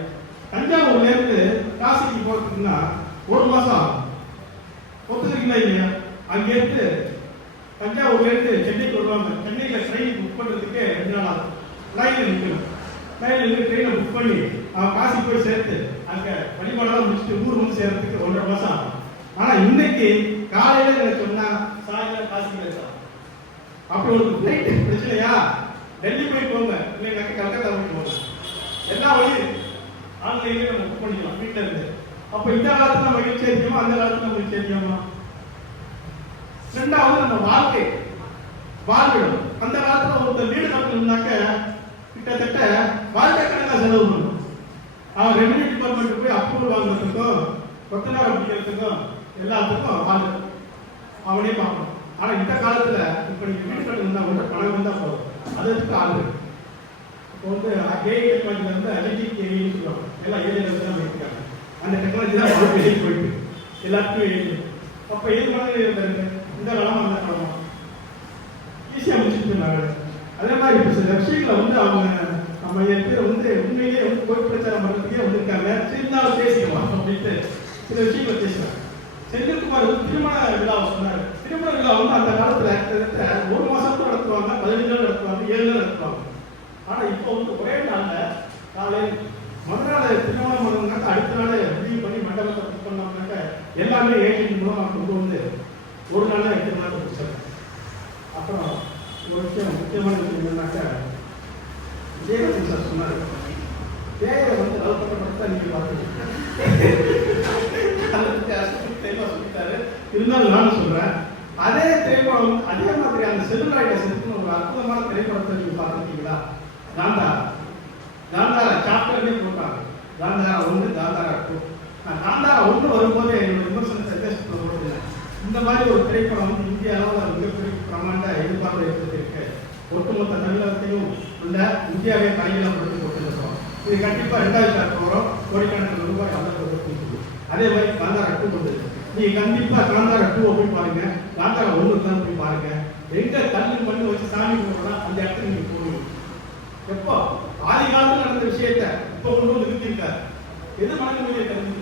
தஞ்சாவூர்லேருந்து காசிக்கு போகிறதுக்குன்னா 1 மாதம் ஆகும். ஒத்துக்கிறீங்களா இல்லையா? அங்கேருந்து தஞ்சாவூர்லேருந்து சென்னைக்கு வருவாங்க. சென்னையில் ட்ரெயின் புக் பண்ணுறதுக்கு 2 நாள் ஆகும். லைனில் நிற்கணும். லைனில் நின்று ட்ரெயினை புக் பண்ணி அவன் காசி போய் சேர்த்து அங்கே வழிபாடெல்லாம் முடிச்சுட்டு ஊர் வந்து சேர்றதுக்கு 1.5 மாதம் ஆகும். ஆனால் இன்னைக்கு காலையில் எனக்கு சொன்னால் சாயங்காலம் காசிக்கு இருக்கலாம். அப்படி ஒரு ஃப்ளைட் பிரச்சனையா? டெல்லி போய் போங்க, இல்லைங்க கல்கத்தா போய் போங்க. எல்லா வழியும் ஆன்லைன்லேயே நம்ம புக் பண்ணிக்கலாம் வீட்டில் இருந்து. அப்போ இந்த காலத்தில் மகிழ்ச்சி அதிகமா, அந்த காலத்தில் மகிழ்ச்சி அதிகமா? ரெண்டாவது நம்ம வாழ்க்கை வாழ்விடம். அந்த காலத்தில் ஒருத்தர் வீடு கட்டணும்னாக்க கிட்டத்தட்ட வாழ்க்கை கணக்காக செலவு பண்ணணும். அவன் ரெவன்யூ டிபார்ட்மெண்ட் போய் அப்ரூவல் வாங்குறதுக்கும் கொத்தனார் பிடிக்கிறதுக்கும் எல்லாத்துக்கும் வாழ்க்கை அவனே பார்க்கணும். ஆனால் இந்த காலத்தில் இப்போ நீங்கள் வீடு கட்டணும்னா ஒன்று பணம் இருந்தால் போதும். அதுக்கு ஆளு இப்போ வந்து ஏஐ டெக்னாலஜியில் வந்து அஜெக்டிவ் ஏஐன்னு சொல்லுவாங்க. எல்லாம் ஏஐயில் தான் வைக்கிறாங்க. அந்த டெக்னாலஜி தான் வாழ்க்கை எழுதி போயிட்டு எல்லாத்துக்கும் எழுதி. அப்போ எது மாதிரி இருந்தாரு? இந்த காலமாக அந்த காலமாக ஈஸியாக முடிச்சுட்டு போயினாங்க. அதே மாதிரி இப்போ சில விஷயங்களை வந்து அவங்க நம்ம பேர் வந்து உண்மையிலேயே வந்து கோயில் பிரச்சாரம் பண்ணுறதுக்கே வந்திருக்காங்க. இருந்தாலும் பேசிக்கலாம் அப்படின்ட்டு சில விஷயங்களை பேசுகிறாங்க. செந்தில்குமார் வந்து திருமண விழாவை சொன்னார். திருமண விழா வந்து அந்த காலத்தில் கிட்டத்தட்ட 1 மாதம் நடத்துவாங்க, 15 நாள் நடத்துவாங்க, 7 நாள் நடத்துவாங்க. ஆனால் இப்போ வந்து ஒரே நாளில் காலை மறுநாள் திருமணம் பண்ணணும்னாக்க அடுத்த நாள் முடிவு பண்ணி மண்டபத்தை புக் பண்ணோம்னாக்க எல்லாமே ஏடிஎம் மூலமாக கொண்டு வந்து 1 நாளில் 8 நாள் முடிச்சாங்க. அப்புறம் ஒரு விஷயம் முக்கியமான விஷயம் என்னன்னாக்க விஜயகாந்த் சார் சொன்னார், தேவை வந்து வளர்க்கப்பட்ட நீங்கள் தெளிவாக சொல்லிட்டாரு. இருந்தாலும் நானும் சொல்றேன், அதே திரைப்படம் அதே மாதிரி அந்த செல்லுலாய்ட செலுத்தின ஒரு அற்புதமான திரைப்படத்தை நீங்க பார்த்துருக்கீங்களா? காந்தாரா சாப்டர்னே போட்டாங்க. காந்தாரா 1, காந்தாரா 2. காந்தாரா 1 வரும்போது என்னோட விமர்சனத்தை பேசுறது போடுறேன். இந்த மாதிரி ஒரு திரைப்படம் இந்திய அளவில் மிகப்பெரிய பிரமாண்ட எதிர்பார்ப்பு ஏற்படுத்தியிருக்கு. ஒட்டுமொத்த தமிழகத்தையும் உள்ள இந்தியாவே தலையில படுத்தி போட்டுருக்கோம். இது கண்டிப்பா 2வது சாப்டர் வரும். கோடிக்கணக்கான ரூபாய் அந்த அதே மாதிரி காந்தாரா 2 கொண்டு நீங்க கண்டிப்பா காந்தாரா 2 போய் பாருங்க, காந்தாரா 1 தான் போய் பாருங்க. எங்க கல்லு மண்ணு வச்சு சாமி கும்பிடலாம் அந்த இடத்துக்கு நீங்க போகணும். எப்போ ஆதி காலத்துல நடந்த விஷயத்த இப்ப கொண்டு வந்து நிறுத்திருக்காரு. எது மனநிலையை கருது?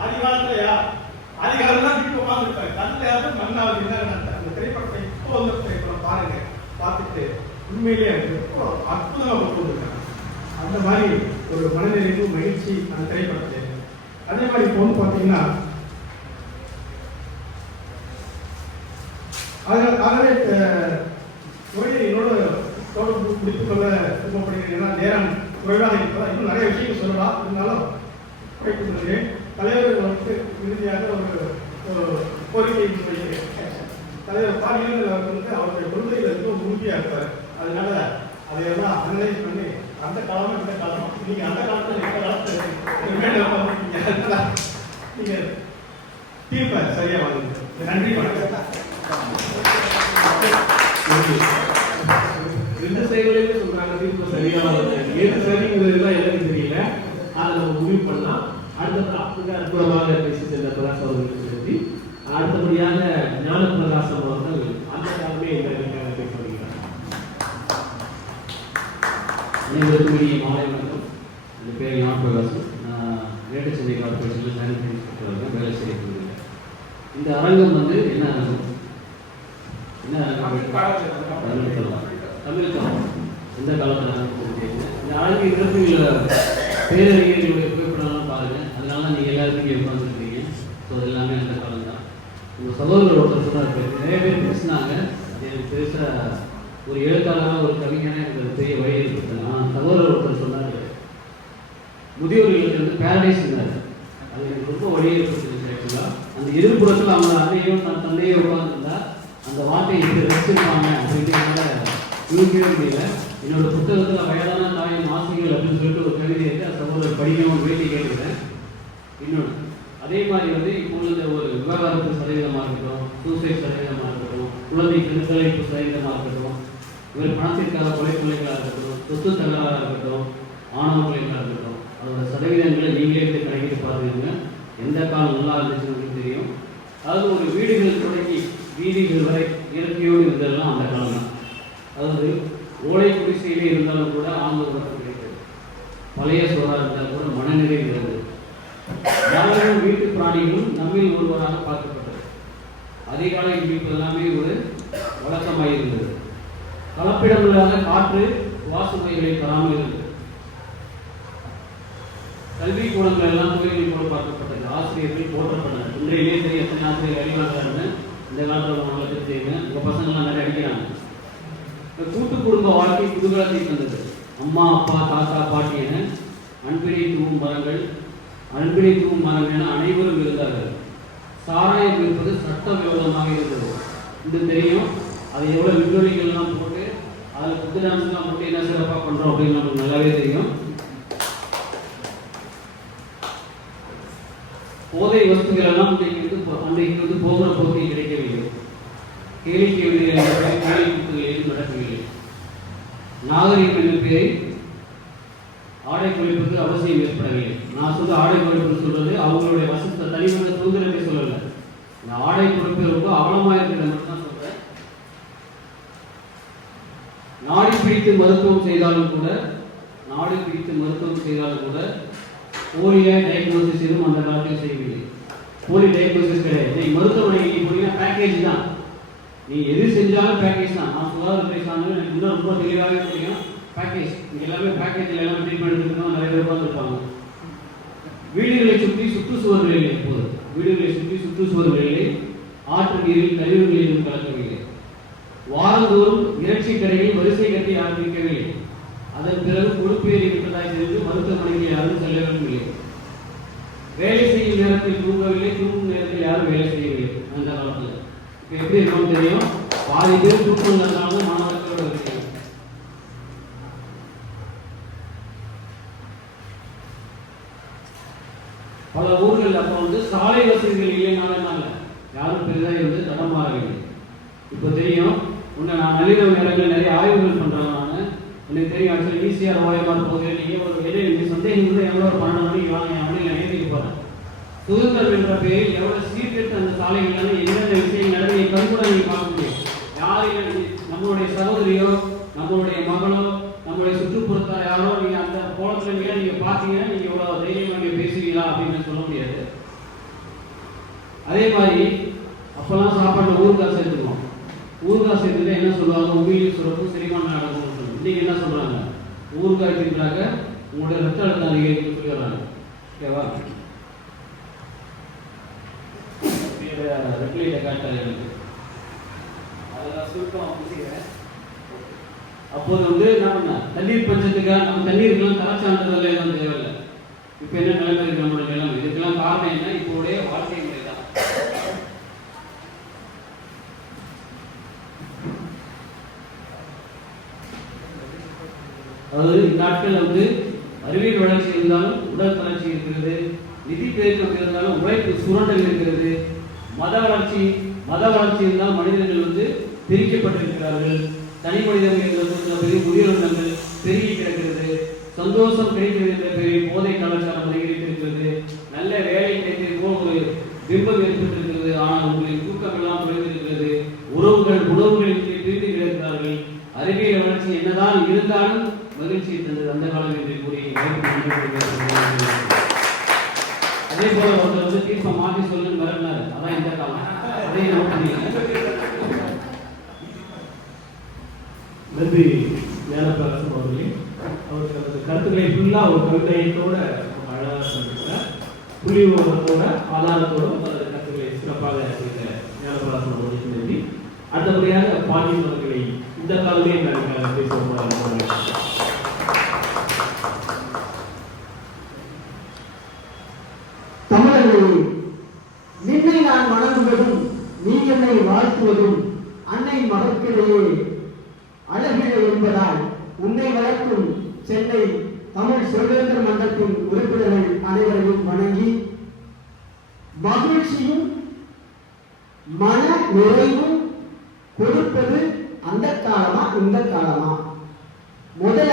ஆதி காலத்துலயா? ஆதி காலம் தான் வீட்டு உட்காந்துருக்காரு. கல்ல யாரும் மண்ணாவது என்ன நடந்த அந்த திரைப்படத்தை இப்போ வந்து திரைப்படம் பாருங்க. பார்த்துட்டு உண்மையிலேயே எப்போ அற்புதமா கொண்டு வந்திருக்காங்க. அந்த மாதிரி ஒரு மனநிறைவு மகிழ்ச்சி அந்த திரைப்படத்தை. அதே மாதிரி இப்போ வந்து பார்த்தீங்கன்னா ஆகவே என்னோட முடித்துக் கொள்ள விருப்பப்படுகிறேன். நேரம் குறைவாக இருப்பதா இன்னும் நிறைய விஷயங்கள் சொல்லலாம். இருந்தாலும் குறைத்துக் கொள்கிறேன். தலைவர்களுக்கு இறுதியாக ஒரு கோரிக்கை வைக்கிறேன். தலைவர் பாலியல் வந்து அவருடைய கொள்கைகளுக்கு உறுதியாக இருப்பார். அதனால அதையெல்லாம் அனலைஸ் பண்ணி அந்த காலமும் இந்த காலமும் நீங்க அந்த காலத்தில் இந்த காலத்தில் நீங்க தீர்ப்பை சரியா வாங்குங்க. நன்றி, வணக்கம். 2 செயல்களையும் சொல்றாங்க தீர்ப்பு சரியா எது சரிங்கிறதுலாம் எனக்கு தெரியல. அதை நம்ம முடிவு பண்ணலாம். அடுத்த அற்புதமாக பேசி சென்ற பிரகாஷ் அவர்களுக்கு நன்றி. அடுத்தபடியாக ஞான பிரகாசம் அவர்கள் அந்த காலமே இந்த பேச வருகிறார். அனைவருக்கும் மாலை வணக்கம். என் பேர் ஞான பிரகாசம். நான் கிரேட்டர் சென்னை கார்பரேஷனில் சானிடரி இன்ஸ்பெக்டராக வேலை செய்ய போகிறேன். இந்த அரங்கம் வந்து என்ன அரங்கம்? தமிழ் காலம் எந்த காலத்தில் இந்த அரங்கு இடத்துல பேரறிஞர்களுடைய புகைப்படம்லாம் பாருங்க. அதனால நீங்கள் எல்லாருக்கும் இங்கே உட்காந்துருக்கீங்க. ஸோ அதெல்லாம் எல்லாமே அந்த காலம் தான். உங்கள் சகோதரர் ஒருத்தர் சொன்னார், நிறைய பேர் பேசினாங்க, அது எனக்கு பெருசாக ஒரு எழுத்தாளராக ஒரு கவிஞனாக எனக்கு பெரிய வழி ஏற்படுத்தினா. சகோதரர் ஒருத்தர் சொன்னார், முதியோர்களுக்கு வந்து பேரடைஸ்னார், அது எனக்கு ரொம்ப வழி ஏற்படுத்திருச்சு. ஆக்சுவலாக அந்த எதிர்ப்புறத்தில் அவங்க அன்னையும் நான் தந்தையே உட்காந்துருந்தா அந்த வார்த்தையை எப்படி ரசிச்சிருப்பாங்க அப்படின்ட்டு என்னால் யூகிக்கவே முடியல. என்னோட புத்தகத்தில் வயதான தாயின் ஆசைகள் அப்படின்னு சொல்லிட்டு ஒரு கவிதை இருக்கு, அந்த சகோதரர் படிக்கவும் வேண்டி கேட்குறேன். இன்னொன்று அதே மாதிரி வந்து இப்போ உள்ள ஒரு விவகாரத்து சதவீதமாக இருக்கட்டும், சூசைட் சதவீதமாக இருக்கட்டும், குழந்தை கருத்தலைப்பு சதவீதமாக இருக்கட்டும், இவர் பணத்திற்காக கொலைகளாக இருக்கட்டும், சொத்து தகராறாக இருக்கட்டும், ஆணவ கொலைகளாக இருக்கட்டும், அதோட சதவீதங்களை நீங்களே எடுத்து கணக்கிட்டு பார்த்துக்கோங்க. எந்த காலம் நல்லா இருந்துச்சுன்னு தெரியும். அதாவது ஒரு வீடுகள் தொடங்கி வீதிகள் வரை இயற்கையோடு இருந்ததெல்லாம் அந்த காலம் தான். அதாவது ஓலை குடிசையிலே இருந்தாலும் கூட ஆழ்ந்த உணர்வு கிடைத்தது, பழைய சோறாக இருந்தால் கூட மனநிலை இருந்தது. யாரும் வீட்டு பிராணிகளும் நம்மில் ஒருவராக பார்க்கப்பட்டது. அதிகாலை மீட்பு எல்லாமே ஒரு வழக்கமாக இருந்தது. கலப்பிடமில்லாத காற்று வாசுமைகளை தராமல் இருந்தது. கல்வி கூடங்கள் எல்லாம் கோயில்கள் போல பார்க்கப்பட்டது. ஆசிரியர்கள் போற்றப்பட்டனர். இன்றையிலே சரி எத்தனை ஆசிரியர் அறிவாளர்கள் இந்த காலத்தில் உங்களுக்கு தெரியுங்க. உங்கள் பசங்கள்லாம் நிறைய அடிக்கிறாங்க. கூட்டு குடும்ப வாழ்க்கை குதூகலத்தை தந்தது. அம்மா அப்பா தாத்தா பாட்டி என அன்பினை தூவும் மரங்கள், அன்பினை தூவும் மரங்கள் என அனைவரும் இருந்தார்கள். சாராயம் இருப்பது சட்ட விரோதமாக இருந்தது. இது தெரியும். அது எவ்வளோ விண்டோலிகள்லாம் போட்டு அதில் புத்தடான்ஸ்லாம் போட்டு என்ன சிறப்பாக பண்ணுறோம் அப்படின்னு நமக்கு நல்லாவே தெரியும். போதை வஸ்துகள் எல்லாம் அன்றைக்கு வந்து போகிற போக்கில் கிடைக்கவில்லை. கேளிக்கை வேலை குத்துகளில் நடக்கவில்லை. நாகரிகம் என்ற பெயரை ஆடை குறைப்புக்கு அவசியம் ஏற்படவில்லை. நான் சொல்ல ஆடை குறைப்பு சொல்றது அவங்களுடைய வசத்த தனிமனித சுதந்திரத்தை சொல்லலை. இந்த ஆடை குறைப்பு ரொம்ப அவலமாக இருக்கிறத மட்டும் தான் சொல்றேன். நாடி பிடித்து மருத்துவம் செய்தாலும் கூட போலிய டயக்னோசிஸ் எதுவும் அந்த காலத்தில் செய்யவில்லை. போலி டயக்னோசிஸ் கிடையாது. மருத்துவமனைக்கு போனீங்கன்னா பேக்கேஜ் தான். நீ எது செஞ்சாலும் பேக்கேஜ் தான். நான் சுகாதாரத்துறை சார்ந்து எனக்கு இன்னும் ரொம்ப தெளிவாகவே தெரியும். பேக்கேஜ் இங்கே எல்லாமே பேக்கேஜில் எல்லாமே ட்ரீட்மெண்ட் எடுத்துக்கணும். நிறைய பேர் உட்காந்துருப்பாங்க. வீடுகளை சுற்றி சுற்றுச்சுவர்களில் இப்போது வீடுகளை சுற்றி சுற்றுச்சுவர்களிலே ஆற்று நீரில் கழிவுகளிலும் கலக்கவில்லை. வாரந்தோறும் இறைச்சி கடையில் வரிசை கட்டி ஆரம்பிக்கவில்லை. அதன் பிறகு கொழுப்பேறி விட்டதாய் தெரிந்து மருத்துவமனைக்கு யாரும் செல்லவும் இல்லை. வேலை செய்யும் நேரத்தில் தூங்கவில்லை, தூங்கும் நேரத்தில் யாரும் வேலை செய்யவில்லை. அந்த காலத்தில் இப்போ எப்படி இருக்கும் தெரியும். பாதி பேர் தூக்கம் இருந்தாலும் மாணவர்களோட இருக்கிறாங்க. பல ஊர்கள் அப்போ வந்து சாலை வசதிகள் இல்லைனால யாரும் பெரிதாக இருந்து தடமாறவில்லை. இப்போ தெரியும். உன்னை நான் நள்ளிரவு நேரங்களில் நிறைய ஆய்வுகள் பண்ணுறேன். நான் எனக்கு தெரியும். ஆக்சுவலி ஈஸியாக ஓயமாக போகுது. நீங்கள் ஒரு எது சந்தேகம் வந்து எவ்வளோ ஒரு 12 மணிக்கு வாங்க அப்படின்னு நான் ஏற்றிட்டு போகிறேன். சுதந்திரம் என்ற பெயரில் எவ்வளோ சீர்கெட்டு அந்த சாலைகளான எந்தெந்த விஷயம் நடந்து கண்கூட நீங்கள் பார்க்க முடியும். யாரையும் நம்மளுடைய சகோதரியோ நம்மளுடைய மகளோ நம்மளுடைய சுற்றுப்புறத்தார் யாரோ நீங்கள் அந்த கோலத்தில் நீங்கள் பார்த்தீங்கன்னா நீங்கள் இவ்வளோ தைரியமாக நீங்கள் பேசுவீங்களா அப்படின்னு சொல்ல முடியாது. அதே மாதிரி அப்போல்லாம் சாப்பாட்டில் ஊறுகாய் சேர்த்துக்குவோம். ஊறுகாய் சேர்த்துட்டு என்ன சொல்லுவாங்க, உயிர் சுரப்பு செரிமானம் நடக்கும்னு சொல்லுவாங்க. இன்னைக்கு என்ன சொல்கிறாங்க, ஊறுகாய் சேர்த்துனாக்க உங்களுடைய ரத்த அழுத்தம் அதிகரிக்கும் சொல்லிடுறாங்க. ஓகேவா? ரெகுலேட்டை காட்டாது எனக்கு அதெல்லாம் சுருக்கம் முடிச்சுக்கிறேன். அப்போது வந்து என்ன பண்ண தண்ணீர் பஞ்சத்துக்காக நம்ம தண்ணீருக்கெல்லாம் தரச்சான்றிதழ் எதுவும் தேவையில்லை. இப்போ என்ன நிலைமை இருக்கு நம்மளோட நிலைமை? இதுக்கெல்லாம் காரணம் என்ன? இப்போடைய வாழ்க்கை முறை தான். அதாவது இந்நாட்கள் வந்து அறிவியல் வளர்ச்சி இருந்தாலும் உடல் வளர்ச்சி இருக்கிறது, நிதி பெருக்கம் இருந்தாலும் உழைப்பு சுரண்டல் இருக்கிறது, மத வளர்ச்சி இருந்தால் மனிதர்கள் வந்து பிரிக்கப்பட்டிருக்கிறார்கள், தனி மனிதர்கள் பெரிய உயிரினங்கள் பெருகி கிடக்கிறது, சந்தோஷம் கிடைக்கிறது என்ற பெயரில் போதை கலாச்சாரம் அதிகரித்திருக்கிறது, நல்ல வேலை கிடைத்திருக்கோ ஒரு பிம்பம் ஏற்பட்டிருக்கிறது. ஆனால் உங்களின் தூக்கம் எல்லாம் குறைந்திருக்கிறது, உணவுகளின் பிரிந்து கிடக்கிறார்கள். அறிவியல் வளர்ச்சி என்னதான் இருந்தாலும் மகிழ்ச்சியை தந்தது அந்த காலம் என்று கூறி அதே போல ஒருத்தர் வந்து தீர்ப்பை மாற்றி சொல்லுன்னு வரனாரு. அதான் இந்த காலம். அதே நன்றி ஞானப்பிரகாசம் அவர்களே. அவருக்கு அந்த கருத்துக்களை ஃபுல்லாக ஒரு கவிதையத்தோட அழகாக சொல்லியிருக்கார். புள்ளி விவரத்தோட ஆதாரத்தோட கருத்துக்களை வணங்குவதும் நீ என்னை வாழ்த்துவதும் அன்னை மகற்கிடையே அழகிலே என்பதால் உன்னை வளர்க்கும் சென்னை தமிழ் சுதந்திர மன்றத்தின் உறுப்பினர்கள் அனைவரையும் வணங்கி மகிழ்ச்சியும் மன நிறைவும் கொடுப்பது அந்த காலமா இந்த காலமா? முதல்ல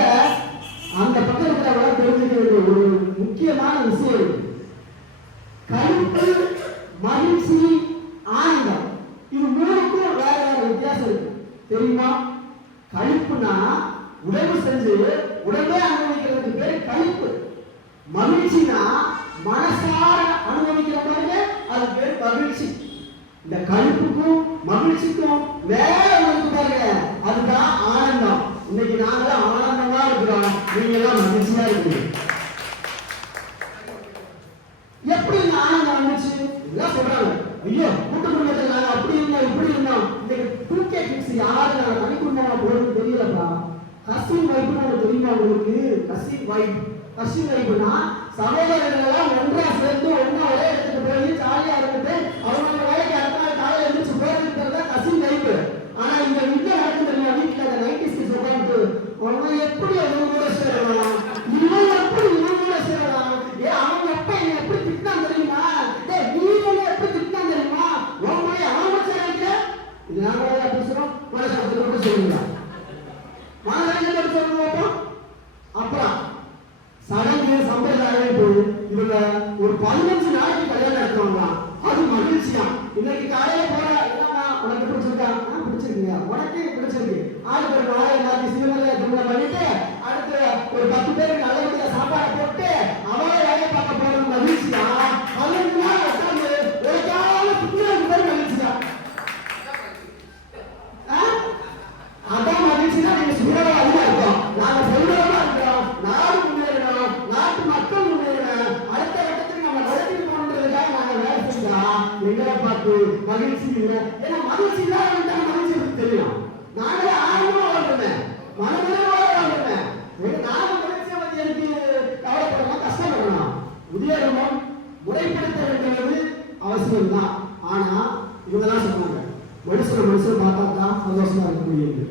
அந்த பக்கத்தில் தெரிஞ்சுக்க வேண்டிய ஒரு முக்கியமான விஷயம், கருப்பு, மகிழ்ச்சி, ஆனந்தம், இது மூணுக்கும் வேற வேற வித்தியாசம் இருக்கு தெரியுமா? கழிப்புனா உடம்பு செஞ்சு உடம்பே அனுபவிக்கிறதுக்கு பேர் கழிப்பு. மகிழ்ச்சினா மனசார அனுபவிக்கிற பாருங்க, அது பேர் மகிழ்ச்சி. இந்த கழிப்புக்கும் மகிழ்ச்சிக்கும் வேற ஒன்று பாருங்க, அதுதான் ஆனந்தம். இன்னைக்கு நாங்களாம் ஆனந்தமா இருக்கிறோம், நீங்க எல்லாம் மகிழ்ச்சியா இருக்கீங்க. எப்படி இந்த ஆனந்தம் வந்துச்சு? எல்லாம் சொல்றாங்க, ஐயோ கூட்டு குடும்பத்தில் நாங்க அப்படி இருந்தோம் இப்படி இருந்தோம். இன்னைக்கு 2K கிட்ஸ் யாரு நாங்க தனி குடும்பமா போறது தெரியலப்பா. கசின் வைப்புன்னு தெரியுமா உங்களுக்கு? கசின் வைப்புனா சகோதரர்கள் எல்லாம் ஒன்றா சேர்ந்து ஒன்றா ஒரே இடத்துக்கு போய் ஜாலியா இருந்துட்டு அவங்க வேலைக்கு அடுத்த நாள் காலையில எழுந்திரிச்சு போயிருக்கிறது தான் கசின் வைப்பு. ஆனா இந்த வீட்டுல நடக்குது, வீட்டுல அந்த 90s கிட்ஸ் உட்காந்து அவங்க எப்படி அவங்க கூட சேரலாம், இவன் எப்படி இவன் கூட சேரலாம், அவங்க அப்பா என்ன எப்படி திட்டான் தெரியுமா, நீங்க எப்படி திட்டான் தெரியுமா, உங்களுடைய அவங்க சேரங்க. இது நாங்களே பேசுறோம், மனசாட்சி மட்டும் சொல்லுங்க, மனசாட்சி மட்டும் சொல்லுங்க. அப்புறம் சடங்கு சம்பிரதாயம் இவங்க ஒரு 15 நாளைக்கு கல்யாணம் நடத்துவாங்க, அது மகிழ்ச்சியா. இன்னைக்கு காலையில போற என்னன்னா உனக்கு பிடிச்சிருக்கா, பிடிச்சிருக்கீங்க, உனக்கு பிடிச்சிருக்கு, ஆளுக்கு ஒரு நாளை எல்லாத்தையும் சிறுமலையா திருமணம் பண்ணிட்டு அடுத்து ஒரு 10 பேருக்கு நல்லபடியா சாப்பாடு போட்டு அவளை வேலை பார்க்க போறது மகிழ்ச்சியா. 15 நாள் உட்காந்து ஒரு காலம் சுற்றுறது பேர் மகிழ்ச்சியா. அதான் மகிழ்ச்சியா. நீங்க சுயவாதியா இருக்கோம், நாங்க சொல்றதா இருக்கிறோம், நாடு முன்னேறணும், நாட்டு மக்கள் முன்னேறணும், அடுத்த கட்டத்துக்கு நம்ம வளர்ச்சி போன்றதுக்காக நாங்க வேலை செஞ்சா எங்களை பார்த்து மகிழ்ச்சி இல்லை. ஏன்னா மகிழ்ச்சி இல்லாத மகிழ்ச்சி பத்தி தெரியும். நாங்களே ஆர்வமா வாழ்றோமே, மனநிறைவோட வாழ்றோமே, நாங்க மகிழ்ச்சியை பத்தி எனக்கு கவலைப்படணும், கஷ்டப்படணும். உதயகமம் முறைப்படுத்த வேண்டியது அவசியம் தான். ஆனா இவங்கதான் சொன்னாங்க, மனுஷன் பார்த்தா தான் சந்தோஷமா இருக்க முடியுது.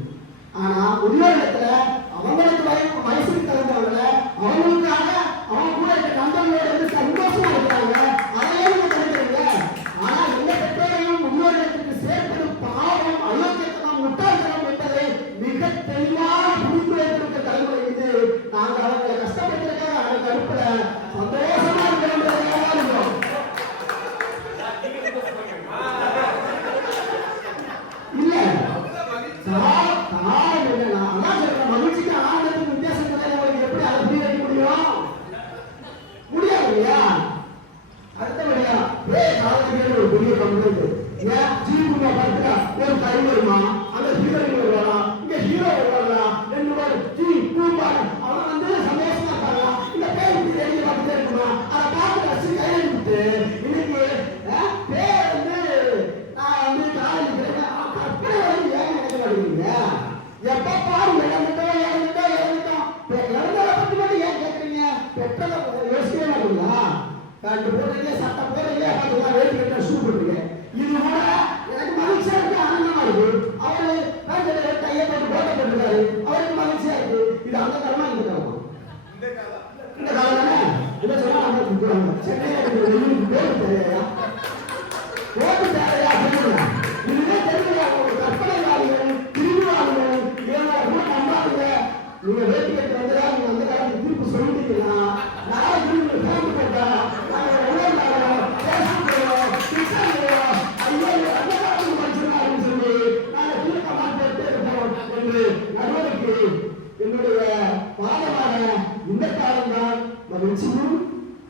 ஆனா உதயோகத்துல அவங்களுக்கு வயசுக்கு தகுந்தவங்கள அவங்களுக்காக அவங்க கூட இருக்க நண்பர்களோட இருந்து சந்தோஷமா இருக்காங்க, அதையே நினைக்கிறீங்க. ஆனா எந்த பெற்றோரையும் உதயோகத்துக்கு சேர்ப்பது பாவம், அயோக்கியத்தனம், முட்டாள்தனம் என்பதை மிக தெளிவாக புரிந்து வைத்திருக்க தலைமுறை இது. நாங்க அவங்களை கஷ்டப்பட்டிருக்க அவங்க கருப்புல சந்தோஷமா இருக்கிறோம். இல்ல மகிழ்ச்சிக்கு ஆனந்தத்துக்கு வித்தியாசம் எப்படி அதை புரிய வைக்க முடியும்? முடியாது இல்லையா? அடுத்தபடியா ஒரு பெரிய கம்ப்ளைண்ட், ஏன் ஜீவா பார்த்துட்டா ஒரு கை வருமா, அந்த ஹீரோயின் வருவாரா, இங்க ஹீரோ வருவாரா, 2 பேர் ஜீ கூப்பாரு, அவன் வந்து சந்தோஷமா இருக்காங்களா, இந்த பேர் இப்படி தெரிஞ்சு பார்த்துட்டே இருக்குமா, அதை பார்த்து ரசி கையெழுத்து. இன்னைக்கு பேர் வந்து நான் வந்து காலேஜ் கற்பனை வந்து ஏன் நினைக்க மாட்டேங்கிறீங்க? எப்ப பாரு இழந்துட்டோம் இழந்ததை பத்தி மட்டும் ஏன் கேட்கறீங்க? பெற்றதை யோசிக்கவே மாட்டீங்களா? கண்டு போடுறீங்க, சட்டை போடுறீங்க, பார்த்துக்கலாம், வேட்டி கட்ட ஷூ போடுறீங்க. இது கூட எனக்கு மகிழ்ச்சியா இருக்கு, ஆனந்தமா இருக்கு. அவரு கையை போட்டு போட்டை போட்டுருக்காரு, அவருக்கு மகிழ்ச்சியா இருக்கு. இது அந்த காலமா இந்த காலமா? இந்த காலம் தானே. என்ன சொன்னா நம்ம கொடுக்குறாங்க, சென்னையில் பேரு தேவையா, ஓட்டு தேவையா சொல்லுங்க. இதுவே தெரியல, ஒரு கற்பனைவாதிகள், திருவிழாவிகள், ஏன்னா நம்பாதுங்க. நீங்க வேட்டி கட்டு வந்ததா நீங்க அந்த காலத்துக்கு தீர்ப்பு சொல்லிட்டீங்கன்னா நாளை திரும்ப பேருந்து போட்டா நாங்கள் உணர்ந்தாலும் பேசுகிறோம், திட்டங்களோம், ஐயோ அந்த காலத்துக்கு படிச்சிருக்காருன்னு சொல்லி நாங்கள் தீர்க்க மாட்டே இருப்போம் என்று நடுவருக்கு என்னுடைய பாதமான இந்த காலம்தான் மகிழ்ச்சியும்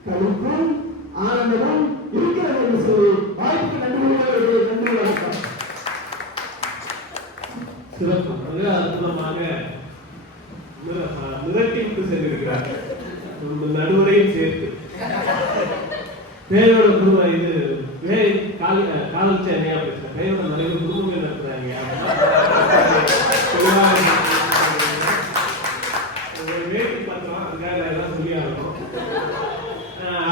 கழிப்பும் ஆனந்தமும் இருக்கிறது என்று சொல்லி வாய்ப்புக்கு நன்றி வணக்கம். சிறப்பு, மிக அற்புதமாக மிரட்டி விட்டு சென்றிருக்கிறார், நடுவரையும் சேர்த்து. பேரோட குடும்பம் இது காலச்ச என்னையா பேசுறேன், பேரோட நிறைய குடும்பங்கள் நடத்துறாங்க. வேட்டி பார்த்தோம், அதுக்காக எல்லாம் சொல்லி ஆகணும்.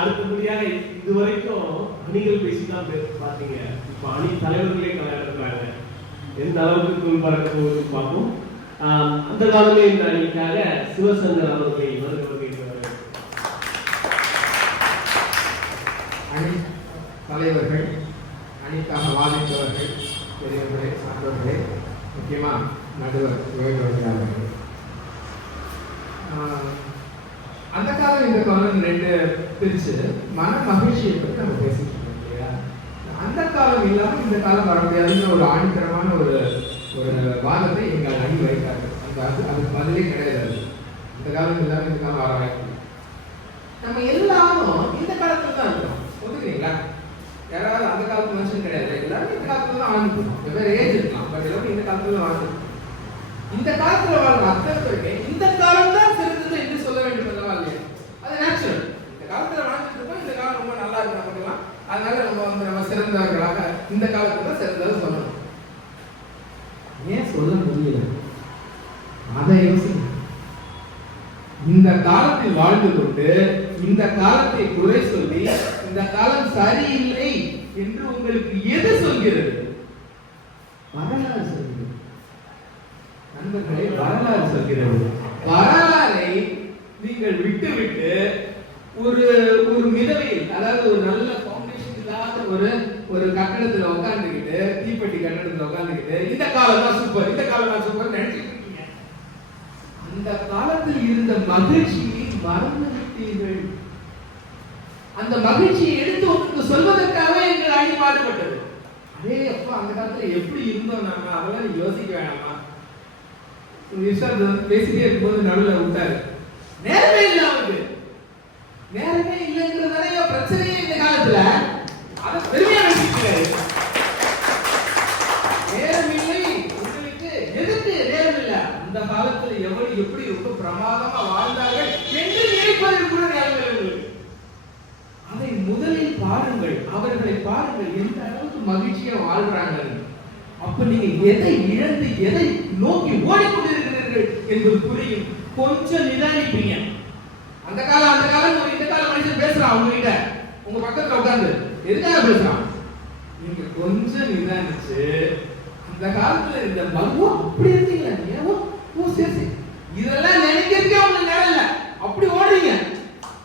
அடுத்தபடியாக இதுவரைக்கும் அணிகள் பேசி தான் பார்த்தீங்க. இப்போ அணி தலைவர்களே கலாடுறாங்க. எந்த அளவுக்கு தூள் பறக்க போகுது பார்ப்போம். அந்த காலமே இந்த அணிக்காக சிவசங்கர் அவர்களை வருகிறார்கள். அணி தலைவர்கள், அணிக்காக வாதிட்டவர்கள், பெரியவர்களே, சான்றோர்களே, முக்கியமா நடுவர் அவர்கள், அந்த காலம் இந்த காலம் ரெண்டு பிரிச்சு மன மகிழ்ச்சியை பற்றி நம்ம பேசிட்டு இருக்கோம் இல்லையா? அந்த காலம் இல்லாமல் இந்த காலம் வர முடியாதுன்னு ஒரு ஆணித்தரமான ஒரு வாதத்தை எங்கள் அணி வைத்தார்கள். அதுக்கு பதிலே கிடையாது. இந்த காலம் இல்லாமல் இந்த காலம் வர வாய்ப்பு. நம்ம எல்லாரும் இந்த காலத்துல தான் இருக்கோம், ஒத்துக்கிறீங்களா? யாராவது அந்த காலத்து மனுஷன் கிடையாது, எல்லாரும் இந்த காலத்துல தான் வாழ்ந்துருக்கோம். வெவ்வேறு ஏஜ் இருக்கலாம், பட் எல்லாரும் இந்த காலத்துல வாழ்ந்துருக்கோம். இந்த காலத்துல வாழ்ற அத்தனை பேருக்கு இந்த காலம் தான் சிறந்தது என்று சொல்ல வேண்டும் அல்லவா இல்லையா? அது நேச்சுரல். இந்த காலத்துல வாழ்ந்துட்டு இருக்கோம், இந்த காலம் ரொம்ப நல்லா இருக்கு நமக்குலாம், அதனால நம்ம சிறந்தவர்களாக இந்த காலத்துல தான் சிறந்தது சொல்லணும். ஏன் சொல்ல முடியல? அதை யோசிக்க. இந்த காலத்தில் வாழ்ந்து கொண்டு இந்த காலத்தை குறை சொல்லி இந்த காலம் சரியில்லை என்று உங்களுக்கு எது சொல்கிறது? வரலாறு சொல்கிறது. நண்பர்களே, வரலாறு சொல்கிறது. வரலாறை நீங்கள் விட்டு ஒரு மிதவையில், அதாவது ஒரு நல்ல ஃபவுண்டேஷன் இல்லாத ஒரு கட்டடத்துல உட்கார்ந்துக்கிட்டு, தீப்பெட்டி கட்டடத்துல உட்கார்ந்துக்கிட்டு இந்த காலம் தான் சூப்பர், இந்த காலம் தான் சூப்பர் நினைச்சிட்டு இருக்கீங்க. அந்த காலத்தில் இருந்த மகிழ்ச்சியை மறந்து விட்டீர்கள். அந்த மகிழ்ச்சியை எடுத்து உங்களுக்கு சொல்வதற்காக எங்கள் அணி மாறுபட்டது. அதே அப்பா அந்த காலத்துல எப்படி இருந்தோம் நாம, அதெல்லாம் யோசிக்க வேணாமா? பேசிட்டே இருக்கும்போது நடுவில் விட்டாரு. நேரமே இல்லை அவருக்கு, நேரமே இல்லைங்கிறதால பிரச்சனையே இந்த காலத்துல. அதை பெருமையா நினைக்கிறாரு. நேரம் இல்லை உங்களுக்கு, எதுக்கு நேரம் இல்லை? அந்த காலத்துல எப்படி ரொம்ப பிரமாதமா வாழ்ந்தார்கள் என்று நினைப்பதற்கு கூட நேரம் இல்லை உங்களுக்கு. அதை முதலில் பாருங்கள், அவர்களை பாருங்கள் எந்த அளவுக்கு மகிழ்ச்சியா வாழ்றாங்க. அப்ப நீங்க எதை இழந்து எதை நோக்கி ஓடிக்கொண்டிருக்கிறீர்கள் என்பது புரியும். கொஞ்சம் நிதானிப்பீங்க. அந்த காலம் இந்த கால மனுஷன் பேசுறான் அவங்க கிட்ட, உங்க பக்கத்துல உட்கார்ந்து எதுக்காக பேசுறான்? நீங்க கொஞ்சம் நிதானிச்சு அந்த காலத்துல இந்த மகுவம் அப்படி இருந்தீங்களா? சரி இதெல்லாம் நினைக்கிறதுக்கே உங்களுக்கு நேரம் இல்லை, அப்படி ஓடுறீங்க.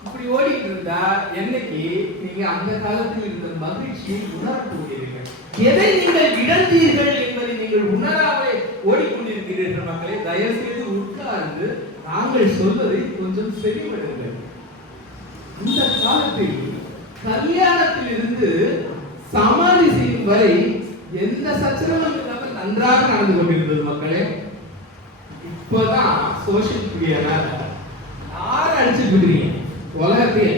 இப்படி ஓடிட்டு இருந்தா என்னைக்கு நீங்க அந்த காலத்தில் இருந்த மகிழ்ச்சியை உணரக்கூடியீர்கள். எதை நீங்கள் இழந்தீர்கள் என்பதை நீங்கள் உணராமலே ஓடிக்கொண்டிருக்கிறீர்கள். மக்களை தயவு செய்து உட்கார்ந்து நாங்கள் சொல்வதை கொஞ்சம் செவிமடுங்கள். இந்த காலத்தில் கல்யாணத்தில் இருந்து சமாதி செய்யும் வரை எந்த சச்சரவும் இல்லாமல் நன்றாக நடந்து கொண்டிருந்தது மக்களே. இப்பதான் சோசியல் மீடியால யாரை அடிச்சுட்டு இருக்கிறீங்க உலகத்தையே.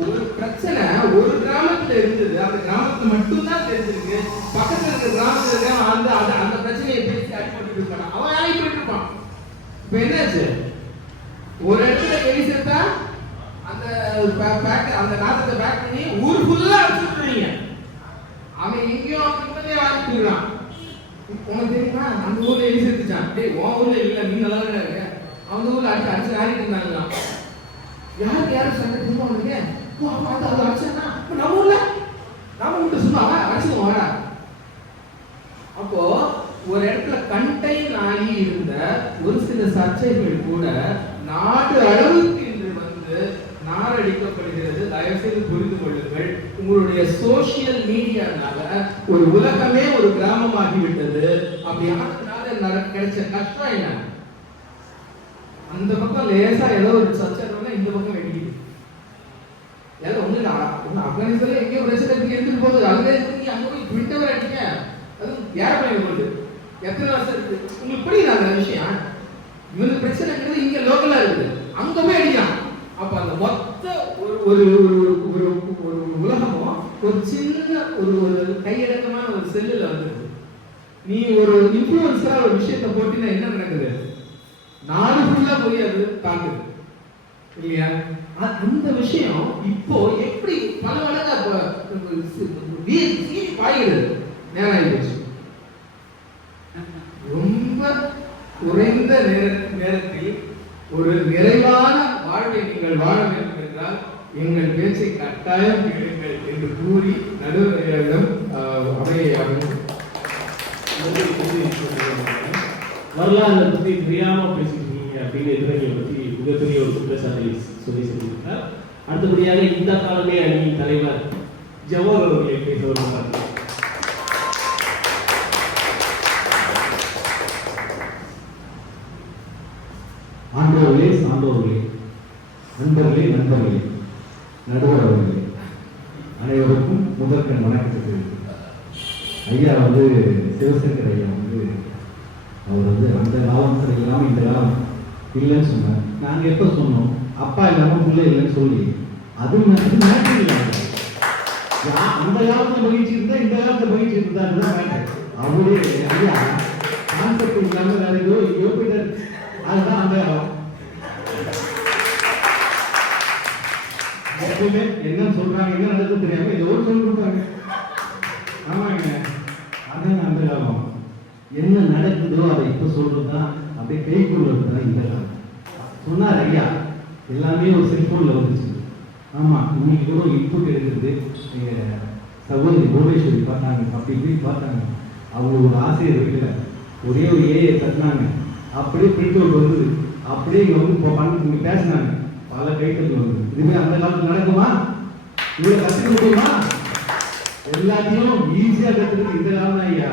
ஒரு பிரச்சனை ஒரு கிராமத்துல இருந்தது, அந்த கிராமத்துல மட்டும்தான் தெரிஞ்சிருக்கு. பக்கத்துல இருக்க கிராமத்துல இருக்க அந்த பிரச்சனையை பேசி அடிப்பட்டு இருப்பான், அவன் வேலைக்கு போயிட்டு இருப்பான். இப்ப என்னாச்சு? ஒரு இடத்துல கை சேர்த்தா அந்த நாட்டத்தை பேக் பண்ணி ஊர் ஃபுல்லா அடிச்சுட்டுறீங்க. அவன் எங்கேயும் நிம்மதியா வாழ்ந்துட்டு இருக்கான். உனக்கு தெரியுமா அந்த ஊர்ல எலி சேர்த்துச்சான். டேய் உன் ஊர்ல இல்ல, நீ நல்லா தானே இருக்க. அந்த ஊர்ல அடிச்சு ஆடிட்டு இருந்தாங்க. யாரும் சண்டை திரும்ப அவனுக்கு அடிச்சா நம்ம ஊர்ல நாம விட்டு சும்மா அடிச்சுக்கோ வாடா. அப்போ ஒரு இடத்துல கண்டெயின் ஆகி இருந்த ஒரு சில சர்ச்சைகள் கூட நாடு அளவுக்கு இன்று வந்து நாரடிக்கப்படுகிறது. தயவு செய்து புரிந்து கொள்ளுங்கள். உங்களுடைய சோசியல் மீடியானால ஒரு உலகமே ஒரு கிராமமாகிவிட்டது. அப்படி ஆனதுனால கிடைச்ச கஷ்டம் என்ன? அந்த பக்கம் லேசா ஏதோ ஒரு சர்ச்சை இந்த பக்கம் வெடிக்குது. ஏதோ ஒண்ணு ஆப்கானிஸ்தான்ல எங்கேயோ பிரச்சனை எடுத்துட்டு போகுது, அங்கே இருக்கு, அங்க போய் ட்விட்டர் அடிக்க, அது ஏர்பிளைன் போகுது. எத்தனை வருஷம் இருக்கு உங்களுக்கு புரியுது அந்த விஷயம்? இவனுக்கு பிரச்சனைங்கிறது இங்க லோக்கலா இருக்குது, அங்க போய் அடிக்கிறான். அப்ப அந்த மொத்த ஒரு உலகமும் ஒரு சின்ன ஒரு கையடக்கமான ஒரு செல்லுல வந்துருக்கு. நீ ஒரு இன்ஃப்ளூயன்ஸரா ஒரு விஷயத்தை போட்டினா என்ன நடக்குது? நாடு ஃபுல்லா போய் அது தாக்குது இல்லையா? அந்த விஷயம் இப்போ எப்படி பல மடங்கா பாய்கிறது. நேரம் ஆயிடுச்சு. ரொம்ப குறைந்த நேரத்தில் ஒரு நிறைவான வாழ்வை நீங்கள் வாழ வேண்டும் என்றால் எங்கள் பேச்சை கட்டாயம் கேளுங்கள் என்று கூறி நடுவரிடம் அவையை வரலாறு பற்றி தெரியாம பேசிருக்கீங்க அப்படின்னு எதிரணியை பற்றி மிகப்பெரிய ஒரு குற்றச்சாட்டை சொல்லி சொல்லியிருக்கார். அடுத்தபடியாக இந்த காலமே அணியின் தலைவர் ஜவஹர் அவர்களை பேச வருகிறார். ஆண்டவர்களே, சான்றோர்களே, நண்பர்களே, நண்பர்களே, நடுவர் அவர்களே, அனைவருக்கும் முதற்கண் வணக்கத்தை தெரிவித்தார். ஐயா சிவசங்கர் ஐயா அவர் அந்த காலம் இல்லாமல் இந்த காலம் இல்லைன்னு சொன்னார். நாங்கள் எப்போ சொன்னோம் அப்பா இல்லாமல் பிள்ளை இல்லைன்னு சொல்லி அது அந்த காலத்தில் மகிழ்ச்சி இருந்தா இந்த காலத்தில் மகிழ்ச்சி இருந்தா அவரே ஐயா கான்செப்ட் இல்லாமல் வேற ஏதோ யோபிட்டர் அதுதான் அந்த காலம். எப்பவுமே என்ன சொல்றாங்க என்ன நடக்குது தெரியாம ஏதோ சொல்லி கொடுப்பாங்க. ஆமாங்க, அதான் அந்த காலம். என்ன நடக்குதோ அதை இப்ப சொல்றதுதான் அப்படியே கைக்குள்ளது தான் இந்த காலம். சொன்னார் ஐயா, எல்லாமே ஒரு செல்போன்ல வந்துச்சு. ஆமா, இன்னைக்கு கூட இன்புட் எடுக்கிறது. எங்க சகோதரி புவனேஸ்வரி பார்த்தாங்க, அப்படி இப்படி பார்த்தாங்க. அவங்க ஒரு ஆசிரியர் வீட்டுல ஒரே ஒரு ஏஐ தட்டினாங்க, அப்படியே பிரிண்ட் அவுட் வந்தது. அப்படியே இங்க பண்ணி பேசினாங்க, பல கைத்தல் வந்தது. இதுவே அந்த காலத்துல நடக்குமா? இதை கத்துக்க முடியுமா? எல்லாத்தையும் ஈஸியா கத்துக்கிறது இந்த காலம் தான் ஐயா.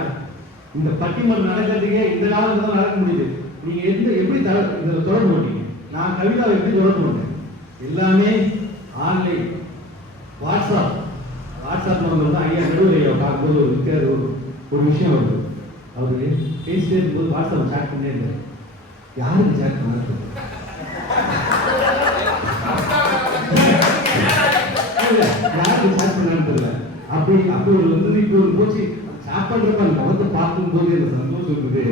இந்த பட்டிமன்றம் நடக்கிறதுக்கே இந்த காலத்துல தான் நடக்க முடியுது. நீங்க எப்படி இதில் தொடர்பு பண்ணீங்க? நான் கவிதாவை எப்படி தொடர்பு பண்ணேன்? எல்லாமே ஆன்லைன், வாட்ஸ்அப் நம்பர் தான். ஐயா நடுவர் ஐயா பார்க்கும்போது ஒரு விஷயம் வருது. அவரு பேசிட்டே இருக்கும்போது வாட்ஸ்அப் சேட் பண்ணே இருந்தார். யாருக்கு சேட் பண்ண யாருக்கு சேட் பண்ணான்னு தெரியல. அப்படி ஒரு வந்து இப்போ ஒரு போச்சு சேட் பண்றப்ப அந்த முகத்தை பார்க்கும்போது எனக்கு சந்தோஷம் இருக்குது.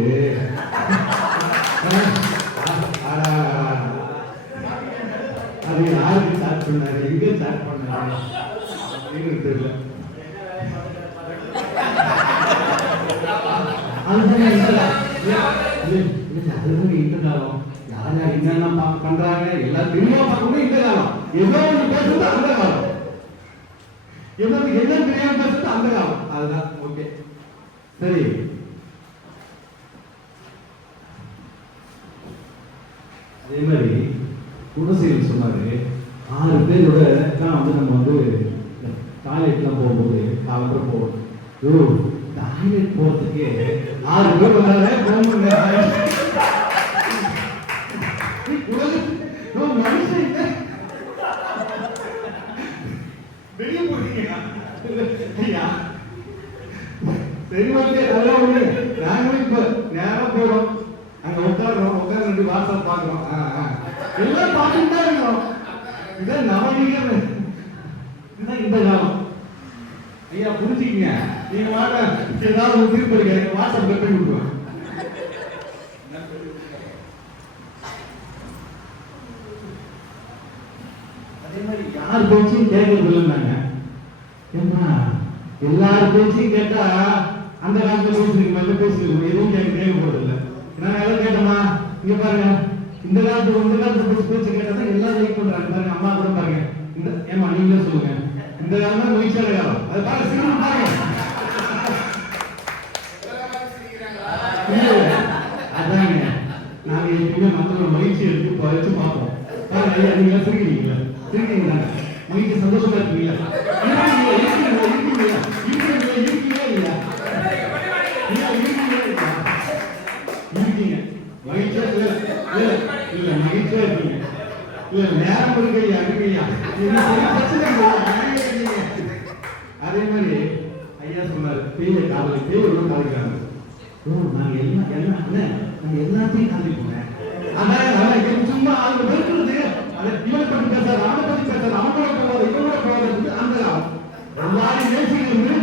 அது யாருக்கு சேட் பண்ணாரு, எங்க சேட் பண்ணாரு அப்படின்னு தெரியல. அதுதான் இந்த காலம். யார் யார் என்னென்ன பண்றாங்க எல்லாம் தெளிவா பார்க்கணும். இந்த காலம் ஏதோ ஒன்று பேசுறது அந்த காலம், ஏதோ என்ன தெரியாம பேசுறது அந்த காலம். அதுதான் ஓகே. சரி, அதே மாதிரி குணசீலன் சொன்னாரு 6 பேரோட தான் நம்ம டாய்லெட்லாம் போகும்போது காலம்பரம் போவோம். டாய்லெட் போறதுக்கே 6 பேர் மனுஷன் வெளியே போறீங்க. சரி, ஓகே, அதெல்லாம் ஒண்ணு. நாங்களும் இப்ப நேரம் போறோம், அங்க உட்கார்ந்து வாட்ஸ்அப் பாக்குறோம், எல்லாம் பார்த்துட்டு தான் இருக்கோம். இதான் நவநீகம், இதுதான் இந்த காலம். ஐயா புரிஞ்சுக்கீங்க. நீங்க வாங்க, ஏதாவது ஒரு தீர்ப்பு வாட்ஸ்அப் கட் பண்ணி விட்டுருவேன். அதே மாதிரி யார் பேச்சையும் கேட்கறது இல்லைன்னாங்க. ஏன்னா எல்லாரும் பேச்சையும் கேட்டா அந்த காலத்துல பேசுறீங்க பேசுறீங்க, எதுவும் கேட்க போறது இல்லை. நான் எல்லாம் கேட்டோமா, இங்க பாருங்க, இந்த காலத்து பேச்சு கேட்டா எல்லாரும் லைக் பண்றாங்க. பாருங்க, அம்மா கூட பாருங்க, இந்த ஏமா நீங்களே சொல்லுங்க, இந்த காலம் தான் மகிழ்ச்சியான காலம். அது பாருங்க, சினிமா பாருங்க. அதாங்க, நாங்க எப்பயுமே மற்றவங்க மகிழ்ச்சி எடுத்து வச்சு பார்ப்போம். பாருங்க ஐயா, நீங்க சிரிக்கிறீங்களா? சிரிக்கிறீங்களா? மகிழ்ச்சி சந்தோஷமா இருக்கீங்களா? அதே மாதிரி ஐயா சொன்னாரு, பேய காதலி, பேயோட காதலிக்கிறாங்க. நாங்க எல்லாத்தையும் காதலிப்போங்க. அதான் சும்மா அவங்க வெறுக்கிறது, இவனை பத்தி பேசாது, அவனை பத்தி பேசாது, அவங்களோட போவாது, இவங்களோட போவாது. அந்த காலம் எல்லாரும் நேசிக்கிறது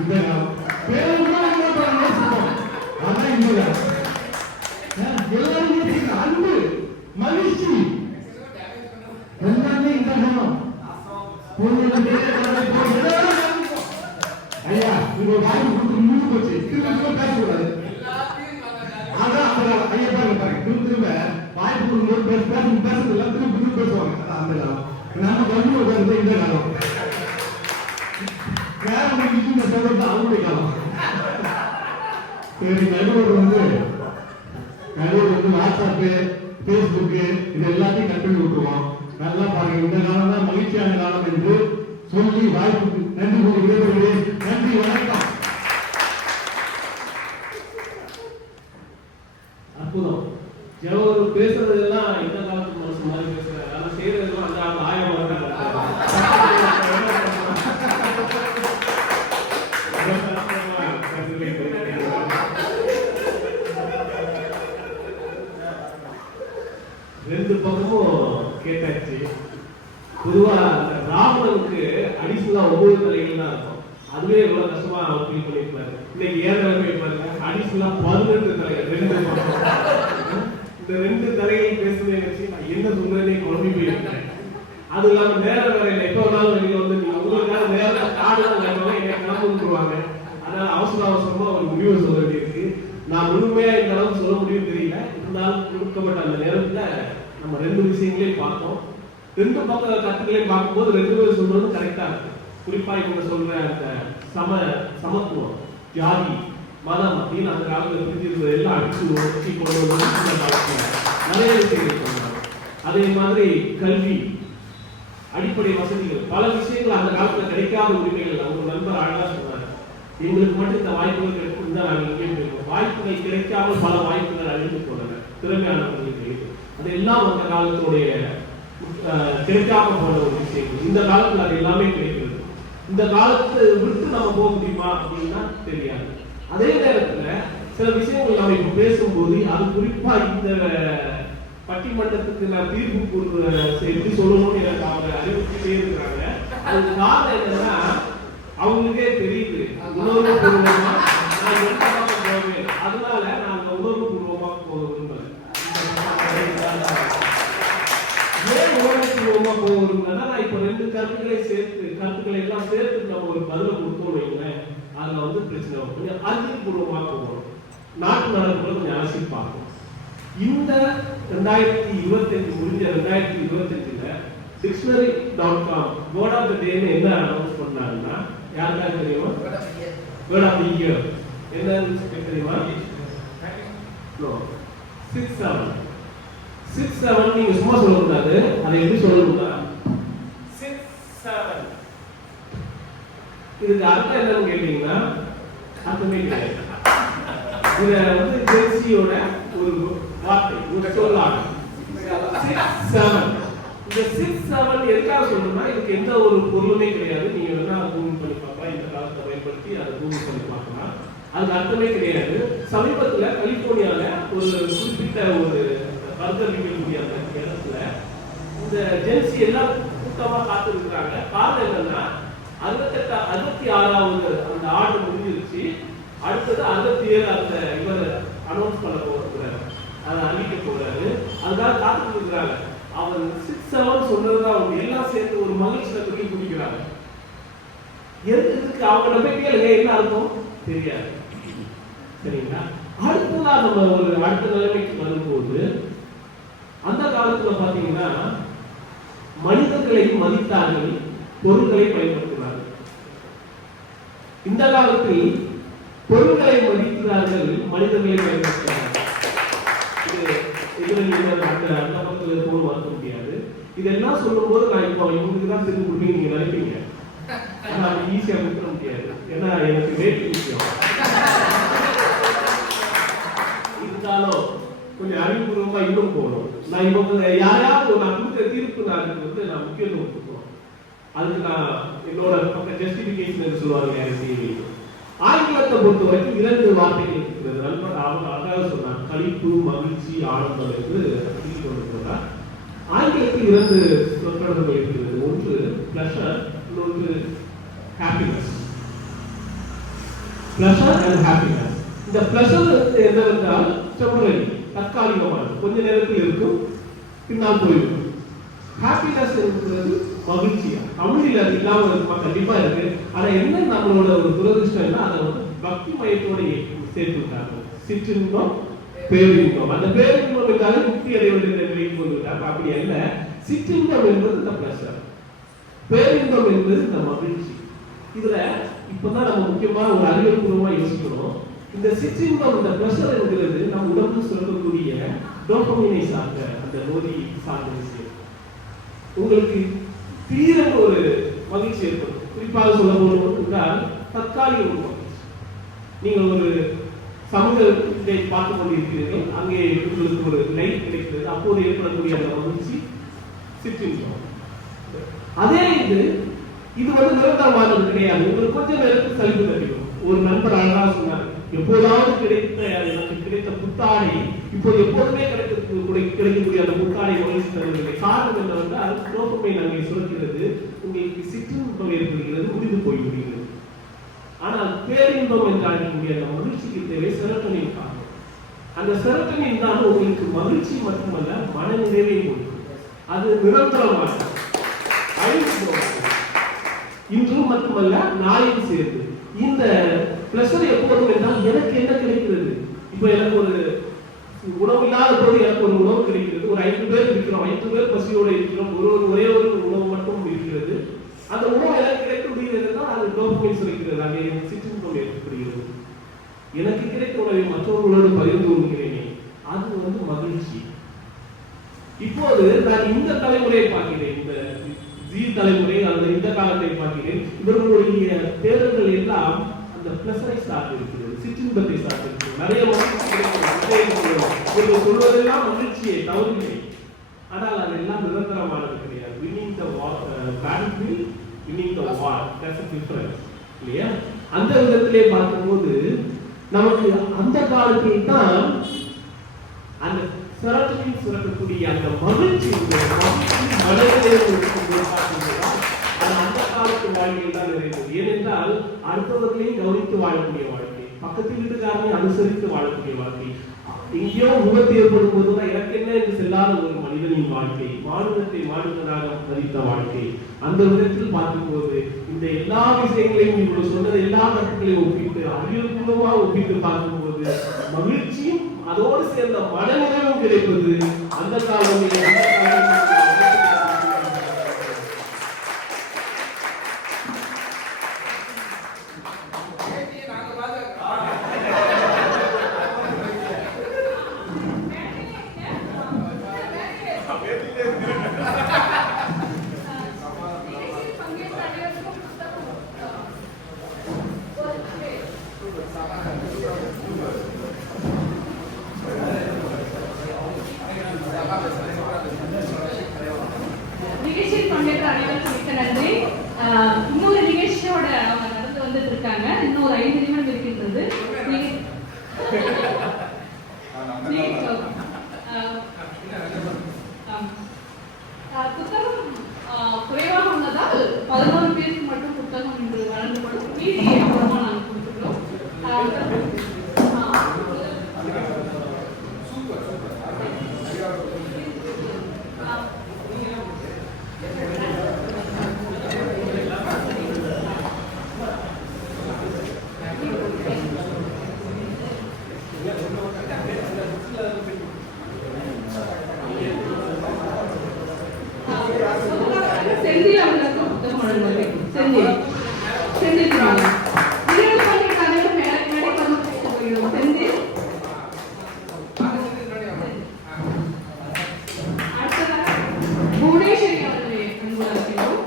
இந்த காலம். பேருதான் நேசிப்போம், அதான் இந்த காலம். எல்லாரும் நேசிக்கிற அன்பு, மகிழ்ச்சி எல்லாமே இந்த காலம். ஐயா, உங்க வாய்ப்பு கொடுத்து முழு போச்சு, திரும்ப பேசக்கூடாது. அதான் ஐயா பாருங்க, திரும்ப வாய்ப்பு கொடுக்கும்போது பேசுறது எல்லாம் திரும்ப பேசுவாங்க. அந்த காலம் நம்ம வந்து இந்த காலம் வேற ஆரம்பிக்கலாம். சரி, நடுவர் வந்து வாட்ஸ்அப்பு, ஃபேஸ்புக்கு இது எல்லாத்தையும் கட் பண்ணி விட்டுருவோம். நல்லா பாருங்க, இந்த காலம் தான் மகிழ்ச்சியான காலம் என்று சொல்லி வாய்ப்புக்கு நன்றி கூறி விடைபெறுகிறேன். நன்றி, வணக்கம். அற்புதம். ஜவஹர் பேசுறதெல்லாம் இந்த காலத்து மனசு மாதிரி பேசுறாரு, ஆனா செய்யறதெல்லாம் அந்த காலத்து ஆயிரம் வருடம் ரெண்டு பக்கமும் கேட்டாச்சு. பொதுவா ராவணனுக்கு அடிஷனலா 9 தலைகள் தான் இருக்கும். அதுவே எவ்வளவு கஷ்டமா அவர் ஃபீல் பண்ணிருப்பாரு. இன்னைக்கு ஏற்கனவே பாருங்க அடிஷனலா 18 தலைகள், 2 பக்கம். இந்த 2 தலைகள் பேசுறதை வச்சு நான் என்ன சொல்றேன்னே குழம்பி போயிருக்கேன். அது இல்லாம நேரம் வேற இல்லை. எப்ப வேணாலும் வெளியில வந்து நீங்க உங்களுக்காக நேரம் காடுதான் வேணும் என்ன கிளம்புவாங்க. அதனால அவசரமா ஒரு முடிவை சொல்ல வேண்டியிருக்கு. நான் முழுமையா இந்த அளவுக்கு சொல்ல முடியும் தெரியல. இருந்தாலும் கொடுக்கப்பட்ட அந்த நேரத்துல நம்ம 2 விஷயங்களையும் பார்த்தோம். 2 பக்க கருத்துக்களையும் பார்க்கும்போது 2 பேர் சொல்றது கரெக்டா இருக்கு. குறிப்பா இவங்க சொல்ற அந்த சமத்துவம், ஜாதி, மதம் அப்படின்னு அந்த காலத்துல பிரிஞ்சிருந்தது எல்லாம் அடிச்சு ஒழிச்சு கொண்டு வந்து நிறைய விஷயங்கள் சொன்னாங்க. அதே மாதிரி கல்வி, அடிப்படை வசதிகள், பல விஷயங்கள் அந்த காலத்துல கிடைக்காத உரிமைகள். அவங்க நண்பர் அழகா சொன்னாங்க, எங்களுக்கு மட்டும் இந்த வாய்ப்புகள் கிடைக்கும் தான் நாங்கள் இங்கே போயிருக்கோம். வாய்ப்புகள் கிடைக்காமல் பல வாய்ப்புகள் அழிந்து போனன திறமையானவர்களுக்கு. அதெல்லாம் அந்த காலத்துடைய கிடைக்காம போன ஒரு விஷயங்கள். இந்த காலத்துல அது எல்லாமே கிடைக்கிறது. இந்த காலத்தை விட்டு நம்ம போக முடியுமா அப்படின்னா தெரியாது. அதே நேரத்துல சில விஷயங்கள் நம்ம இப்ப பேசும்போது அது குறிப்பா இந்த பட்டிமன்றத்துக்கு நான் தீர்ப்பு எப்படி சொல்லணும்னு எனக்கு அவங்க அறிவுறுத்திட்டே இருக்கிறாங்க. அதுக்கு காரணம் என்னன்னா அவங்களுக்கே தெரியுது உணர்வு பூர்வமா நான் எந்த பக்கம் போவேன். அதனால நான் அந்த உணர்வு பூர்வமா போக விரும்பல. ஏன் உணர்வு பூர்வமா போக விரும்பலன்னா நான் இப்ப 2 கருத்துக்களை எல்லாம் சேர்த்து நம்ம ஒரு பதில கொடுத்தோம் வைங்களேன், அதுல வந்து பிரச்சனை வரும். கொஞ்சம் அறிவியல் பூர்வமா போகணும். நாட்டு நடப்புகளை கொஞ்சம் அலசி பார்க்கணும். இந்த 2025 முடிஞ்ச 2025ல dictionary.com வேர்ட் ஆஃப் தி டேன்னு என்ன அனௌன்ஸ் பண்ணாங்கன்னா யாருக்காவது தெரியுமா? வேர்ட் ஆஃப் தி இயர் என்னன்னு தெரியுமா? நோ, 6-7 நீங்க சும்மா சொல்லக்கூடாது. அதை எப்படி சொல்லணும்னா 6-7. இதுக்கு அர்த்தம் என்னன்னு கேட்டீங்கன்னா அர்த்தமே கிடையாது. இத வந்து ஜெர்சியோட ஒரு வார்த்தை, ஒரு சொல்லாடல். 6-7. இந்த 6-7 எதுக்காக சொல்லணும்னா இதுக்கு எந்த ஒரு பொருளுமே கிடையாது. நீங்க வேணா கூகுள் பண்ணி பார்க்கலாம். இந்த காலத்தை பயன்படுத்தி அதை கூகுள் பண்ணி பார்க்கலாம். அதுக்கு அர்த்தமே கிடையாது. சமீபத்துல கலிபோர்னியால ஒரு குறிப்பிட்ட ஒரு பர்கர் விற்கக்கூடிய அந்த இடத்துல இந்த ஜென்சி எல்லாம் கூட்டமா காத்து இருக்கிறாங்க. காரணம் என்னன்னா 66வது அந்த ஆண்டு முடிஞ்சிருச்சு. அடுத்தது 67 அந்த இவர் அனௌன்ஸ் பண்ண போகிறாரு, அதை அறிவிக்க போறாரு. அதுக்காக காத்துட்டு இருக்கிறாங்க. அவர் 6-7 சொன்னதுதான் அவங்க எல்லாம் சேர்ந்து ஒரு மகிழ்ச்சியை தூக்கி குடிக்கிறாங்க. எதுக்கு அவங்க நம்ப கேளுங்க, என்ன அர்த்தம் தெரியாது. சரிங்களா? அடுத்ததா நம்ம ஒரு அடுத்த நிலைமைக்கு வரும்போது அந்த காலத்துல பாத்தீங்கன்னா மனிதர்களை மதித்தார்கள், பொருட்களை பயன்படுத்தினார்கள். இந்த காலத்தில் பொருட்களை மதிக்கிறார்கள், மனிதர்களை பயன்படுத்துகிறார்கள். அந்த பக்கத்துல போல மறுக்க முடியாது. இதெல்லாம் சொல்லும் போது நான் இப்போ இவங்களுக்கு தான் தெரிஞ்சு கொடுப்பீங்க நீங்க நினைப்பீங்க. ஆனா அது ஈஸியா கொடுக்க முடியாது. ஏன்னா எனக்கு ரேட் விஷயம் இருந்தாலும் கொஞ்சம் அறிவுபூர்வமா இன்னும் போகணும். நான் இவங்க யாராவது நான் கொடுத்த தீர்ப்பு நான் வந்து நான் முக்கியத்துவம் கொடுக்கணும். அதுக்கு நான் என்னோட பக்க ஜஸ்டிபிகேஷன் சொல்லுவாங்க. ஆங்கிலத்தை பொறுத்த வரைக்கும் 2 வார்த்தைகள் இருக்கிறது. நண்பர் அவங்க அழகாக சொன்னார், களிப்பு, மகிழ்ச்சி, ஆனந்தம் என்று சொல்லி கொண்டிருக்கிறார். ஆங்கிலத்தில் 2 சொற்கள் இருக்கிறது. ஒன்று பிளஷர், இன்னொன்று ஹாப்பினஸ். Pleasure and happiness. இந்த பிளஷர் என்னவென்றால் டெம்பரரி, தற்காலிகமானது, கொஞ்ச நேரத்தில் இருக்கும், பின்னால் போயிடும். ஹாப்பினஸ் என்பது மகிழ்ச்சியா. தமிழில் அது இல்லாமல் இருக்குமா? கண்டிப்பா இருக்கு. ஆனா என்ன நம்மளோட ஒரு துரதிருஷ்டம் அதை வந்து பக்தி மையத்தோட சேர்த்து விட்டாங்க. சிற்றின்பம், பேரின்பம். அந்த பேரின்பம் என்றாலும் முக்தி அடைவது என்ற நிலைக்கு கொண்டு விட்டாங்க. அப்படி அல்ல. சிற்றின்பம் என்பது இந்த பிளஷர், பேரின்பம் என்பது இந்த மகிழ்ச்சி. இதுல இப்பதான் நம்ம முக்கியமா ஒரு அறிவியல்பூர்வமா யோசிக்கணும். இந்த சிற்றின்பம், இந்த ப்ளஷர் என்கிறது நம் உடம்பு சுரக்கக்கூடிய டோபமைனை சார்ந்த அந்த நோதி சார்ந்த விஷயம். உங்களுக்கு தீவிர ஒரு மகிழ்ச்சி ஏற்படும். குறிப்பாக சொல்ல போனோம் என்றால் தற்காலிக ஒரு மகிழ்ச்சி. நீங்கள் ஒரு சமூக இதை பார்த்து கொண்டிருக்கிறீர்கள், அங்கே உங்களுக்கு ஒரு லைட் கிடைக்கிறது, அப்போது ஏற்படக்கூடிய அந்த மகிழ்ச்சி சிற்றின்பம். அதே இது வந்து நிரந்தரமானது கிடையாது. உங்களுக்கு கொஞ்சம் நேரத்துக்கு சலிப்பு தட்டிடும். ஒரு நண்பர் அழகா சொன்னார், எப்போதாவது எனக்கு கிடைத்த புத்தாடை இப்போ எப்போதுமே கிடைக்கக்கூடிய அந்த புத்தாடை மகிழ்ச்சி தருவதில்லை. காரணம் என்னவென்றால் டோபமைன் அங்கே சுரக்கிறது, உங்களுக்கு சிற்றின்பம் ஏற்படுகிறது, முடிந்து போய்விடுகிறது. ஆனால் பேரின்பம் என்று அழைக்கக்கூடிய அந்த மகிழ்ச்சிக்கு தேவை செரோட்டோனின் காரணம். அந்த செரோட்டோனின் தான் உங்களுக்கு மகிழ்ச்சி மட்டுமல்ல மன நிறைவை கொடுக்கும். அது நிரந்தரமாக அழிந்து போகாது. இன்றும் மட்டுமல்ல நாளையும் சேர்ந்து. இந்த பிளஷர் எப்போதும் என்றால் எனக்கு என்ன கிடைக்கிறது? இப்போ எனக்கு ஒரு உணவு இல்லாத போது எனக்கு ஒரு உணவு கிடைக்கிறது. ஒரு 5 பேர் இருக்கிறோம், 5 பேர் பசியோடு இருக்கிறோம், ஒரே ஒரு உணவு மட்டும் இருக்கிறது. அந்த உணவு எனக்கு கிடைக்க முடிகிறது, அது டோபமைன் சுரக்கிறது, அங்கே சிற்றின்பம் ஏற்படுகிறது. எனக்கு கிடைத்த உணவை மற்றவர்களோடு பகிர்ந்து கொள்கிறேனே, அது வந்து மகிழ்ச்சி. இப்போது நான் இந்த தலைமுறையை பார்க்கிறேன், இந்த ஜி தலைமுறை அல்லது இந்த காலத்தை பார்க்கிறேன். இவர்களுடைய தேர்தல்கள் எல்லாம் அந்த பிளஸரை சார்ந்து இருக்கிறது, சிற்றின்பத்தை சார்ந்து இருக்கிறது. நிறைய இவர்கள் சொல்வதெல்லாம் மகிழ்ச்சியை தவறில்லை, ஆனால் அதெல்லாம் நிரந்தரமானது கிடையாது. winning the battlefield, winning the war, that's a difference. இல்லையா? அந்த விதத்திலே பார்க்கும்போது நமக்கு அந்த காலத்தில் தான் அந்த செரோட்டோனின் சுரக்கக்கூடிய அந்த மகிழ்ச்சி அந்த காலத்து வாழ்க்கையில் தான் நிறைந்தது. ஏனென்றால் அடுத்தவர்களையும் கவனித்து வாழக்கூடிய வாழ்க்கை, பக்கத்து வீட்டுக்காரனை அனுசரித்து வாழக்கூடிய வாழ்க்கை, எங்கேயோ விபத்து ஏற்படும் போதுதான் எனக்கு என்ன என்று செல்லாத ஒரு மனிதனின் வாழ்க்கை, மாநிலத்தை மாநிலனாக மதித்த வாழ்க்கை. அந்த விதத்தில் பார்க்கும்போது இந்த எல்லா விஷயங்களையும் இவ்வளவு சொன்னது எல்லா கருத்துக்களையும் ஒப்பிட்டு அறிவுபூர்வமாக ஒப்பிட்டு பார்க்கும்போது மகிழ்ச்சியும் அதோடு சேர்ந்த மனநிறைவும் கிடைப்பது அந்த காலம். நிகழ்ச்சியில் பங்கேற்ற அனைவருக்கும் மிக்க நன்றி. இன்னொரு நிகழ்ச்சியோட அவங்க நடந்து வந்துட்டு இருக்காங்க. இன்னொரு 5 நிமிடம் இருக்கின்றது. புத்தகம் குறைவாக உள்ளதால் 11 பேருக்கு மட்டும் புத்தகம் இன்று வழங்கப்படும். மீதி அப்புறமா நாங்கள் கொடுத்துக்கிறோம். செந்தில் அவர்களுக்கு புத்தகம் வழங்குவது. செந்தில் புவனேஸ்வரி அவர்களை அன்புடன் இருக்கின்றோம்.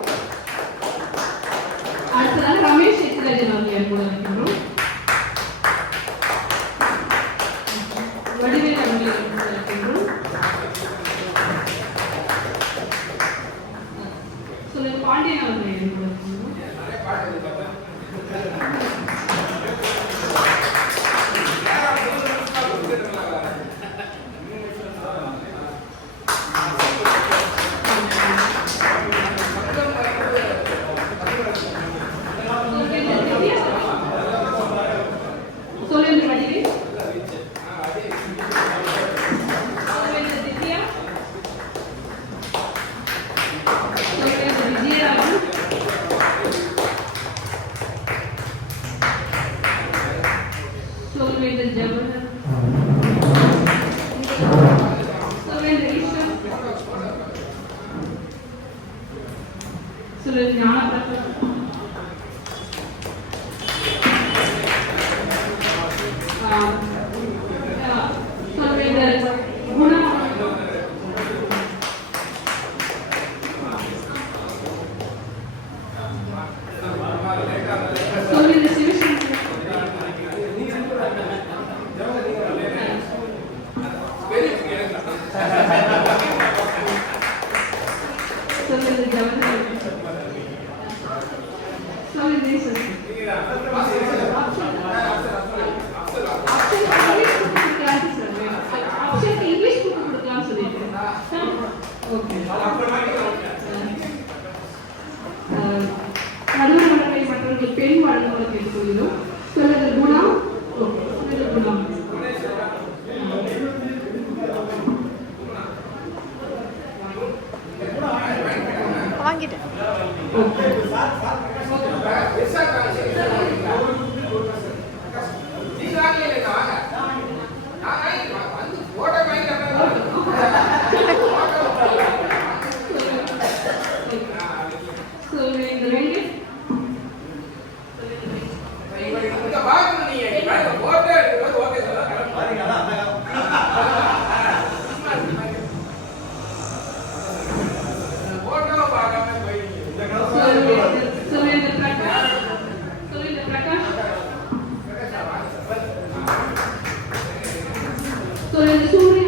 அடுத்ததாக ரமேஷ் சித்ராஜன் அவர்களை அன்புடன் இருக்கின்றோம். வடிவேல் அவர்களை அன்புடன் இருக்கின்றோம். பாண்டியன் அவர்களை அன்புடன் இருக்கின்றோம். சொல்லுங்க குணா சொல்லுங்க சிவசங்கர் சொல்லுங்க ஜவஹர் சொல்லுங்க நேசன் இங்கிலீஷ் புக் கொடுக்கலாம் சொல்லிட்டு ஓகே நடுவர் மன்றத்தில் மற்றவர்கள் பெண் வழங்குவதை கேட்டுக்கொள்கிறோம். சொல்லுங்க குணா. ஓகே சொல்லுங்க குணா. வாங்கிட்டேன். ஓகே சொல்லுங்க இந்த ரெண்டு சொல்லுங்க பிரகாஷ். சொல்லுங்க பிரகாஷ். சொல்லுங்க சூரிய